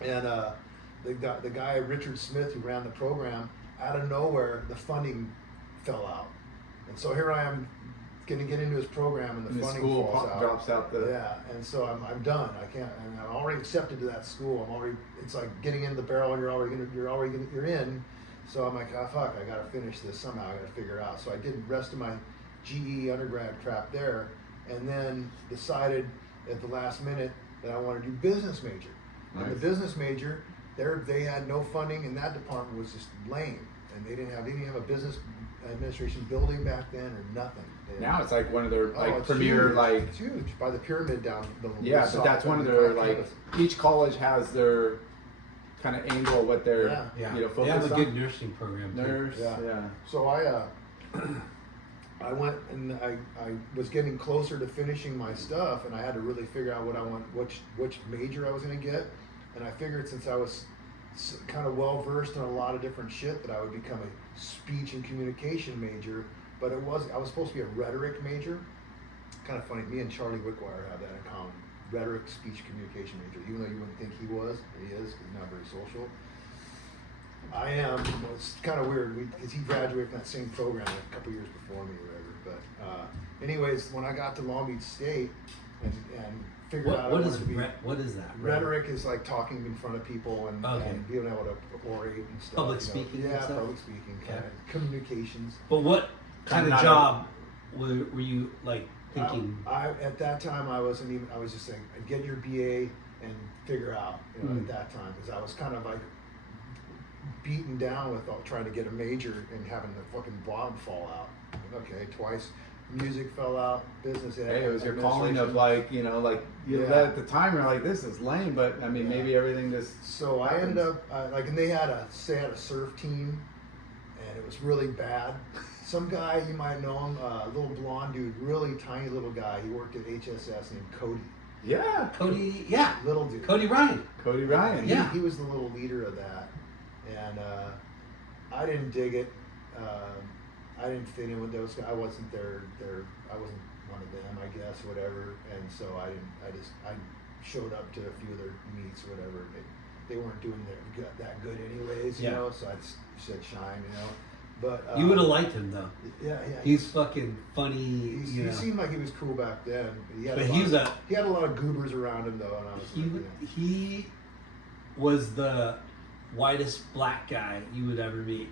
And the guy Richard Smith, who ran the program, out of nowhere, the funding fell out, and so here I am. Going to get into his program and the funding school falls out. drops out the. Yeah, and so I'm done. I can't. And I'm already accepted to that school. It's like getting into the barrel, and you're in. So I'm like, fuck, I gotta finish this somehow. I gotta figure it out. So I did the rest of my GE undergrad crap there, and then decided at the last minute that I want to do business major. Nice. And the business major, they had no funding, and that department was just lame. And they didn't have a business administration building back then or nothing. Now it's like one of their like it's premier huge. like. It's huge by the pyramid down the. Yeah, but that's one of their like. Each college has their kind of angle what they're Yeah. you know They have focused a on. good nursing program too. Nurse, Yeah. yeah. So I went and I was getting closer to finishing my stuff, and I had to really figure out which major I was going to get. And I figured since I was kind of well versed in a lot of different shit that I would become a speech and communication major. But I was supposed to be a rhetoric major. Kind of funny. Me and Charlie Wickwire have that in common. Rhetoric, speech, communication major. Even though you wouldn't think he was, but he is. He's not very social. I am. It's kind of weird because he graduated from that same program a couple years before me or whatever. But anyways, when I got to Long Beach State and figured out What I is wanted to be, what is that? rhetoric is like talking in front of people and, Okay. and being able to orate and stuff. Public you know. speaking and Yeah, stuff? public speaking, kind Okay. of communications. But what kind of Not job were you like thinking? I at that time I wasn't even. I was just saying, get your BA and figure out. You know, at that time because I was kind of like beaten down with trying to get a major and having the fucking bottom fall out. Okay, twice. Music fell out. Business. Hey, it was your calling of administration. like you know like you Yeah. at the time you're like this is lame, but I mean Yeah. maybe everything just So I ended up like, and they had a surf team, and it was really bad. Some guy you might know him, a little blonde dude, really tiny little guy. He worked at HSS named Cody. yeah. Cody, yeah, Little dude. Cody Ryan. Cody Ryan. He, Yeah. he was the little leader of that, and I didn't dig it. I didn't fit in with those guys. I wasn't I wasn't one of them, I guess, whatever. And so I showed up to a few of their meets or whatever. They weren't doing that good anyways, you Yeah. know. So I just said shine, you know. But You would have liked him though. yeah. He's fucking funny. He seemed like he was cool back then. He had But he had a lot of goobers around him though, and I was like, yeah. he was the whitest black guy you would ever meet.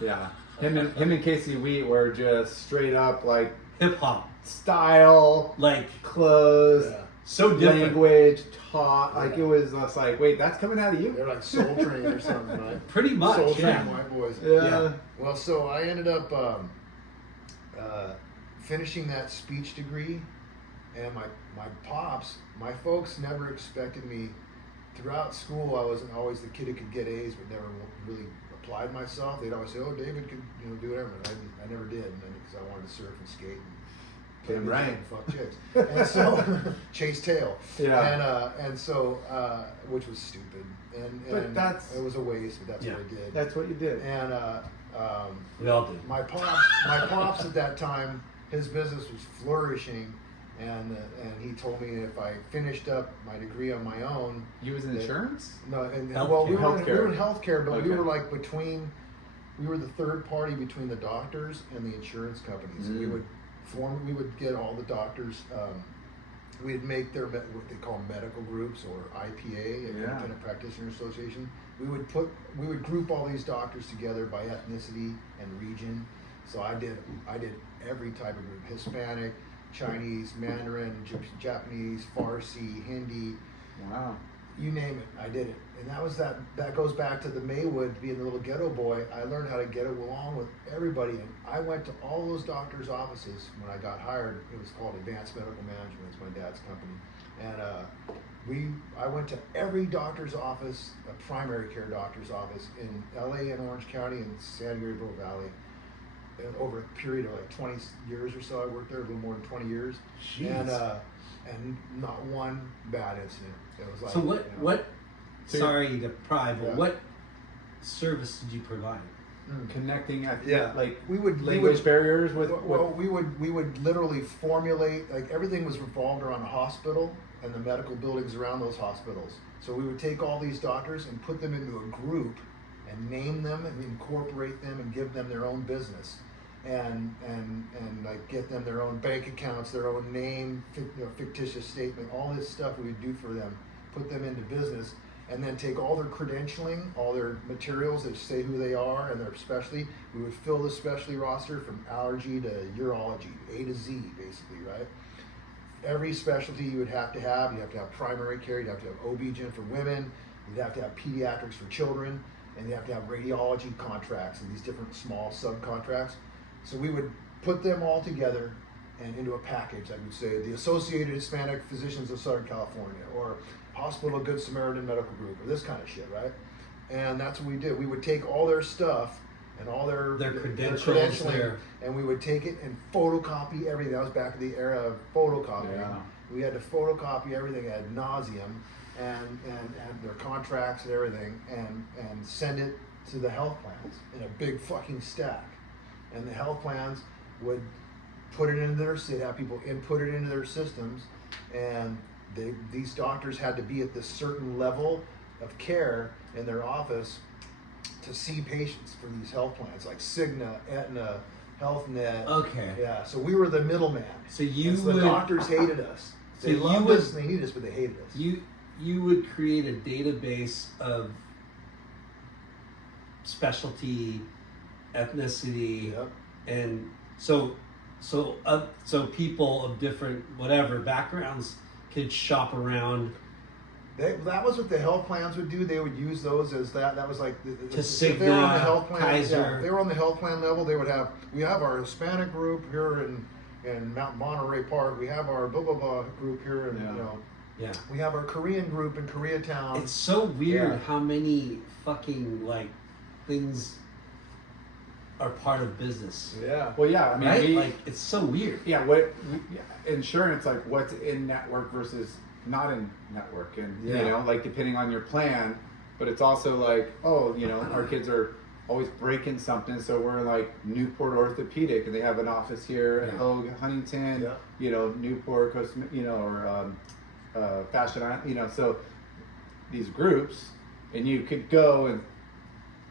Yeah. Him and Casey Wheat were just straight up like Hip hop, style, like clothes, Yeah. so different. language, talk. Like it was just like, wait, that's coming out of you? They're like Soul Train or something, right? Pretty much, Soul yeah. Train white boys. Yeah. Well, so I ended up finishing that speech degree, and my pops, my folks never expected me. Throughout school, I wasn't always the kid who could get A's, but never really applied myself. They'd always say, "Oh, David could do whatever." And I never did, because I wanted to surf and skate and Damn right. and fuck chicks, and so chase tail. Yeah. And so which was stupid, and But it was a waste, but that's Yeah. what I did. That's what you did. And We all did. my pops at that time, his business was flourishing, and he told me if I finished up my degree on my own. You was in that- insurance? No, and Healthcare. well, we were Healthcare. in healthcare, but we Okay. were like we were the third party between the doctors and the insurance companies. Mm. We would get all the doctors. We'd make their what they call medical groups or IPA, Independent Practitioner Association. We would group all these doctors together by ethnicity and region. So I did every type of group: Hispanic, Chinese, Mandarin, Japanese, Farsi, Hindi. Wow. You name it, I did it. And that goes back to the Maywood, being the little ghetto boy. I learned how to get along with everybody. And I went to all those doctors' offices when I got hired. It was called Advanced Medical Management. It's my dad's company. And I went to every doctor's office, a primary care doctor's office in LA and Orange County and San Gabriel Valley. And over a period of like 20 years or so, I worked there, a little more than 20 years. Jeez. And not one bad incident. It was like, So you know, what? So Sorry to pry, but Yeah. what service did you provide? Connecting, Yeah. like we would language barriers with. well, we would literally formulate, like, everything was revolved around a hospital and the medical buildings around those hospitals. So we would take all these doctors and put them into a group and name them and incorporate them and give them their own business and like get them their own bank accounts, their own name, fictitious statement, all this stuff we would do for them, put them into business, and then take all their credentialing, all their materials that say who they are and their specialty. We would fill the specialty roster from allergy to urology, A to Z, basically, right? Every specialty you would have to have. You have to have primary care, you'd have to have OB-GYN for women, you'd have to have pediatrics for children, and you have to have radiology contracts and these different small subcontracts. So we would put them all together and into a package. I would say the Associated Hispanic Physicians of Southern California, or Hospital Good Samaritan Medical Group or this kind of shit, right? And that's what we did. We would take all their stuff and all their credentials credentialing, there. and we would take it and photocopy everything. That was back in the era of photocopying. Yeah. We had to photocopy everything ad nauseum and their contracts and everything and send it to the health plans in a big fucking stack. And the health plans would put it into they'd have people input it into their systems, and these doctors had to be at this certain level of care in their office to see patients for these health plans like Cigna, Aetna, HealthNet. Okay. Yeah, so we were the middleman. So you And so the would- doctors hated us. So They you loved would- us and they needed us, but they hated us. You would create a database of specialty, ethnicity, Yep. and so people of different whatever backgrounds could shop around That was what the health plans would do. They would use those as that was like To if they were on the Cigna, health plan. Kaiser. Yeah, if they were on the health plan level, we have our Hispanic group here in Mount Monterey Park. We have our blah blah blah group here, and yeah. we have our Korean group in Koreatown. It's so weird Yeah. how many fucking like things are part of business. Yeah. Well, yeah, I mean, Right? Like it's so weird. yeah, insurance, like what's in network versus not in network, and Yeah. you know, like depending on your plan, but it's also like, oh, you know, our kids are always breaking something, so we're like Newport Orthopedic, and they have an office here at Yeah. Hogue, Huntington, Yeah. you know, Newport, you know, or Fashion Island, you know, so these groups, and you could go and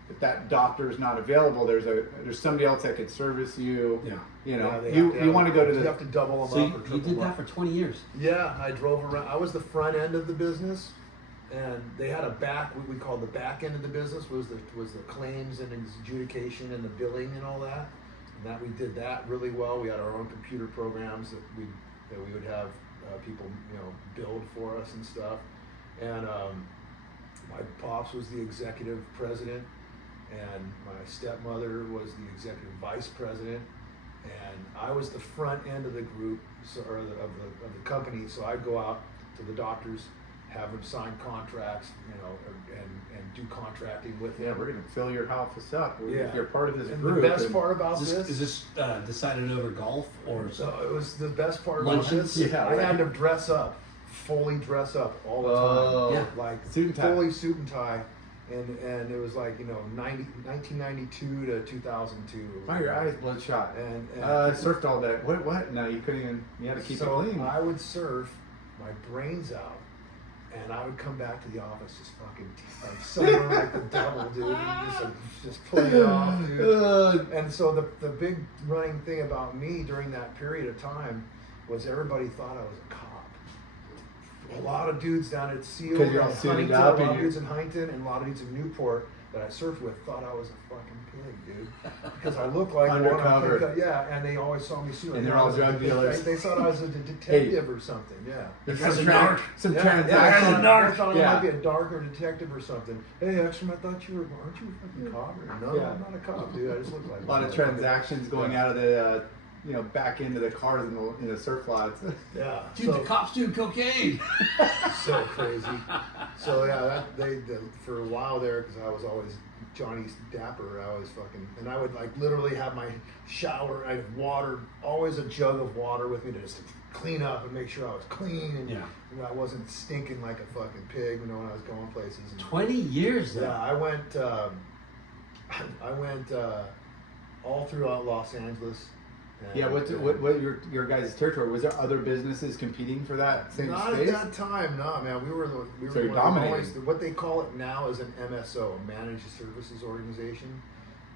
if that doctor is not available, there's somebody else that could service you. Yeah. You know, Yeah, they you have want to go to you the have to double them So up or you triple did them that up. for 20 years. Yeah, I drove around. I was the front end of the business, and they had a back. What we called the back end of the business was the claims and adjudication and the billing and all that. And that we did that really well. We had our own computer programs that we would have people build for us and stuff. And my pops was the executive president, and my stepmother was the executive vice president. And I was the front end of the group, of the company. So I'd go out to the doctors, have them sign contracts, and do contracting with them. Yeah, we're gonna fill your office up Yeah. if you're part of this And group. the best part about Is this, this decided over golf or so it was the best part about Luncheons? this. Yeah, I right. had to dress up, fully dress up all the Oh, time. yeah. Like Suit and tie. fully suit and tie. And it was like 1992 to 2002. Why are your eyes bloodshot? And Surfed all day. What? No, you couldn't even. You had to keep so it clean. I would surf my brains out, and I would come back to the office just fucking like sober like the devil, dude. And just play it off, dude. And so the big running thing about me during that period of time was everybody thought I was a cop. A lot of dudes down at Seal, 'Cause you're all and suited Huntington, up a lot and of you- dudes in Huntington, and a lot of dudes in Newport that I surfed with thought I was a fucking pig, dude. Because I looked like one Undercover. of them. Yeah, and they always saw me suit. And they're all drug dealers. They thought I was a detective or something. Yeah. There's That's some a narc. some Yeah, transaction. I thought I Yeah. might be a dark or detective or something. Hey, Hegstrom, I thought you were, aren't you a fucking cop? Or, no, Yeah. I'm not a cop, dude. I just look like A lot of transactions going out of the, back into the cars in the surf lots. Yeah. dude, the cops do cocaine. So crazy. So yeah, for a while there, because I was always Johnny Dapper, I was fucking, and I would like literally have my shower, I had water, always a jug of water with me to just clean up and make sure I was clean and Yeah. I wasn't stinking like a fucking pig, when I was going places. And, 20 years though. yeah, I went all throughout Los Angeles. And, Yeah, what your guys' territory? Was there other businesses competing for that same Not space? at that time, no, man. We were So you're one of the dominating. only- what they call it now is an MSO, Managed Services Organization,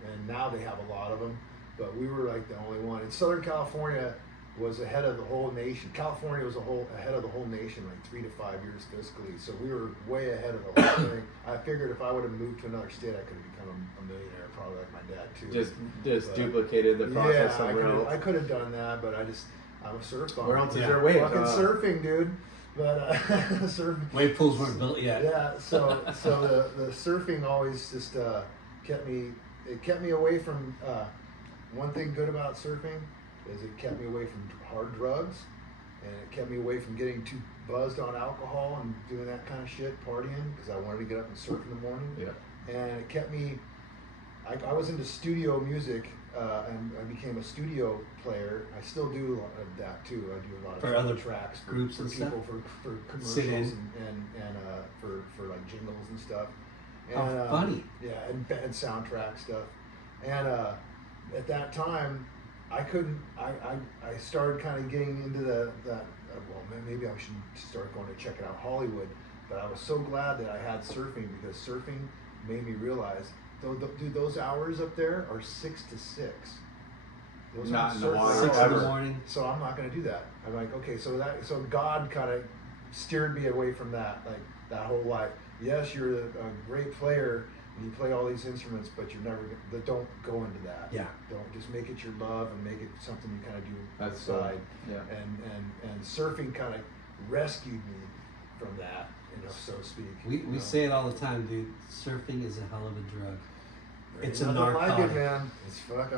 and now they have a lot of them. But we were like the only one. And Southern California was ahead of the whole nation. California was ahead of the whole nation, like 3 to 5 years fiscally. So we were way ahead of the whole thing. I figured if I would have moved to another state, I could have become a millionaire, probably like my dad too. Just But- duplicated the process yeah, somewhere else. I could have done that, but I'm a surf bum. Where else is Yeah. your way? Fucking surfing, dude. But surfing. Wave pools weren't built yet. Yeah, so the surfing always just kept me away from. One thing good about surfing is it kept me away from hard drugs, and it kept me away from getting too buzzed on alcohol and doing that kind of shit, partying, because I wanted to get up and surf in the morning. Yeah. And it kept me. I was into studio music, and I became a studio player. I still do that too. I do a lot of For other tracks groups for and people, stuff? for commercials Sit in. and for like jingles and stuff. How funny. Yeah, and soundtrack stuff. And at that time, I couldn't. I started kind of getting into well, maybe I should start going to check it out Hollywood. But I was so glad that I had surfing, because surfing made me realize, dude, those hours up there are 6 to 6. Those Not aren't in the surfing water 6 in ever. the morning. So I'm not going to do that. I'm like, okay, so God kind of steered me away from that, like that whole life. Yes, you're a great player and you play all these instruments, but you're never. Don't go into that. Yeah. Don't just make it your love and make it something you kind of do That's outside. yeah. And surfing kind of rescued me from that, so to speak. We say it all the time, dude. Surfing is a hell of a drug. It's a Nothing like narcotic. it, man. It's fuck.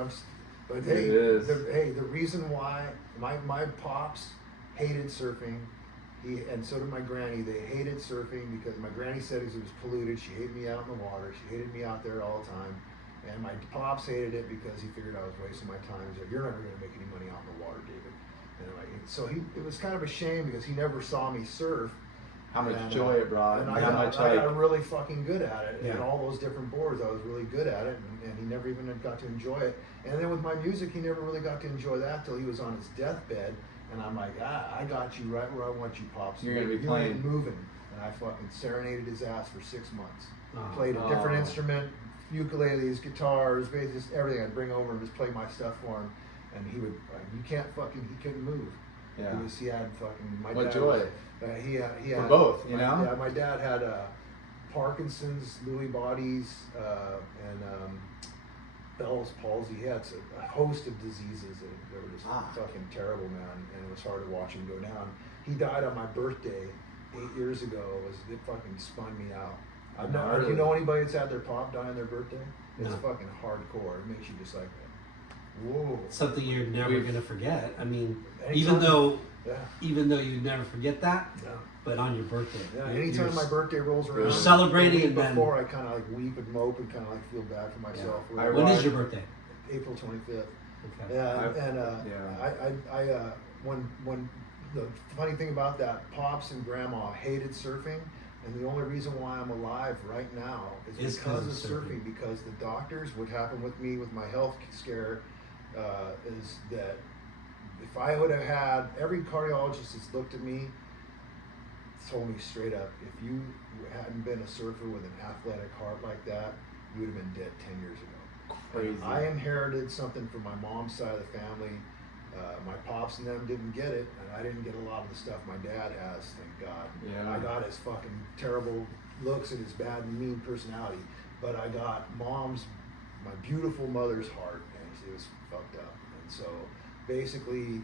But It hey, is. the reason why my pops hated surfing, and so did my granny. They hated surfing because my granny said it was polluted. She hated me out in the water. She hated me out there all the time. And my pops hated it because he figured I was wasting my time. He said, "You're never going to make any money out in the water, David." And so it was kind of a shame because he never saw me surf. How much And, joy it brought, and and I how got, much I like got really fucking good at it. Yeah. And all those different boards, I was really good at it. And he never even got to enjoy it. And then with my music, he never really got to enjoy that till he was on his deathbed. And I'm like, I got you right where I want you, Pops. You're gonna be You playing. ain't moving. And I fucking serenaded his ass for 6 months. Oh. Played a different Oh. instrument, ukuleles, guitars, basses, just everything. I'd bring over and just play my stuff for him. And he would, he couldn't move. yeah. He had fucking, my What dad joy. was- he For had both, you know? Yeah, my dad had Parkinson's, Lewy bodies, and Bell's palsy. He had a host of diseases that were just fucking terrible, man. And it was hard to watch him go down. He died on my birthday 8 years ago. It fucking spun me out. Do you know anybody that's had their pop die on their birthday? It's No. fucking hardcore. It makes you just like, whoa. Something you're never We've- going to forget. I mean, Anytime- even Yeah. though you never forget that, Yeah. but on your birthday. Yeah, you're- anytime you're my birthday rolls around, You're celebrating the week and then- before I kind of like weep and mope and kind of like feel bad for myself. Yeah. When is your birthday? April 25th. Okay. Yeah, yeah. When the funny thing about that, Pops and Grandma hated surfing, and the only reason why I'm alive right now is because of surfing. Because the doctors, what happened with me with my health scare, is that if I would have had, every cardiologist that's looked at me told me straight up, if you hadn't been a surfer with an athletic heart like that, you would have been dead 10 years ago. Crazy. I inherited something from my mom's side of the family. My pops and them didn't get it, and I didn't get a lot of the stuff my dad has, thank God. Yeah. I got his fucking terrible looks and his bad and mean personality, but I got my beautiful mother's heart, and it was fucked up. And so basically,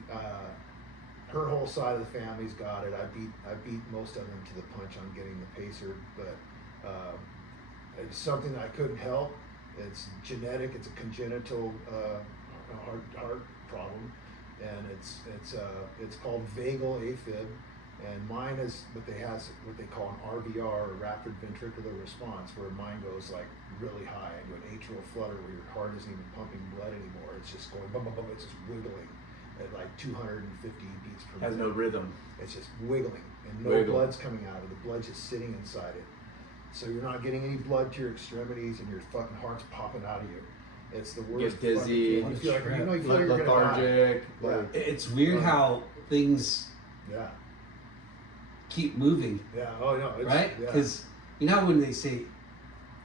her whole side of the family's got it. I beat most of them to the punch on getting the pacer, but it's something that I couldn't help. It's genetic. It's a congenital heart problem, and it's called vagal AFib. And mine is what they call an RVR, or rapid ventricular response, where mine goes like really high into an atrial flutter where your heart isn't even pumping blood anymore. It's just going bum bum bum. It's just wiggling at like 250 beats per minute. Has no rhythm. It's just wiggling, and no Wiggle. blood's coming out of it. The blood's just sitting inside it. So you're not getting any blood to your extremities, and your fucking heart's popping out of you. It's the worst. Get dizzy. fucking feeling. You feel like you feel you're gonna die. Lethargic. Yeah. Like, It's weird how things Yeah. keep moving, Yeah. Oh no. It's, right? Yeah. Because you know when they say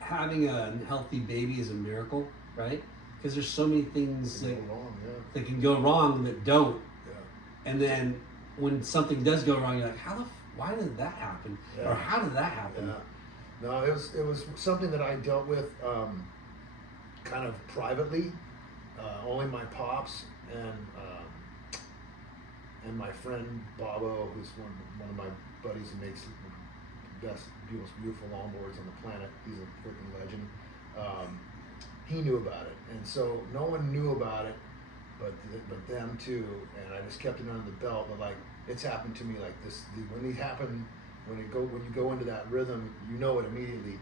having a healthy baby is a miracle, right? Because there's so many things It that, can go wrong, yeah. that can go wrong that don't. Yeah. And then when something does go wrong, you're like, why did that happen? Yeah. Or how did that happen? Yeah. No, it was something that I dealt with kind of privately. Only my pops and my friend Bobo, who's one of my buddies who makes the best, most beautiful longboards on the planet. He's a freaking legend. He knew about it, and so no one knew about it, but them too. And I just kept it under the belt. But like it's happened to me like this. When these happen, when you go into that rhythm, you know it immediately,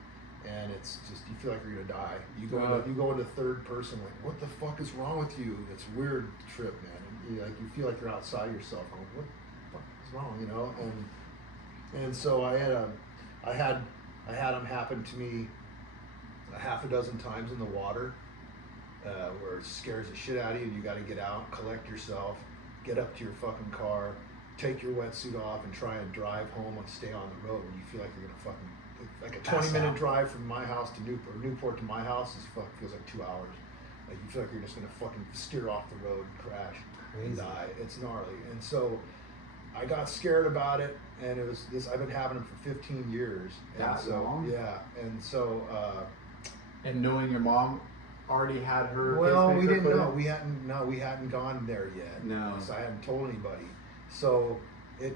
and it's just you feel like you're gonna die. You go into third person, like what the fuck is wrong with you? It's a weird trip, man. And you feel like you're outside yourself. I'm like, what the fuck is wrong? You know, and so I had them happen to me a half a dozen times in the water, where it scares the shit out of you, and you got to get out, collect yourself, get up to your fucking car, take your wetsuit off, and try and drive home and stay on the road when you feel like you're gonna fucking like a 20-minute drive from my house to Newport to my house feels like 2 hours. Like you feel like you're just gonna fucking steer off the road, crash, and die. It's gnarly. And so I got scared about it, and it was this. I've been having them for 15 years. That so, long? Yeah, and so. And knowing your mom already had her. Well, we didn't put know. in? We hadn't gone there yet. No. So I hadn't told anybody. So it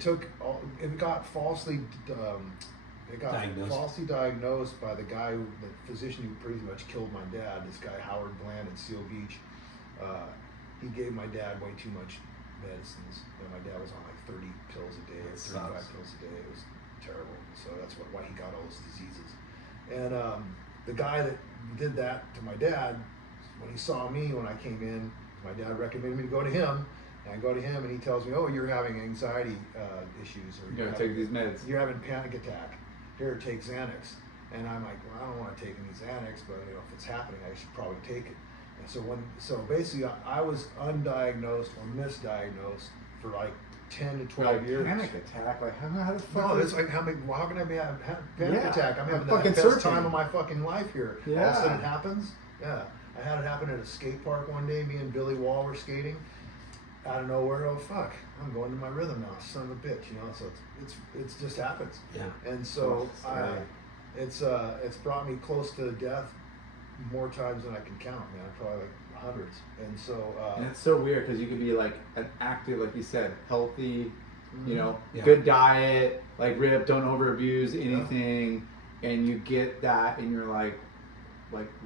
got falsely. It got falsely diagnosed by the physician who pretty much killed my dad. This guy Howard Bland in Seal Beach. He gave my dad way too much medicines. My dad was on like 30 pills a day, 35 pills a day. It was terrible. So that's why he got all those diseases. And the guy that did that to my dad, when he saw me when I came in, my dad recommended me to go to him. And I go to him, and he tells me, "Oh, you're having anxiety issues, or You gotta take these meds. You're having panic attack. Here, take Xanax." And I'm like, "Well, I don't want to take any Xanax, but if it's happening, I should probably take it." And so basically, I was undiagnosed or misdiagnosed for like 10 to 12 years. Panic attack? Like how the fuck? No, it's like how can I be having panic attack? I'm having the fucking best searching. time of my fucking life here. Yeah. All of a sudden it happens. Yeah, I had it happen at a skate park one day. Me and Billy Wall were skating. Out of nowhere, oh fuck, I'm going to my rhythm now, son of a bitch, you know. So it's just happens. Yeah. And so it's brought me close to death more times than I can count, man. Probably like hundreds. And so and it's so weird because you could be like an active, like you said, healthy, you know, Yeah. good diet, like rip, don't over abuse anything, and you get that, and you're like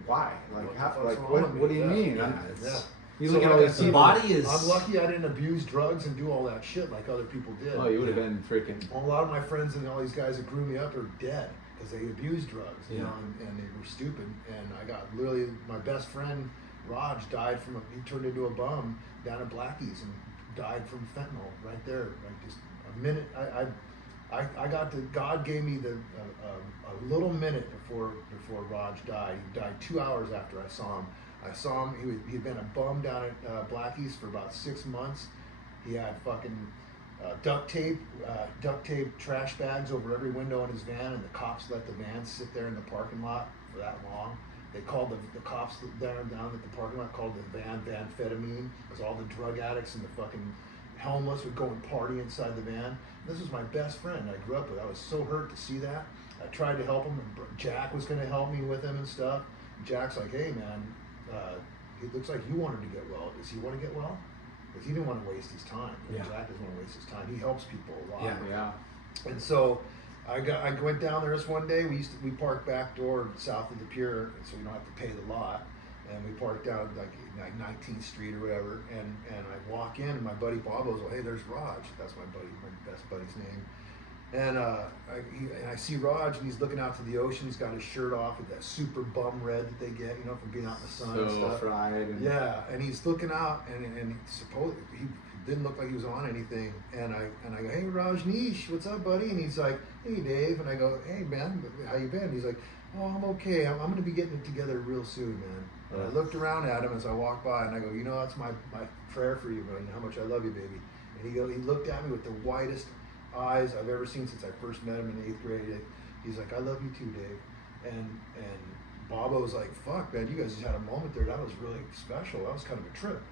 why? Like how? Like what do you mean? You look at all these the people. body is. I'm lucky I didn't abuse drugs and do all that shit like other people did. Oh, you would have been freaking. Well, a lot of my friends and all these guys that grew me up are dead because they abused drugs, you Yeah. know, and they were stupid. And I got literally my best friend Raj died from he turned into a bum down at Blackie's and died from fentanyl right there. Like just a minute. God gave me a little minute before Raj died. He died 2 hours after I saw him. I saw him. He had been a bum down at Blackie's for about 6 months. He had fucking duct tape trash bags over every window in his van, and the cops let the van sit there in the parking lot for that long. They called the cops down at the parking lot, called the van Vanphetamine, because all the drug addicts and the fucking homeless would go and party inside the van. This was my best friend I grew up with. I was so hurt to see that. I tried to help him, and Jack was going to help me with him and stuff. And Jack's like, "Hey man, it looks like you wanted to get well. Does he want to get well?" Because he didn't want to waste his time. Yeah. Jack doesn't want to waste his time. He helps people a lot. Yeah. And so I went down there this one day. We parked back door south of the pier, so we don't have to pay the lot. And we parked down like 19th Street or whatever. And I walk in, and my buddy Bobo's like, "Hey, there's Raj." That's my best buddy's name. And I see Raj, and he's looking out to the ocean. He's got his shirt off with that super bum red that they get, you know, from being out in the sun and stuff. Fried. And Yeah, and he's looking out, and supposedly he didn't look like he was on anything. And I go, "Hey, Rajneesh, what's up, buddy?" And he's like, "Hey, Dave." And I go, "Hey, man, how you been?" He's like, "Oh, I'm okay. I'm going to be getting it together real soon, man." And I looked around at him as I walked by, and I go, "You know, that's my prayer for you, man. How much I love you, baby." And he looked at me with the whitest eyes I've ever seen since I first met him in 8th grade. He's like, "I love you too, Dave." And Bobo was like, "Fuck, man, you guys just had a moment there. That was really special. That was kind of a trip."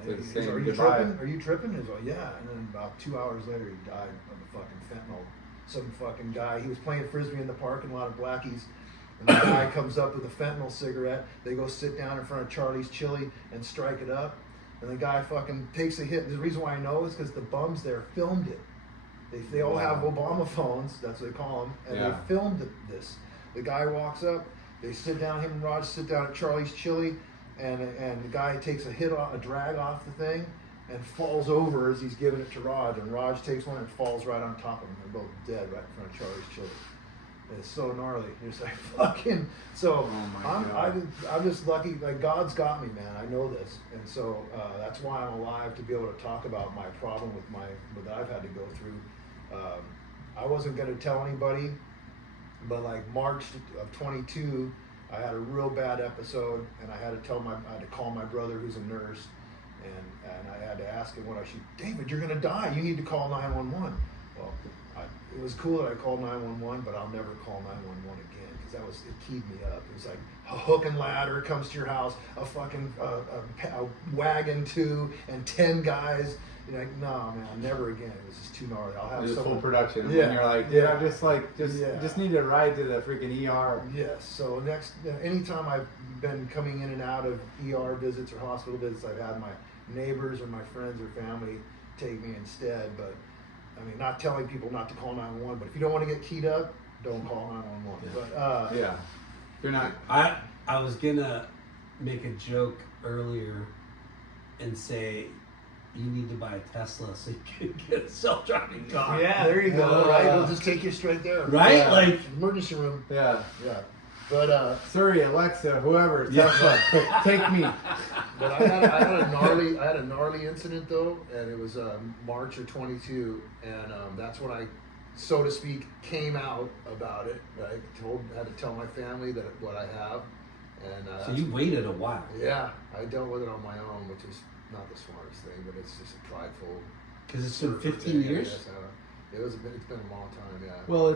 And he's like, "Are you tripping? Are you tripping?" He's like, "Yeah." And then about 2 hours later, he died of the fucking fentanyl. Some fucking guy. He was playing frisbee in the parking lot of Blackie's. And the guy comes up with a fentanyl cigarette. They go sit down in front of Charlie's Chili and strike it up. And the guy fucking takes a hit. The reason why I know is because the bums there filmed it. They all have Obama phones, that's what they call them, and they filmed this. The guy walks up, they sit down, him and Raj sit down at Charlie's Chili, and the guy takes a drag off the thing, and falls over as he's giving it to Raj, and Raj takes one and falls right on top of him. They're both dead right in front of Charlie's children. It's so gnarly. It's like fucking. So I'm just lucky. Like God's got me, man. I know this, and so that's why I'm alive to be able to talk about my problem with that I've had to go through. I wasn't gonna tell anybody, but like March of 22, I had a real bad episode, and I had to call my brother who's a nurse, and I had to ask him what I should. David, you're gonna die. You need to call 911. Well, it was cool that I called 911, but I'll never call 911 again because it keyed me up. It was like a hook and ladder comes to your house, a fucking a wagon too, and 10 guys. You're like, no, man, never again. This is too gnarly. I'll have Full production. Yeah. And you're like, just need to ride to the freaking ER. Yes. So anytime I've been coming in and out of ER visits or hospital visits, I've had my neighbors or my friends or family take me instead. But I mean, not telling people not to call 911, but if you don't want to get keyed up, don't call 911. Yeah. But Yeah. You're not. I was gonna make a joke earlier and say you need to buy a Tesla so you can get a self-driving car. yeah, there you go. Right, it'll just take you straight there. Right? Yeah. Like, Emergency room. Yeah. Yeah. But Siri, Alexa, whoever, Yeah. Tesla, take me. But I had a gnarly incident though, and it was March of 22, and that's when I, so to speak, came out about it. I had to tell my family that what I have, and so you waited a while. yeah, I dealt with it on my own, which is not the smartest thing, but it's just a prideful. Because it's been 15 thing, I years? guess. It's been a long time, yeah. Well,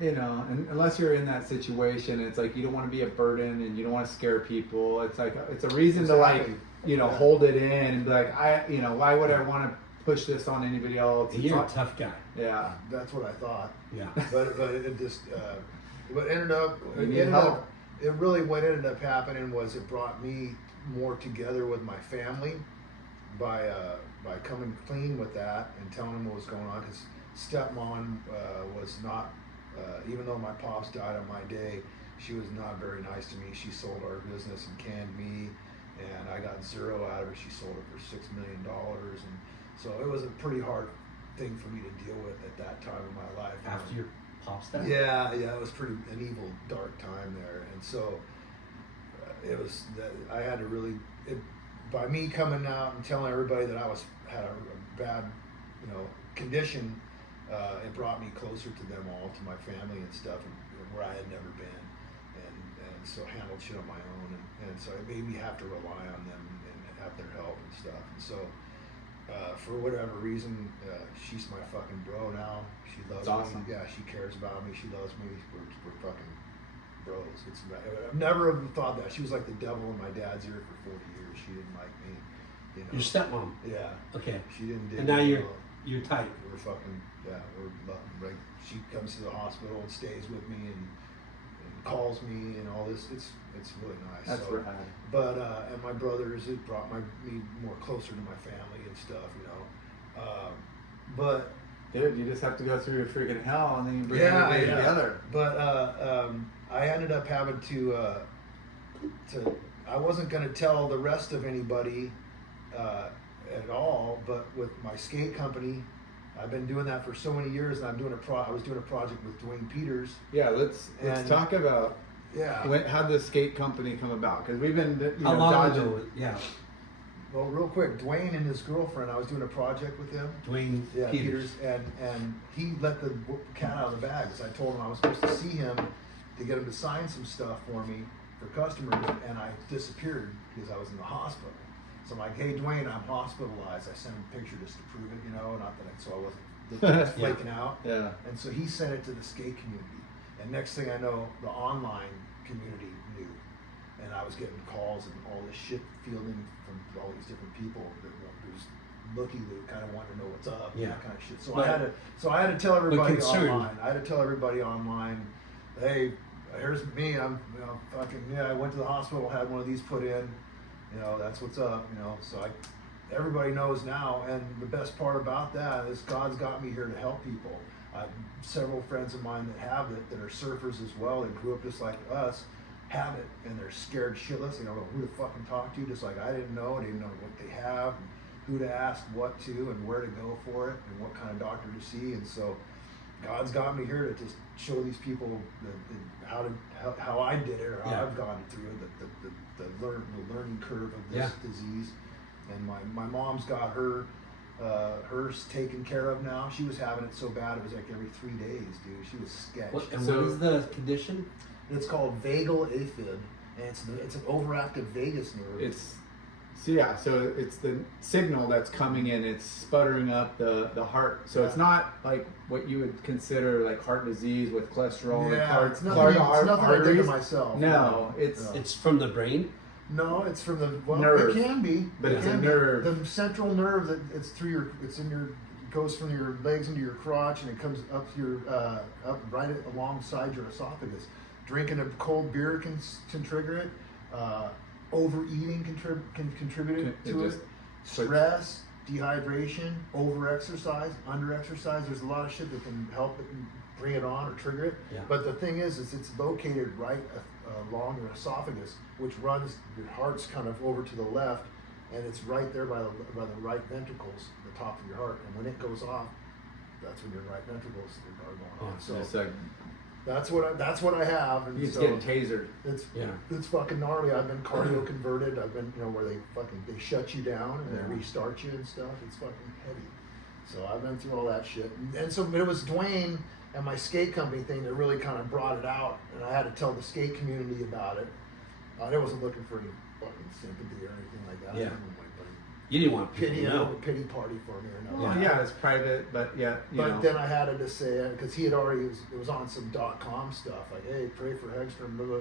and unless you're in that situation, it's like you don't want to be a burden and you don't want to scare people. It's like it's a reason to like hold it in and be like why would I want to push this on anybody else? You're a tough guy. Yeah. That's what I thought. Yeah. But it just what ended up what ended up happening was it brought me more together with my family by coming clean with that and telling them what was going on, because stepmom was not even though my pops died on my day, she was not very nice to me. She sold our business and canned me, and I got zero out of it. She sold it for $6 million, and so it was a pretty hard thing for me to deal with at that time in my life. After your pops died? Yeah, it was an evil, dark time there, and so it was that I had to really, by me coming out and telling everybody that I had a bad, condition, it brought me closer to them all, to my family and stuff, and where I had never been, and so handled shit on my own, and so it made me have to rely on them and have their help and stuff, and so. For whatever reason, she's my fucking bro now. She loves awesome. me. Yeah, she cares about me. She loves me. We're fucking bros. I've never thought that. She was like the devil in my dad's ear for 40 years. She didn't like me. Your stepmom? Yeah. Okay. She didn't dig And now me. you're tight. We're fucking, we're like, she comes to the hospital and stays with me and calls me and all this. It's really nice. That's rad. But and my brothers, it brought me more closer to my family and stuff, but Dude, you just have to go through your freaking hell and then you bring everybody together. But I ended up having to I wasn't going to tell the rest of anybody at all, but with my skate company, I've been doing that for so many years, and I was doing a project with Dwayne Peters. Yeah, let's talk about how did the skate company come about? Because we've been How long dodging. ago? Yeah. Well, real quick, Dwayne and his girlfriend, I was doing a project with him. Dwayne Peters, and he let the cat out of the bag, because I told him I was supposed to see him to get him to sign some stuff for me for customers, and I disappeared because I was in the hospital. So I'm like, hey Dwayne, I'm hospitalized. I sent him a picture just to prove it, so I wasn't flaking out. Yeah. And so he sent it to the skate community, and next thing I know, the online community knew, and I was getting calls and all this shit fielding from all these different people that was looky-loo, kind of wanting to know what's up, and that kind of shit. So I had to tell everybody online. I had to tell everybody online, hey, here's me. I'm I went to the hospital, had one of these put in. That's what's up. So everybody knows now. And the best part about that is God's got me here to help people. Several friends of mine that have it, that are surfers as well, that grew up just like us, have it, and they're scared shitless. They don't know who to fucking talk to. Just like I didn't know what they have. who to ask what to and where to go for it and what kind of doctor to see. And so God's got me here to just show these people how I did it, or how I've gone through it, the learning curve of this disease. And my mom's got hers taken care of now. She was having it so bad it was like every 3 days, dude. She was sketched. What is the condition? It's called vagal aphid, and it's an overactive vagus nerve. So it's the signal that's coming in. It's sputtering up the heart. So it's not like what you would consider like heart disease with cholesterol and clogged it's nothing I think of myself. No, it's from the brain. No, it's from the nerve. It can be, But it's a nerve. The central nerve that goes from your legs into your crotch, and it comes up up right alongside your esophagus. Drinking a cold beer can trigger it. Overeating can contribute to it. Stress, dehydration, over-exercise, under-exercise. There's a lot of shit that can help it and bring it on or trigger it. Yeah. But the thing is it's located right along your esophagus, which runs your heart's kind of over to the left, and it's right there by the right ventricles, the top of your heart. And when it goes off, that's when your right ventricles are going off. So that's what I have. And it's getting tasered. It's fucking gnarly. I've been cardio converted. I've been where they shut you down and they restart you and stuff. It's fucking heavy. So I've been through all that shit. And so it was Dwayne and my skate company thing that really kind of brought it out, and I had to tell the skate community about it. I wasn't looking for any fucking sympathy or anything like that. Yeah. You didn't want pity, pity party for me or nothing. Well, it's private, but then I had to just say it because he had already it was on some .com stuff like, hey, pray for Hegstrom, blah, blah,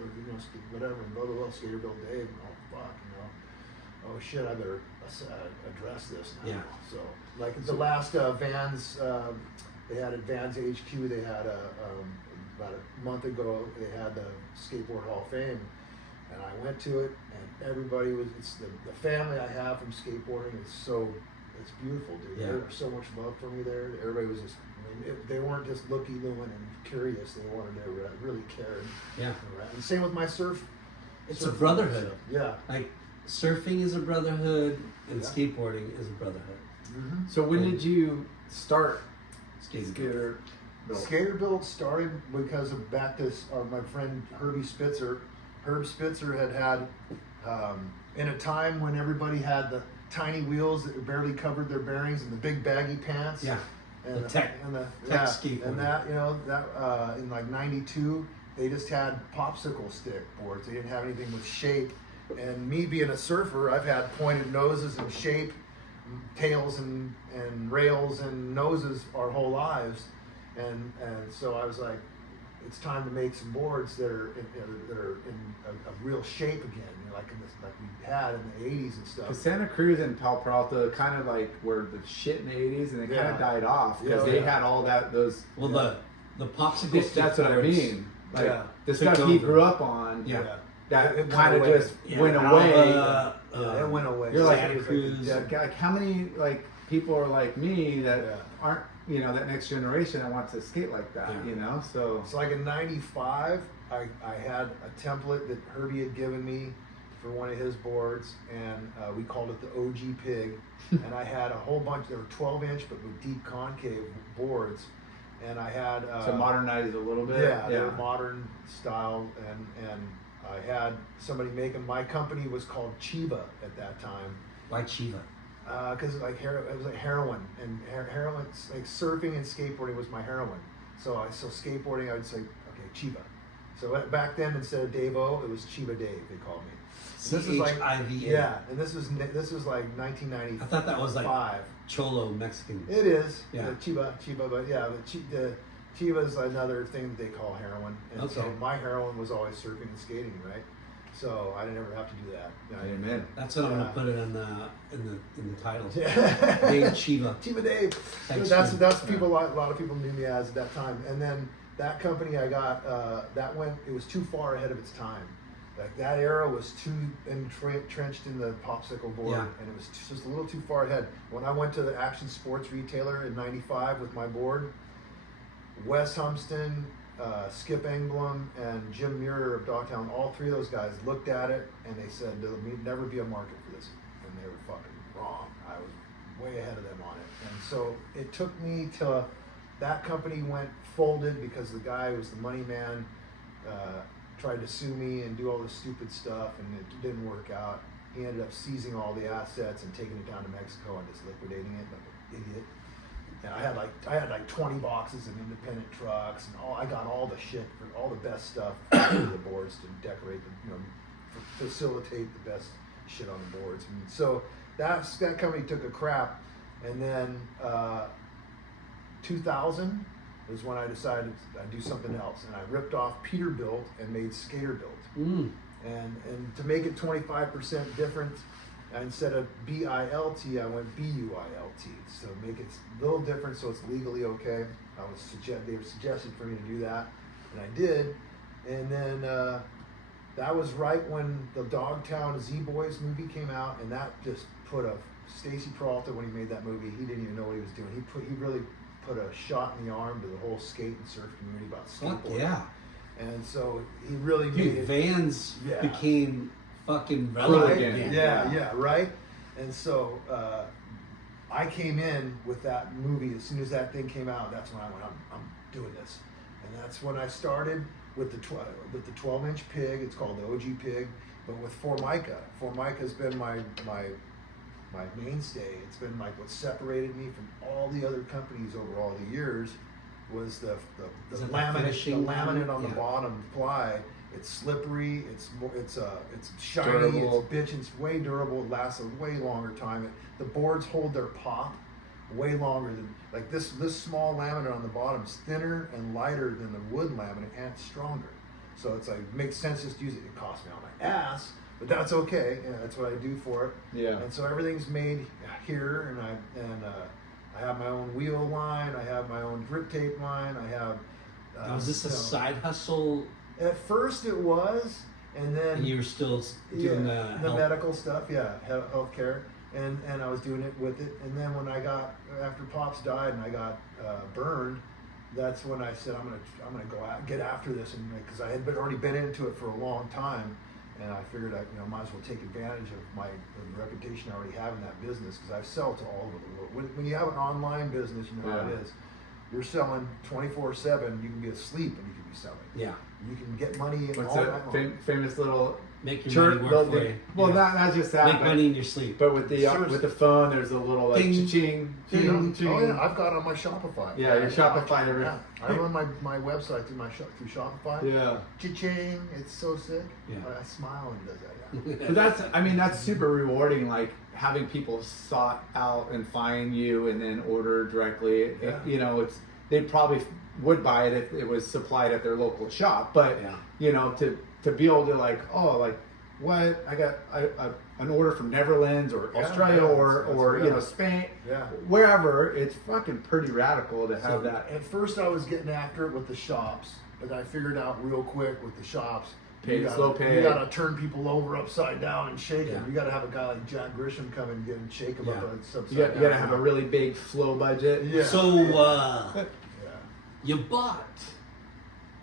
whatever, and blah blah blah, Skaterbuilt Dave, and oh fuck, oh shit, I better address this now. Yeah. So like the last Vans, they had at Vans HQ, they had about a month ago, they had the Skateboard Hall of Fame. And I went to it, and everybody it's the family I have from skateboarding is it's beautiful, dude. Yeah. There was so much love for me there. Everybody was just, they weren't just looky-looing and curious. They wanted to really care. Yeah. And same with my surf. It's a brotherhood. Stuff. Yeah. Like surfing is a brotherhood, and skateboarding is a brotherhood. Mm-hmm. So when did you start Skaterbuilt? Skaterbuilt started because of my friend Herbie Spitzer. Herb Spitzer had in a time when everybody had the tiny wheels that barely covered their bearings and the big baggy pants. Yeah. And the tech skateboard. And that in like '92 they just had popsicle stick boards. They didn't have anything with shape. And me being a surfer, I've had pointed noses and shape, tails and rails and noses our whole lives. And so I was like, it's time to make some boards that are in a real shape again, like we had in the '80s and stuff. Because Santa Cruz and Palo Peralta kind of like were the shit in the '80s, and they kind of died off because they had all those. Well, the popsicle stick. That's what I mean. Like the stuff Took he over. grew up on. Yeah. That kind of just went Alva, away. It went away. You're Santa Cruz. like how many like people are like me that aren't that next generation that wants to skate like that, so. It's like in '95, I had a template that Herbie had given me for one of his boards, and we called it the OG Pig, and I had a whole bunch, they were 12-inch, but with deep concave boards, and I had... so modernized a little bit? Yeah, they were modern style, and I had somebody make them. My company was called Chiba at that time. Why Chiba? Because it was like heroin, and heroin, like surfing and skateboarding was my heroin. So skateboarding, I would say, okay, Chiba. So back then, instead of DAVO, it was Chiba Dave. They called me. CHIVA. Yeah, and this was like 1995. I thought that was like Cholo Mexican. It is. Yeah. Chiba, but yeah, the Chiba is another thing that they call heroin. And so my heroin was always surfing and skating, right? So I didn't ever have to do that. Amen. That's what I'm gonna put it in the title. Yeah. Dave Chiba. Chiba Dave. Thanks, that's people. A lot of people knew me as at that time. And then that company I got, it was too far ahead of its time. Like that era was too entrenched in the popsicle board, and it was just a little too far ahead. When I went to the action sports retailer in '95 with my board, Wes Humston, Skip Engblom, and Jim Muir of Dogtown, all three of those guys looked at it and they said, there'll never be a market for this. And they were fucking wrong. way ahead of them on it. And so it took me till that company went folded because the guy who was the money man tried to sue me and do all this stupid stuff, and it didn't work out. He ended up seizing all the assets and taking it down to Mexico and just liquidating it like an idiot. And I had like 20 boxes of independent trucks, and I got all the shit for all the best stuff for the boards to decorate them, facilitate the best shit on the boards. And so that company took a crap, and then 2000 is when I decided I'd do something else, and I ripped off Peterbilt and made Skaterbuilt. And to make it 25% different, instead of BILT, I went BUILT. So make it a little different so it's legally okay. They were suggested for me to do that, and I did. And then that was right when the Dogtown Z-Boys movie came out, and that just put Stacy Peralta, when he made that movie, he didn't even know what he was doing. He really put a shot in the arm to the whole skate and surf community about skateboarding. Yeah. And so he really Dude, made it. Vans Yeah. became fucking relevant Right? again. Yeah, right. And so I came in with that movie as soon as that thing came out. That's when I went, I'm doing this, and that's when I started with the 12-inch pig. It's called the OG pig, but with Formica. Formica's been my mainstay. It's been like what separated me from all the other companies over all the years was the laminate on the bottom ply. It's slippery. It's shiny. Durable. It's way durable. It lasts a way longer time. The boards hold their pop way longer than like this small laminate on the bottom is thinner and lighter than the wood laminate, and it's stronger. So it's like it makes sense just to use it. It costs me on my ass, but that's okay. That's what I do for it. Yeah. And so everything's made here, and I have my own wheel line. I have my own grip tape line. I have. Now, was this a side hustle? At first it was, and then And you were still doing the health- medical stuff, healthcare, and I was doing it with it. And then when after Pops died and I got burned, that's when I said I'm gonna go out, get after this, and because I had already been into it for a long time, and I figured I might as well take advantage of the reputation I already have in that business, because I sell to all over the world. When you have an online business, you know how it is. You're selling 24/7. You can be asleep and you can be selling. Yeah. You can get money in What's all that that long. famous little Make your church? money work for you. Well, Yeah. not just that. Make but, money in your sleep. but with the phone, there's a little like Ding. ching, Yeah. ching, ching. Oh yeah, I've got it on my Shopify. Yeah, your Shopify every. Yeah, I run my website through Shopify. Yeah. Cha-ching! It's so sick. Yeah. I smile when he does that. Yeah. But that's super rewarding. Like having people sought out and find you and then order directly. Yeah. They probably would buy it if it was supplied at their local shop. But Yeah. to be able to what I got an order from Netherlands or Australia or that's Spain, Yeah. wherever. It's fucking pretty radical to have that. At first, I was getting after it with the shops, but I figured out real quick with the shops. Slow pay. You gotta turn people over upside down and shake them. Yeah. You gotta have a guy like Jack Grisham come and shake them up upside You down. got to have a really big flow budget. Yeah. So yeah. you bought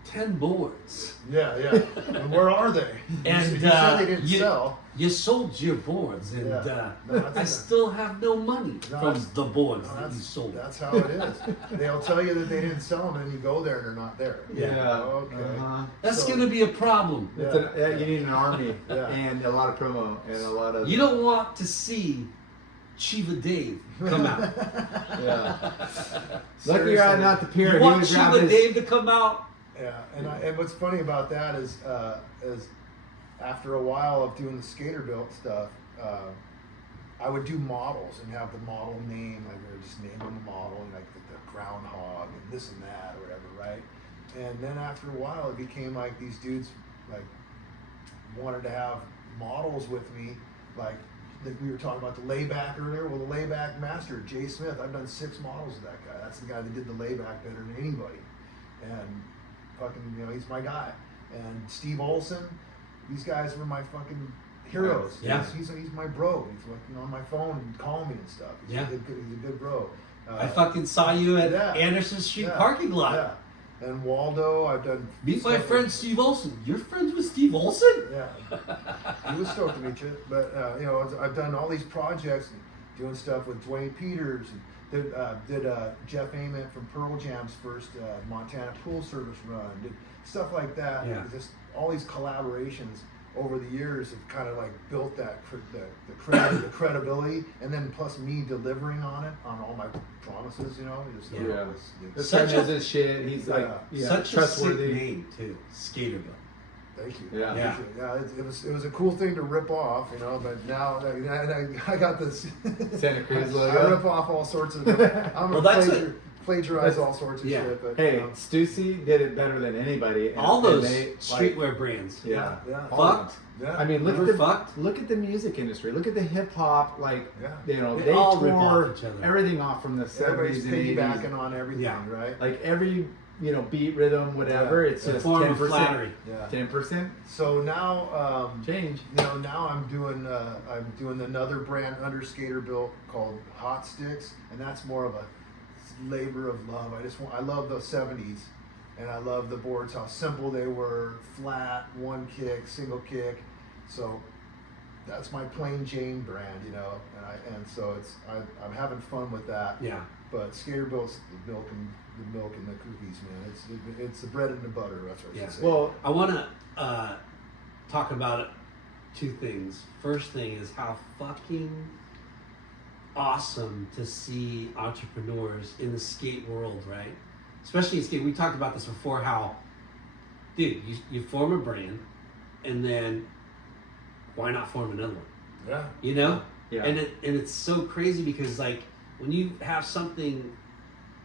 10 boards. Yeah. And where are they? And you said they didn't sell. You sold your boards, and Yeah. No, that's I okay. still have no money No, from that's- the boards No, that you sold. that's how it is. They'll tell you that they didn't sell them, and you go there and they're not there. Yeah. Okay. That's So- going to be a problem. Yeah. You need an army Yeah. and a lot of promo and a lot of. You don't want to see Chiva Dave come out. Yeah. Lucky you're not at the pier. You He want would grab Chiva his- Dave to come out? Yeah, and what's funny about that is after a while of doing the Skaterbuilt stuff, I would do models and have the model name, like we would just name them a model, and like the groundhog and this and that or whatever, right? And then after a while, it became like these dudes like wanted to have models with me, like we were talking about the layback earlier. Well, the layback master, Jay Smith, I've done 6 models of that guy. That's the guy that did the layback better than anybody, and fucking, he's my guy. And Steve Olson, these guys were my fucking heroes. Yeah. He's my bro. He's like, on my phone and call me and stuff. He's a good bro. I fucking saw you at yeah. Anderson Street Yeah. parking lot. Yeah. And Waldo, I've done. Meet my stuff friend with- Steve Olson. You're friends with Steve Olson? Yeah. He was stoked to meet you. But, I've done all these projects. doing stuff with Dwayne Peters, and did Jeff Ament from Pearl Jam's first Montana pool service run, did stuff like that. Yeah. Just all these collaborations over the years have kind of like built that the credibility, and then plus me delivering on it, on all my promises, you know. Just, Yeah. The Such son a- knows his shit. He's like Such a trustworthy. sick name too, Skaterbuilt. Thank you. Yeah. Yeah. It was a cool thing to rip off, you know. But now I got this Santa Cruz I logo. rip off all sorts of. I'm Well, gonna that's plagiarize that's- all sorts of yeah. shit. But Hey, you know, Stussy did it better than anybody. And, All those and they, streetwear brands. yeah. yeah, Fucked. yeah. I mean, look Never at the fucked. look at the music industry. Look at the hip hop. Like, Yeah. you know, They they all rip tore off each other. everything off from the Everybody's 70s and 80s. piggybacking on everything, Yeah. right? Like every beat, rhythm, whatever. Yeah. It's It's a just form of 10%. flattery. Yeah. 10% So now, change. you know, now I'm doing another brand under Skaterbuilt called Hotsticks, and that's more of a labor of love. I love the 70s, and I love the boards, how simple they were, flat, one kick, single kick. So that's my plain Jane brand, you know, and so I'm having fun with that. Yeah. But Skaterbuilt's the milk and the cookies, man. It's the bread and the butter. That's what I Yeah. should say. Well, I want to talk about two things. First thing is how fucking awesome to see entrepreneurs in the skate world, right? Especially in skate. We talked about this before. How, dude, you form a brand, and then why not form another one? yeah. You know? yeah. And it's so crazy because like when you have something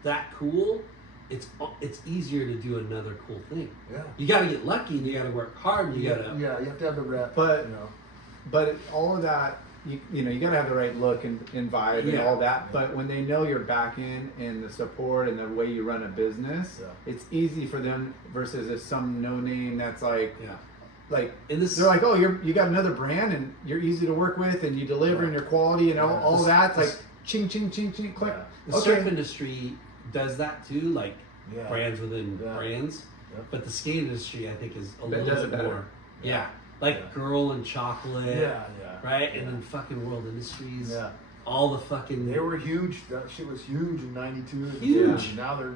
that cool, it's easier to do another cool thing. Yeah. You got to get lucky and you got to work hard. And you got to you have to have the rep. But- you know. But all of that, you know, you gotta have the right look and vibe and Yeah. all that. But when they know your back end and the support and the way you run a business, Yeah. it's easy for them versus if some no name that's like, yeah. like In this, they're like, oh, you got another brand and you're easy to work with and you deliver and your quality and Yeah. all that. It's This- like ching ching ching ching click. Yeah. the surf industry does that too, like Yeah. brands within Yeah. brands. Yep. But the skate industry, I think, is a That little does it bit better. more. Yeah. Like Yeah. Girl and Chocolate. Yeah. Right? Yeah. And then fucking World Industries. Yeah. All the fucking. They were huge. That shit was huge in '92. Huge. And now they're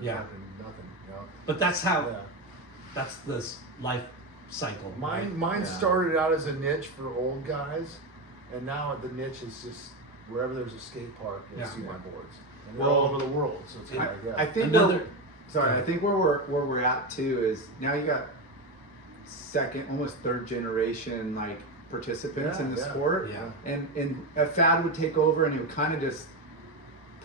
Yeah. fucking nothing. You know? But that's how. Yeah. That's this life cycle. Mine Yeah. started out as a niche for old guys, and now the niche is just wherever there's a skate park, you'll Yeah. see my boards. And they're Well, all over the world. So it's I- like, yeah. I think Another. I think where we're at too is now you got second, almost third generation like participants Yeah, in the yeah. sport. Yeah. And a fad would take over and it would kind of just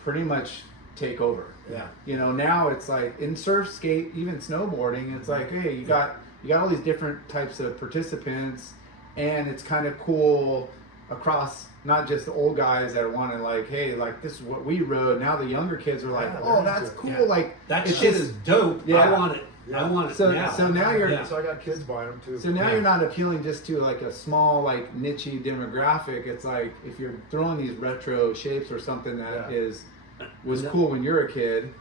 pretty much take over. Yeah. You know, now it's like in surf, skate, even snowboarding, it's like, hey, you got all these different types of participants, and it's kind of cool across not just the old guys that want to like, hey, like this is what we rode. Now the younger kids are like, Yeah, oh, they're that's into it. cool. Yeah. Like That it's shit just- is dope. I Yeah. want it. Yeah. I want it So- now. so now you're- Yeah. So I got kids buying them too. So now Yeah. you're not appealing just to like a small like niche demographic. It's like if you're throwing these retro shapes or something that Yeah. was Yeah. cool when you're a kid,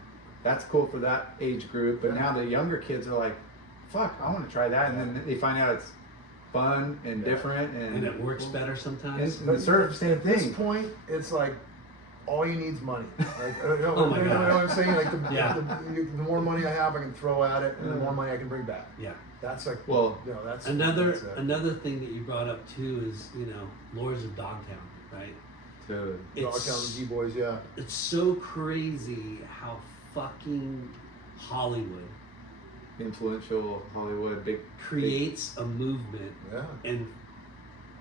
that's cool for that age group. But Yeah. now the younger kids are like, fuck, I want to try that, and then they find out it's fun and Yeah. different And it works better sometimes. And the surf, same At this thing. point, it's like all you need is money. Like, Oh my you know God. what I'm saying? Like Yeah. the more money I have, I can throw at it, and the more money I can bring back. Yeah. That's like, Well, you know, that's Another that's it. another thing that you brought up too is, you know, Lords of Dogtown, right? Dude, Dogtown G Boys, yeah. It's so crazy how fucking Hollywood influential Hollywood, big creates a movement Yeah. and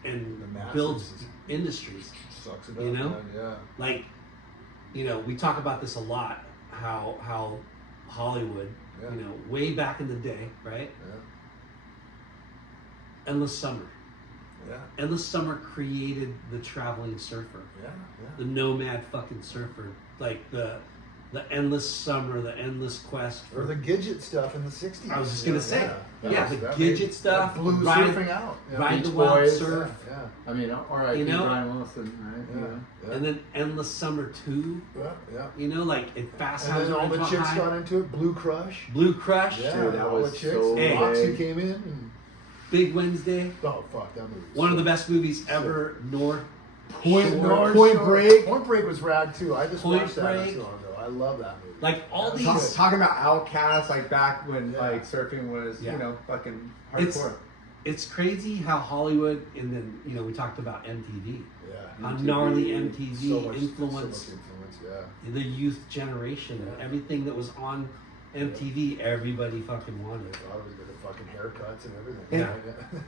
The masses builds is- industries. Sucks it You up, know? man, yeah. Like, you know, we talk about this a lot, how Hollywood, Yeah. you know, way back in the day, right? Yeah. Endless Summer. Yeah. Endless Summer created the traveling surfer, Yeah. the nomad fucking surfer, like the endless summer, the endless quest Or the Gidget stuff in the '60s. I was just gonna say, yeah, the that Gidget made- stuff, that blew ride- surfing out. Yeah. Ride the Beach Wild Boys. Surf, Yeah. I mean, all right, You know? Brian Wilson, right? Yeah. You know? Yeah. and then Endless Summer 2, Yeah. Yeah. you know, like in Fast And House then all the Rental chicks High, got into it. Blue Crush. Blue Crush, Yeah, Dude, that all was the chicks. so Hey. Roxy big. came in. And, Big Wednesday, oh fuck, that movie. was one of so- the best movies ever, north Point Shore. Break. Point Break was rad too. I just Point watched that not Break. too long ago. I love that movie. Like all Yeah. these. Talking about Outcast, like back when Yeah. like surfing was, Yeah. you know, fucking It's hardcore. it's crazy how Hollywood, and then we talked about MTV. Yeah. How gnarly MTV So much influenced influence, yeah. the youth generation. Yeah. Everything that was on MTV, everybody fucking wanted. I thought it was good at fucking haircuts and everything.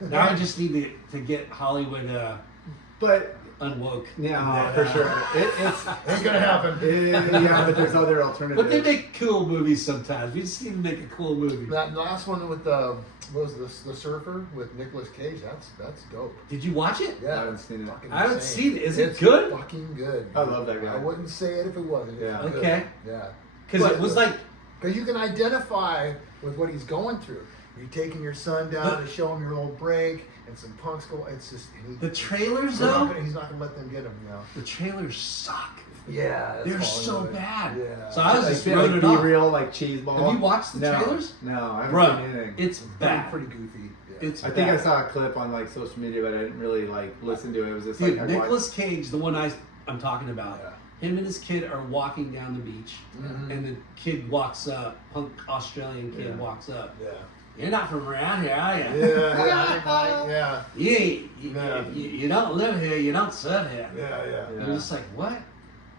Yeah. Now I just need to get Hollywood But unwoke. yeah, for sure, it's Ain't gonna happen. yeah, but there's other alternatives. But they make cool movies sometimes. We just need to make a cool movie. That last one with what was this, the surfer with Nicolas Cage? That's dope. Did you watch it? Yeah, I haven't seen it. fucking I haven't insane. seen it. Is it It's good? Fucking good. I love that guy. I wouldn't say it if it wasn't. It's Yeah. good. Okay. Yeah. Because it was like Because you can identify with what he's going through. You're taking your son down to show him your old break, and some punks go. It's just the trailers he's though. he's not gonna let them get him. You know. The trailers suck. Yeah, that's They're so Hollywood. bad. Yeah. So I was Like, just like wrote it Be off. Real, like cheese ball. Have you watched the No. trailers? No, I haven't Bro, seen anything. it's bad. pretty goofy. Yeah. It's I think I bad. saw a clip on like social media, but I didn't really like listen to it. It was just Dude, like I watched- Nicolas Cage, the one I'm talking about. Yeah. Him and his kid are walking down the beach, Mhm. and the kid walks up. Punk Australian kid Yeah. walks up. Yeah. You're not from around here, are you? Yeah. You ain't. Yeah. You don't live here. You don't serve here. Yeah. Yeah. You're just like what?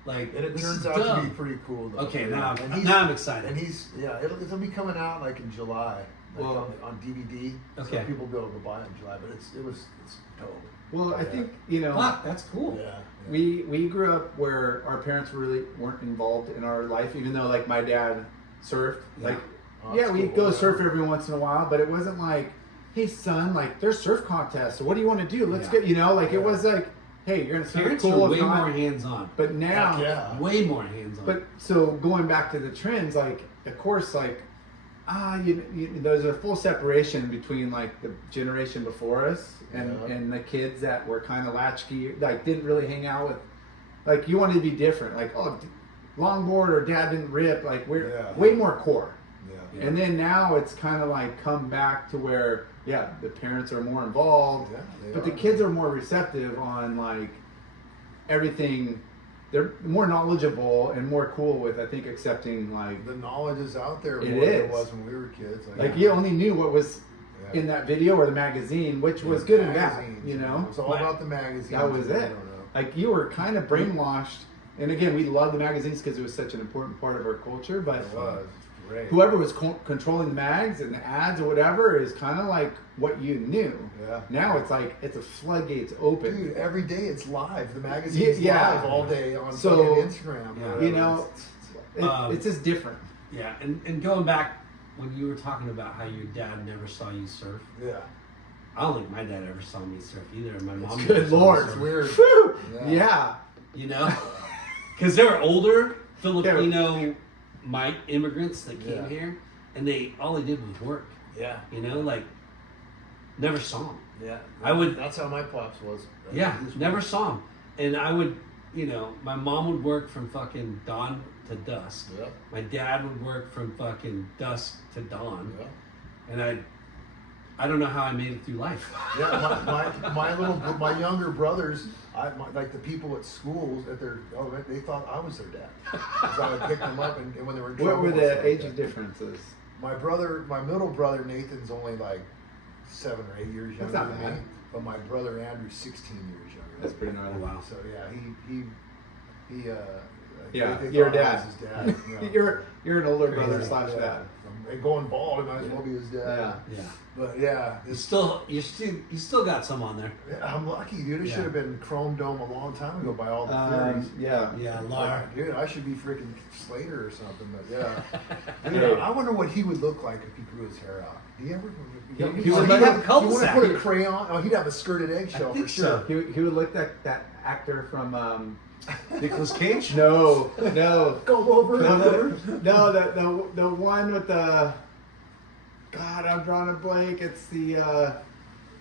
Like And it this turns is out dumb. to be pretty cool though. Okay, Yeah. And now I'm excited. And it'll be coming out like in July, like Well- on DVD. Okay. So people will be able to buy it in July, but it's dope. Well, I Yeah. think Fuck, that's cool. Yeah. we grew up where our parents really weren't involved in our life, even though like my dad surfed. Yeah. Like Oh, yeah, that's we'd cool. go surf every once in a while, but it wasn't like, hey son, like there's surf contests. So what do you want to do? Let's Yeah. get like it Yeah. was like, hey, you're gonna surf, Parents cool. are if way not. more hands-on. But now, Heck yeah. Way more hands-on. but so going back to the trends, like of course, like there's a full separation between like the generation before us and Yeah. and the kids that were kind of latchkey, like didn't really hang out with. Like you wanted to be different, like longboard or dad didn't rip. Like we're Yeah. way more core. Yeah. Yeah. And then now it's kind of like come back to where, yeah, the parents are more involved, Yeah, they but the are. kids are more receptive on like everything. They're more knowledgeable and more cool with, I think, accepting like The knowledge is out there It more than it is. was when we were kids. like you only knew what was Yeah. in that video or the magazine, which was good and bad, Magazines, you know. It was all about the magazines. That was I it. don't know. Like you were kind of brainwashed. And again, we love the magazines because it was such an important part of our culture. But It was great. whoever was controlling the mags and the ads or whatever is kind of like what you knew. Yeah. Now it's like it's a floodgates open. Dude, every day it's live. The magazine's Yeah. live all day on So, fucking Instagram. yeah. Whatever. You know, Um, it's just different. Yeah, and going back when you were talking about how your dad never saw you surf, Yeah. I don't think my dad ever saw me surf either. My mom. Good never saw me Lord. surf, It's weird. Whew. Yeah. Yeah. You know, because they were older Filipino immigrants that came Yeah. here, and all they did was work. Yeah. You know, like never saw him. Yeah. I would- That's how my pops was. Yeah, He was never saw him. And I would, my mom would work from fucking dawn to dusk. Yeah. My dad would work from fucking dusk to dawn. Yeah. And I don't know how I made it through life. Yeah, my younger brothers, like the people at schools they thought I was their dad. So I would pick them up and when they were in trouble. What were and stuff the like age that. differences? My middle brother Nathan's only like 7 or 8 years That's younger not than me, bad. but my brother Andrew's 16 years younger. That's pretty gnarly. Wow. So yeah, he Yeah, they your thought I dad. was his dad. You know. You're an older brother Crazy. slash Yeah. dad. And going bald, it might as well be his dad. Yeah. Yeah. But yeah, You still got some on there. I'm lucky, dude. It Yeah. should have been Chrome Dome a long time ago by all the theories. Yeah. Yeah, Like, dude, I should be freaking Slater or something. But yeah, dude, Hey. I wonder what he would look like if he grew his hair out. Do you ever? He would have a You want to cul-de-sac. put a crayon? Oh, he'd have a skirted eggshell I think for sure. so. He would look like that actor from Nicolas Cage? no Go over. no the one with the God, I'm drawing a blank. It's the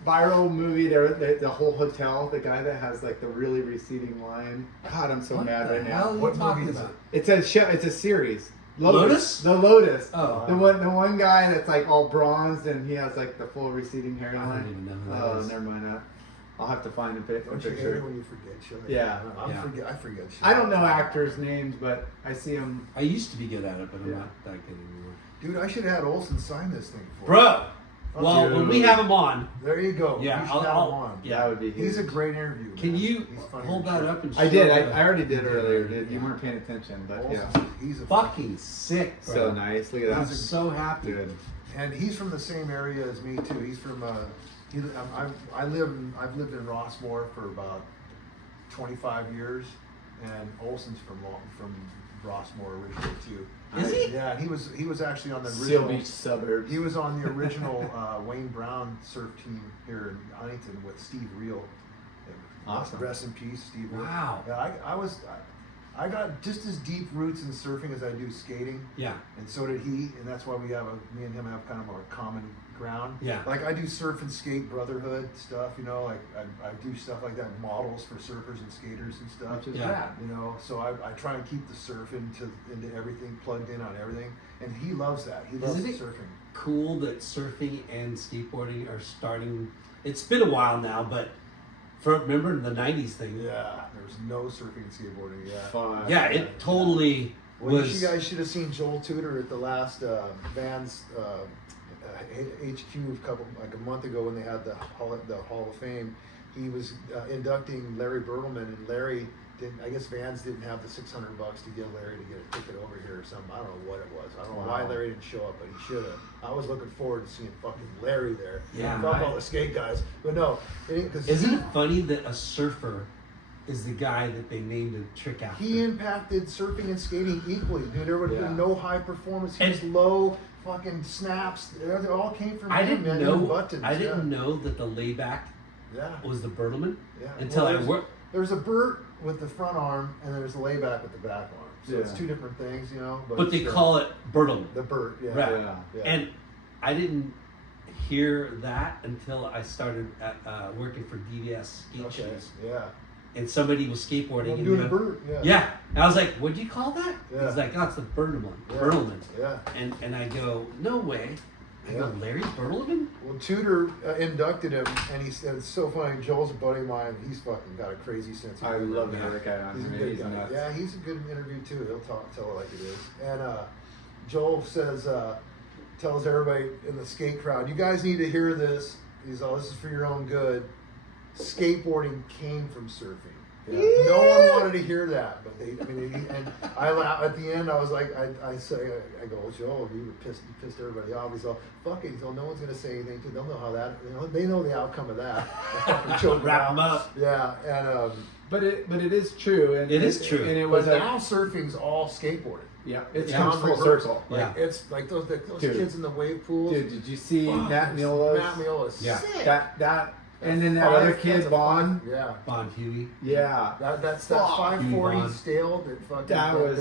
viral movie there, the whole hotel, the guy that has like the really receding line. God, I'm so What mad the right hell now. are you What talking movie is about? It's a show, it's a series. Lotus? The Lotus. Oh. The one guy that's like all bronzed and he has like the full receding I hairline. don't even know who that Oh, is. never mind that. I'll have to find a Don't you hate picture. it when you forget shit? Yeah. Yeah. I forget shit. I don't know actors' names, but I see them. I used to be good at it, but I'm Yeah. not that good anymore. Dude, I should have had Olsen sign this thing for me. Bro, well, when we have him on, There you go. yeah, You should have him on. yeah. That would be. He's a huge. great interview. Can man. you He's funny hold as that shit. up and I did. show I already did Yeah. earlier. Dude. You Yeah. weren't paying attention, but Olsen's, yeah. he's a Fucking sick, bro. So nice. Look at I'm that. so happy. Good. And he's from the same area as me too. He's from I've lived in Rossmore for about 25 years, and Olsen's from Rossmore originally too. Is he? Yeah, and he was actually on the Seal original. Beach suburbs. He was on the original Wayne Brown surf team here in Huntington with Steve Reel. Awesome. Rest in peace, Steve Reel. Wow. Yeah, I got just as deep roots in surfing as I do skating. Yeah. And so did he, and that's why me and him have kind of a common ground. Yeah. Like I do surf and skate brotherhood stuff, you know, like I do stuff like that, models for surfers and skaters and stuff. Which is Yeah. rad. You know, so I try and keep the surf into everything, plugged in on everything, and he loves that. He loves Isn't it surfing. cool that surfing and skateboarding are starting? It's been a while now, but remember the '90s thing? Yeah, there was no surfing and skateboarding. Yeah. Fun. Yeah, it totally Well, was. you guys should have seen Joel Tudor at the last Vans HQ like a month ago when they had the Hall of Fame. He was inducting Larry Bertelman, and Larry didn't. I guess Vans didn't have the $600 to give Larry to get a ticket over here or something. I don't know what it was. I don't know why Wow. Larry didn't show up, but he should have. I was looking forward to seeing fucking Larry there. Yeah, Fuck right. all the skate guys, but no, because Isn't it funny that a surfer is the guy that they named a trick after? he impacted surfing and skating equally, dude. There would have Yeah. been no high performance. He And- was low, fucking snaps. They all came from I him, didn't man. know. Even buttons, I didn't yeah. know that the layback Yeah, was the Bertelman yeah. until Well, I there's- worked. There's a Burt with the front arm, and there's a layback with the back arm. So it's Yeah. two different things, you know. But they still, call it Bertelman. the Burt. Yeah. Right. Yeah. Yeah. And I hear that until I started working for DVS skate Okay. shoes, Yeah. and somebody was skateboarding. I'm and doing you a know- Burt. Yeah. Yeah, and I was like, "What'd you call that?" Yeah. He's like, "Oh, it's the Bertelman." Yeah. Bertelman. Yeah. And I go, "No way." I go, Yeah. "Larry Bertelman?" Well, Tudor inducted him, and he said, "It's so funny." Joel's a buddy of mine. He's fucking got a crazy sense of I humor. love to have that guy on He's a here. good He's guy. nuts. Yeah, he's a good interview too. He'll tell it like it is. And Joel says, tells everybody in the skate crowd, "You guys need to hear this." He's all, "This is for your own good." Skateboarding came from surfing. Yeah. No one wanted to hear that, but and I laugh at the end. I was like, I go, "Well, Joel, you pissed everybody off." He's all, "Fuck it." He's all, "No one's gonna say anything to. They'll know how that. They know the outcome of that." I fucking choked Wrap 'em out. up. Yeah, and But it is true. And It is true. And it but was now surfing's all skateboarding. yeah. It's Yeah. come full circle. Like Yeah. it's like those Dude. kids in the wave pools. Dude, did you see Fuck, Matt Miola's? Matt Miola's Yeah. sick. That and then that other kid, Vaughn. Yeah. Bond Huey. Yeah. That's that Fuck. 540 Vaughn. stale that fucking That was-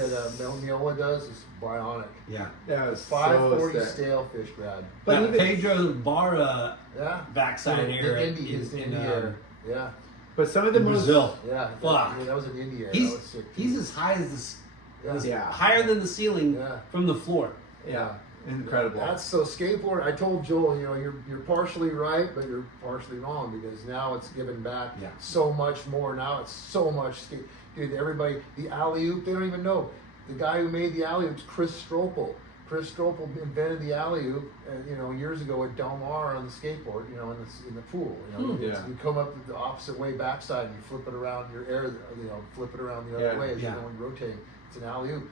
Miola does is bionic. Yeah. That was 540 so sick. stale fish grab. But That even- Pedro Barra Yeah. backside The air Indy is in, Indy air. Yeah. But some of the in most Brazil. Yeah. Fuck. That was an Indy air. That He's was sick. too. he's as high as this. Yeah. Yeah. Higher than the ceiling Yeah. from the floor. yeah, incredible. That's so skateboard. I told Joel, you're partially right, but you're partially wrong because now it's given back Yeah. so much more. Now it's so much skate. Dude, everybody, the alley oop, they don't even know. The guy who made the alley oop's Chris Stropel. Chris Stropel invented the alley oop, years ago at Del Mar on the skateboard, in the pool. Yeah. You come up the opposite way backside and you flip it around your air, flip it around the other Yeah. way as Yeah. you're going rotating. It's an alley oop.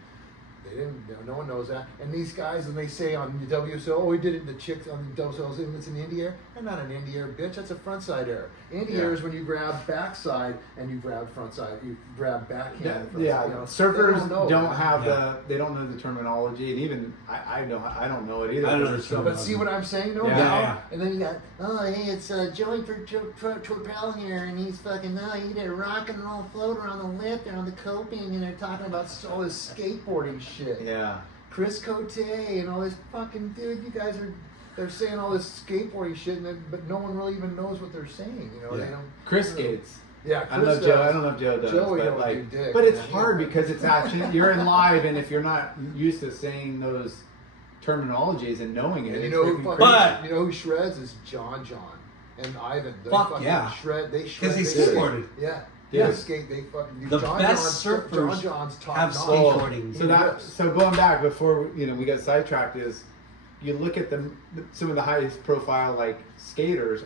They didn't. No one knows that. And these guys, and they say on the WSO, "Oh, we did it in the chicks on the WSO. It's an Indy air." That's not an Indy air, bitch. That's a front side air. Indy Yeah. air is when you grab backside and you grab front side. You grab backhand. Yeah, and front yeah. side. Surfers They don't have Yeah. they don't know the terminology, and even I don't know it either. I don't There's understand. some- But see what I'm saying, though? Yeah. Now? Yeah. And then you got, "Oh, hey, it's Joey Torpel here, and he's fucking, he did a rock and roll float around the lip and on the coping, and they're talking about all this skateboarding shit. Yeah. Chris Cote and all this fucking dude. You guys they're saying all this skateboarding shit, but no one really even knows what they're saying. They Yeah. don't. Chris skates. Yeah, I don't know Chris Joe. does. I don't know if Joe does. Joey but don't like, do dick, but it's man. hard because it's actually you're in live, and if you're not used to saying those terminologies and knowing it, And it's you know who freaking fucking, But- you know who shreds is John. and Ivan. They Fuck fucking yeah. shred. They Because shred. they skate. skateboarded. Yeah. Yeah. They skate. They fucking do. The John best John's, surfers John John's top have notch. skateboarding. So going back before we got sidetracked is, you look at some of the highest profile like skaters,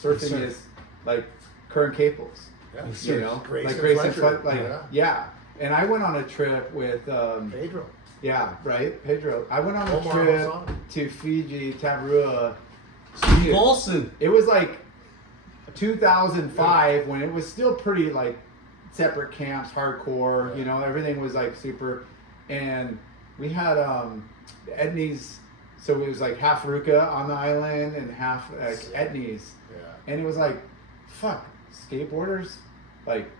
surfing Surf. is like Kern Caples. Yeah. You know, Grayson like Grayson Fletcher. Fletcher, yeah. And I went on a trip with Pedro. yeah, right, Pedro. I went on a Omar trip Hossani. to Fiji, Tavarua. Steve Olsen. It was like 2005 when it was still pretty like separate camps, hardcore. You know, everything was like super. And we had Etnies, so it was like half Ruka on the island and half Etnies. Yeah. And it was like, fuck, skateboarders like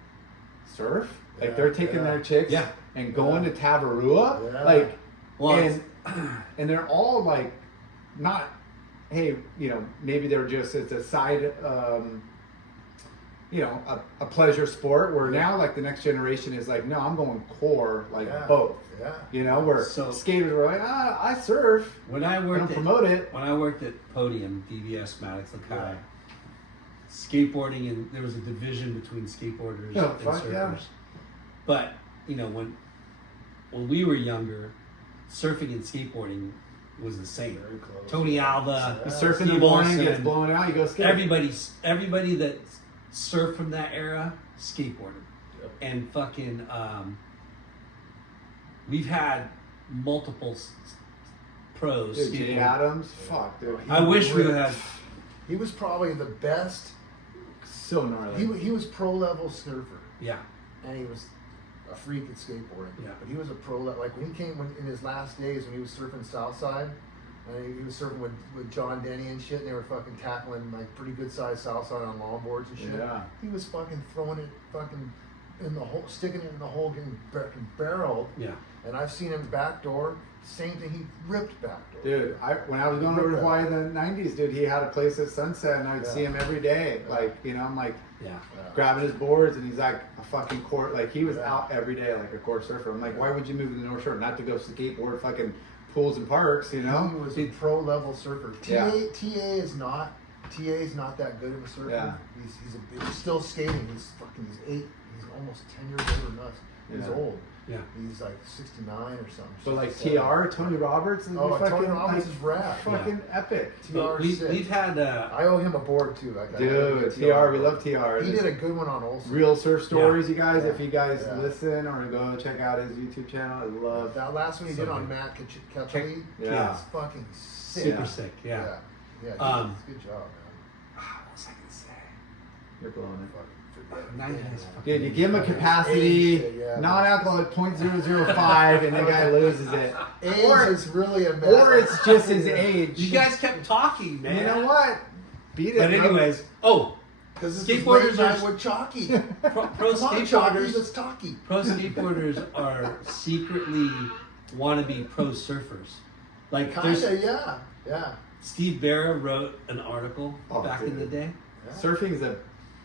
surf, like Yeah, they're taking yeah. their chicks Yeah. and going to Tavarua, Yeah. like, Well, and they're all like, not, hey, maybe they're just it's a side, a pleasure sport. Where now like the next generation is like, no, I'm going core, like Yeah. both. Yeah. Where So- skaters were like, I surf, when I I don't worked at promote it. when I worked at Podium, DVS, Maddox, Lakai, Yeah. skateboarding, and there was a division between skateboarders Oh, and fuck surfers. yeah. But when we were younger, surfing and skateboarding was the same. Very close. Tony Alva, You surf in the Steve morning, Olsen, gets blown out, you go skate. everybody that surfed from that era skateboarded, Yep. and fucking we've had multiple pros. Dude, Jay skateboard. Adams, fuck, dude. I wish we would have. He was probably the best. So gnarly. He was pro level surfer, Yeah, and he was a freak at skateboarding. Yeah. But he was a pro level. Like when he came in his last days when he was surfing Southside, and he was surfing with John Denny and shit, and they were fucking tackling like pretty good sized Southside on longboards and shit. Yeah. He was fucking throwing it fucking in the hole, sticking it in the hole, getting barreled. yeah. And I've seen him backdoor. Same thing. He ripped backdoor. Dude, when I was going over to Hawaii in the 90s, dude, he had a place at Sunset, and I'd Yeah. see him every day. Yeah. Like, I'm like Yeah. Yeah. grabbing his boards, and he's like a fucking court. Like, he was Yeah. out every day like a core surfer. I'm like, Yeah. why would you move to the North Shore? Not to go skateboard fucking pools and parks, He was a pro level surfer. Yeah. TA is not that good of a surfer. Yeah. He's still skating. He's 8. He's almost 10 years older than us. He's Yeah. old. Yeah. He's like 69 or something. But like 67. TR, Tony Roberts, is Oh, fucking, Tony Roberts like, is rad. fucking epic. But TR is sick. we've had I owe him a board too. Like, I owe him a Dude, TR, we love TR. He did a good one on Olsen. Real Surf Stories, you guys. Yeah. If you guys Yeah. listen or go check out his YouTube channel, I love. That last one he So did on good. Matt Kachali. Yeah. It's fucking sick. super sick. Yeah. Yeah. Good job, man. What was I gonna say? You're blowing it. Fucking forget. 90 Yeah. is fucking- Dude, you give him a capacity, Age, yeah. non-alcoholic 0.005, and the guy loses it. Age Or- is really a Or it's just his age. You guys kept talking, man. You know what? Beat it. But bro. anyways, Because skateboarders skateboarders are- with Chalky. pro Come on, Chalky, skateboarders, let's talky. pro skateboarders are secretly wannabe pro surfers. Like there's Kinda, yeah. Steve Barra wrote an article Oh, back in the dude. day. Surfing is a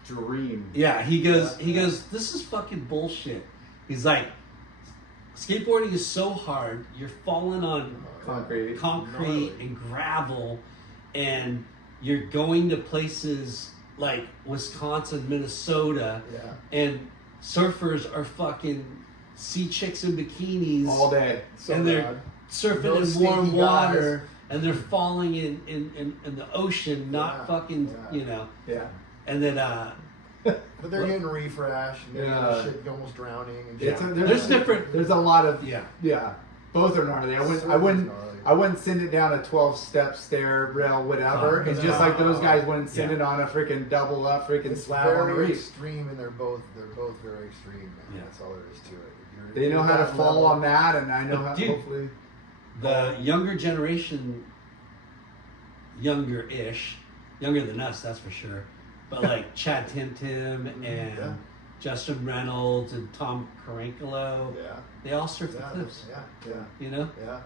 dream. Yeah, he goes, this is fucking bullshit. He's like, skateboarding is so hard. You're falling on Concrete. concrete and gravel, and you're going to places like Wisconsin, Minnesota, Yeah. and surfers are fucking see chicks in bikinis All day. So and they're bad. surfing No in stinky warm water, guys. and they're falling in the ocean, not Yeah, fucking, yeah. Yeah. and then But they're getting refresh and they're Yeah. getting shit almost drowning and Yeah. shit. There's different- There's a lot of yeah. yeah. Both are gnarly. I Surfing's wouldn't gnarly. send it down a 12-step stair rail, whatever. Oh, and just like those guys wouldn't send Yeah. it on a freaking double up, freaking It's slab on a very reef. extreme, and they're both very extreme, man. Yeah. That's all there is to it. If you're- They know you're how to that fall level- on that, and I know But how. dude, Hopefully, The younger generation, younger-ish, younger than us, that's for sure. But like Chad Tim and Yeah. Justin Reynolds and Tom Carankolo, Yeah. they all surf the Yeah. cliffs. Yeah. You know, Yeah.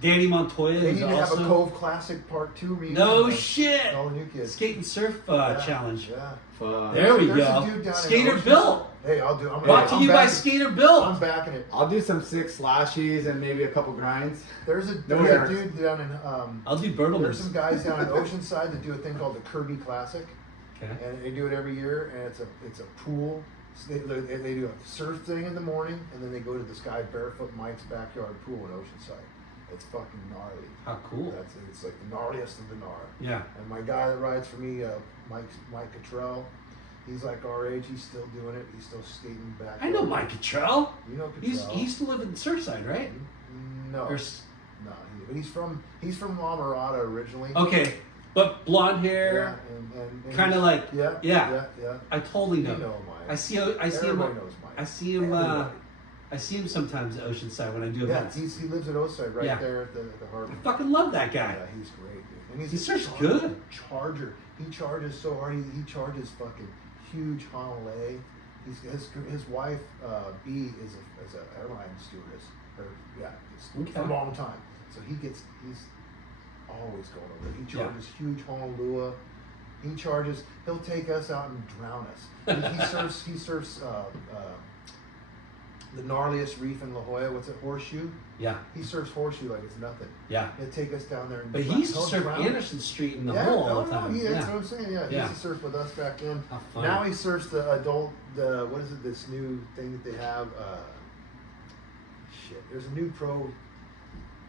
Danny Montoya They is need to have a also Cove Classic Part 2 reunion. no like, shit All the new kids. skate and surf Yeah. challenge. Yeah. fuck. There we There's a go. dude down in Skater Ocean- built. Hey, I'll do. Brought to you by Skaterbuilt. I'm backing it. I'll do some 6 slashies and maybe a couple grinds. There's a errors. dude down in. I'll do There's Bertlemers. some guys down in Oceanside that do a thing called the Kirby Classic, Okay. and they do it every year. And it's a pool. So they do a surf thing in the morning, and then they go to this guy Barefoot Mike's backyard pool in Oceanside. It's fucking gnarly. How cool. It's like the gnarliest of the gnar. Yeah. And my guy that rides for me, Mike Cottrell, he's like our age. He's still doing it. He's still skating back. I know Mike Cottrell. You know Cottrell. He used to live in Surfside, right? No. Or But he's from La Mirada originally. okay, but blonde hair, and kind of like yeah. I totally know. You know Mike. I see him. Everybody knows Mike. I see him. Everybody. I see him sometimes at Oceanside when I do Yeah, events. he lives at Oceanside right Yeah. there at the harbor. I fucking love that guy. Yeah, he's great, dude. And He a surfs good. Charger. He charges so hard. He charges fucking huge Honolulu. His wife B is a airline stewardess. For a long time. So he's always going over. He charges huge Honolulu. He'll take us out and drown us. He surfs the gnarliest reef in La Jolla. What's it, Horseshoe? Yeah. He surfs Horseshoe like it's nothing. Yeah. He'll take us down there and But he used to he'll surf drown us. Anderson Street in the hole all the time. That's what I'm saying. Yeah, he used to surf with us back then. How funny. Now he surfs what is it? This new thing that they have. There's a new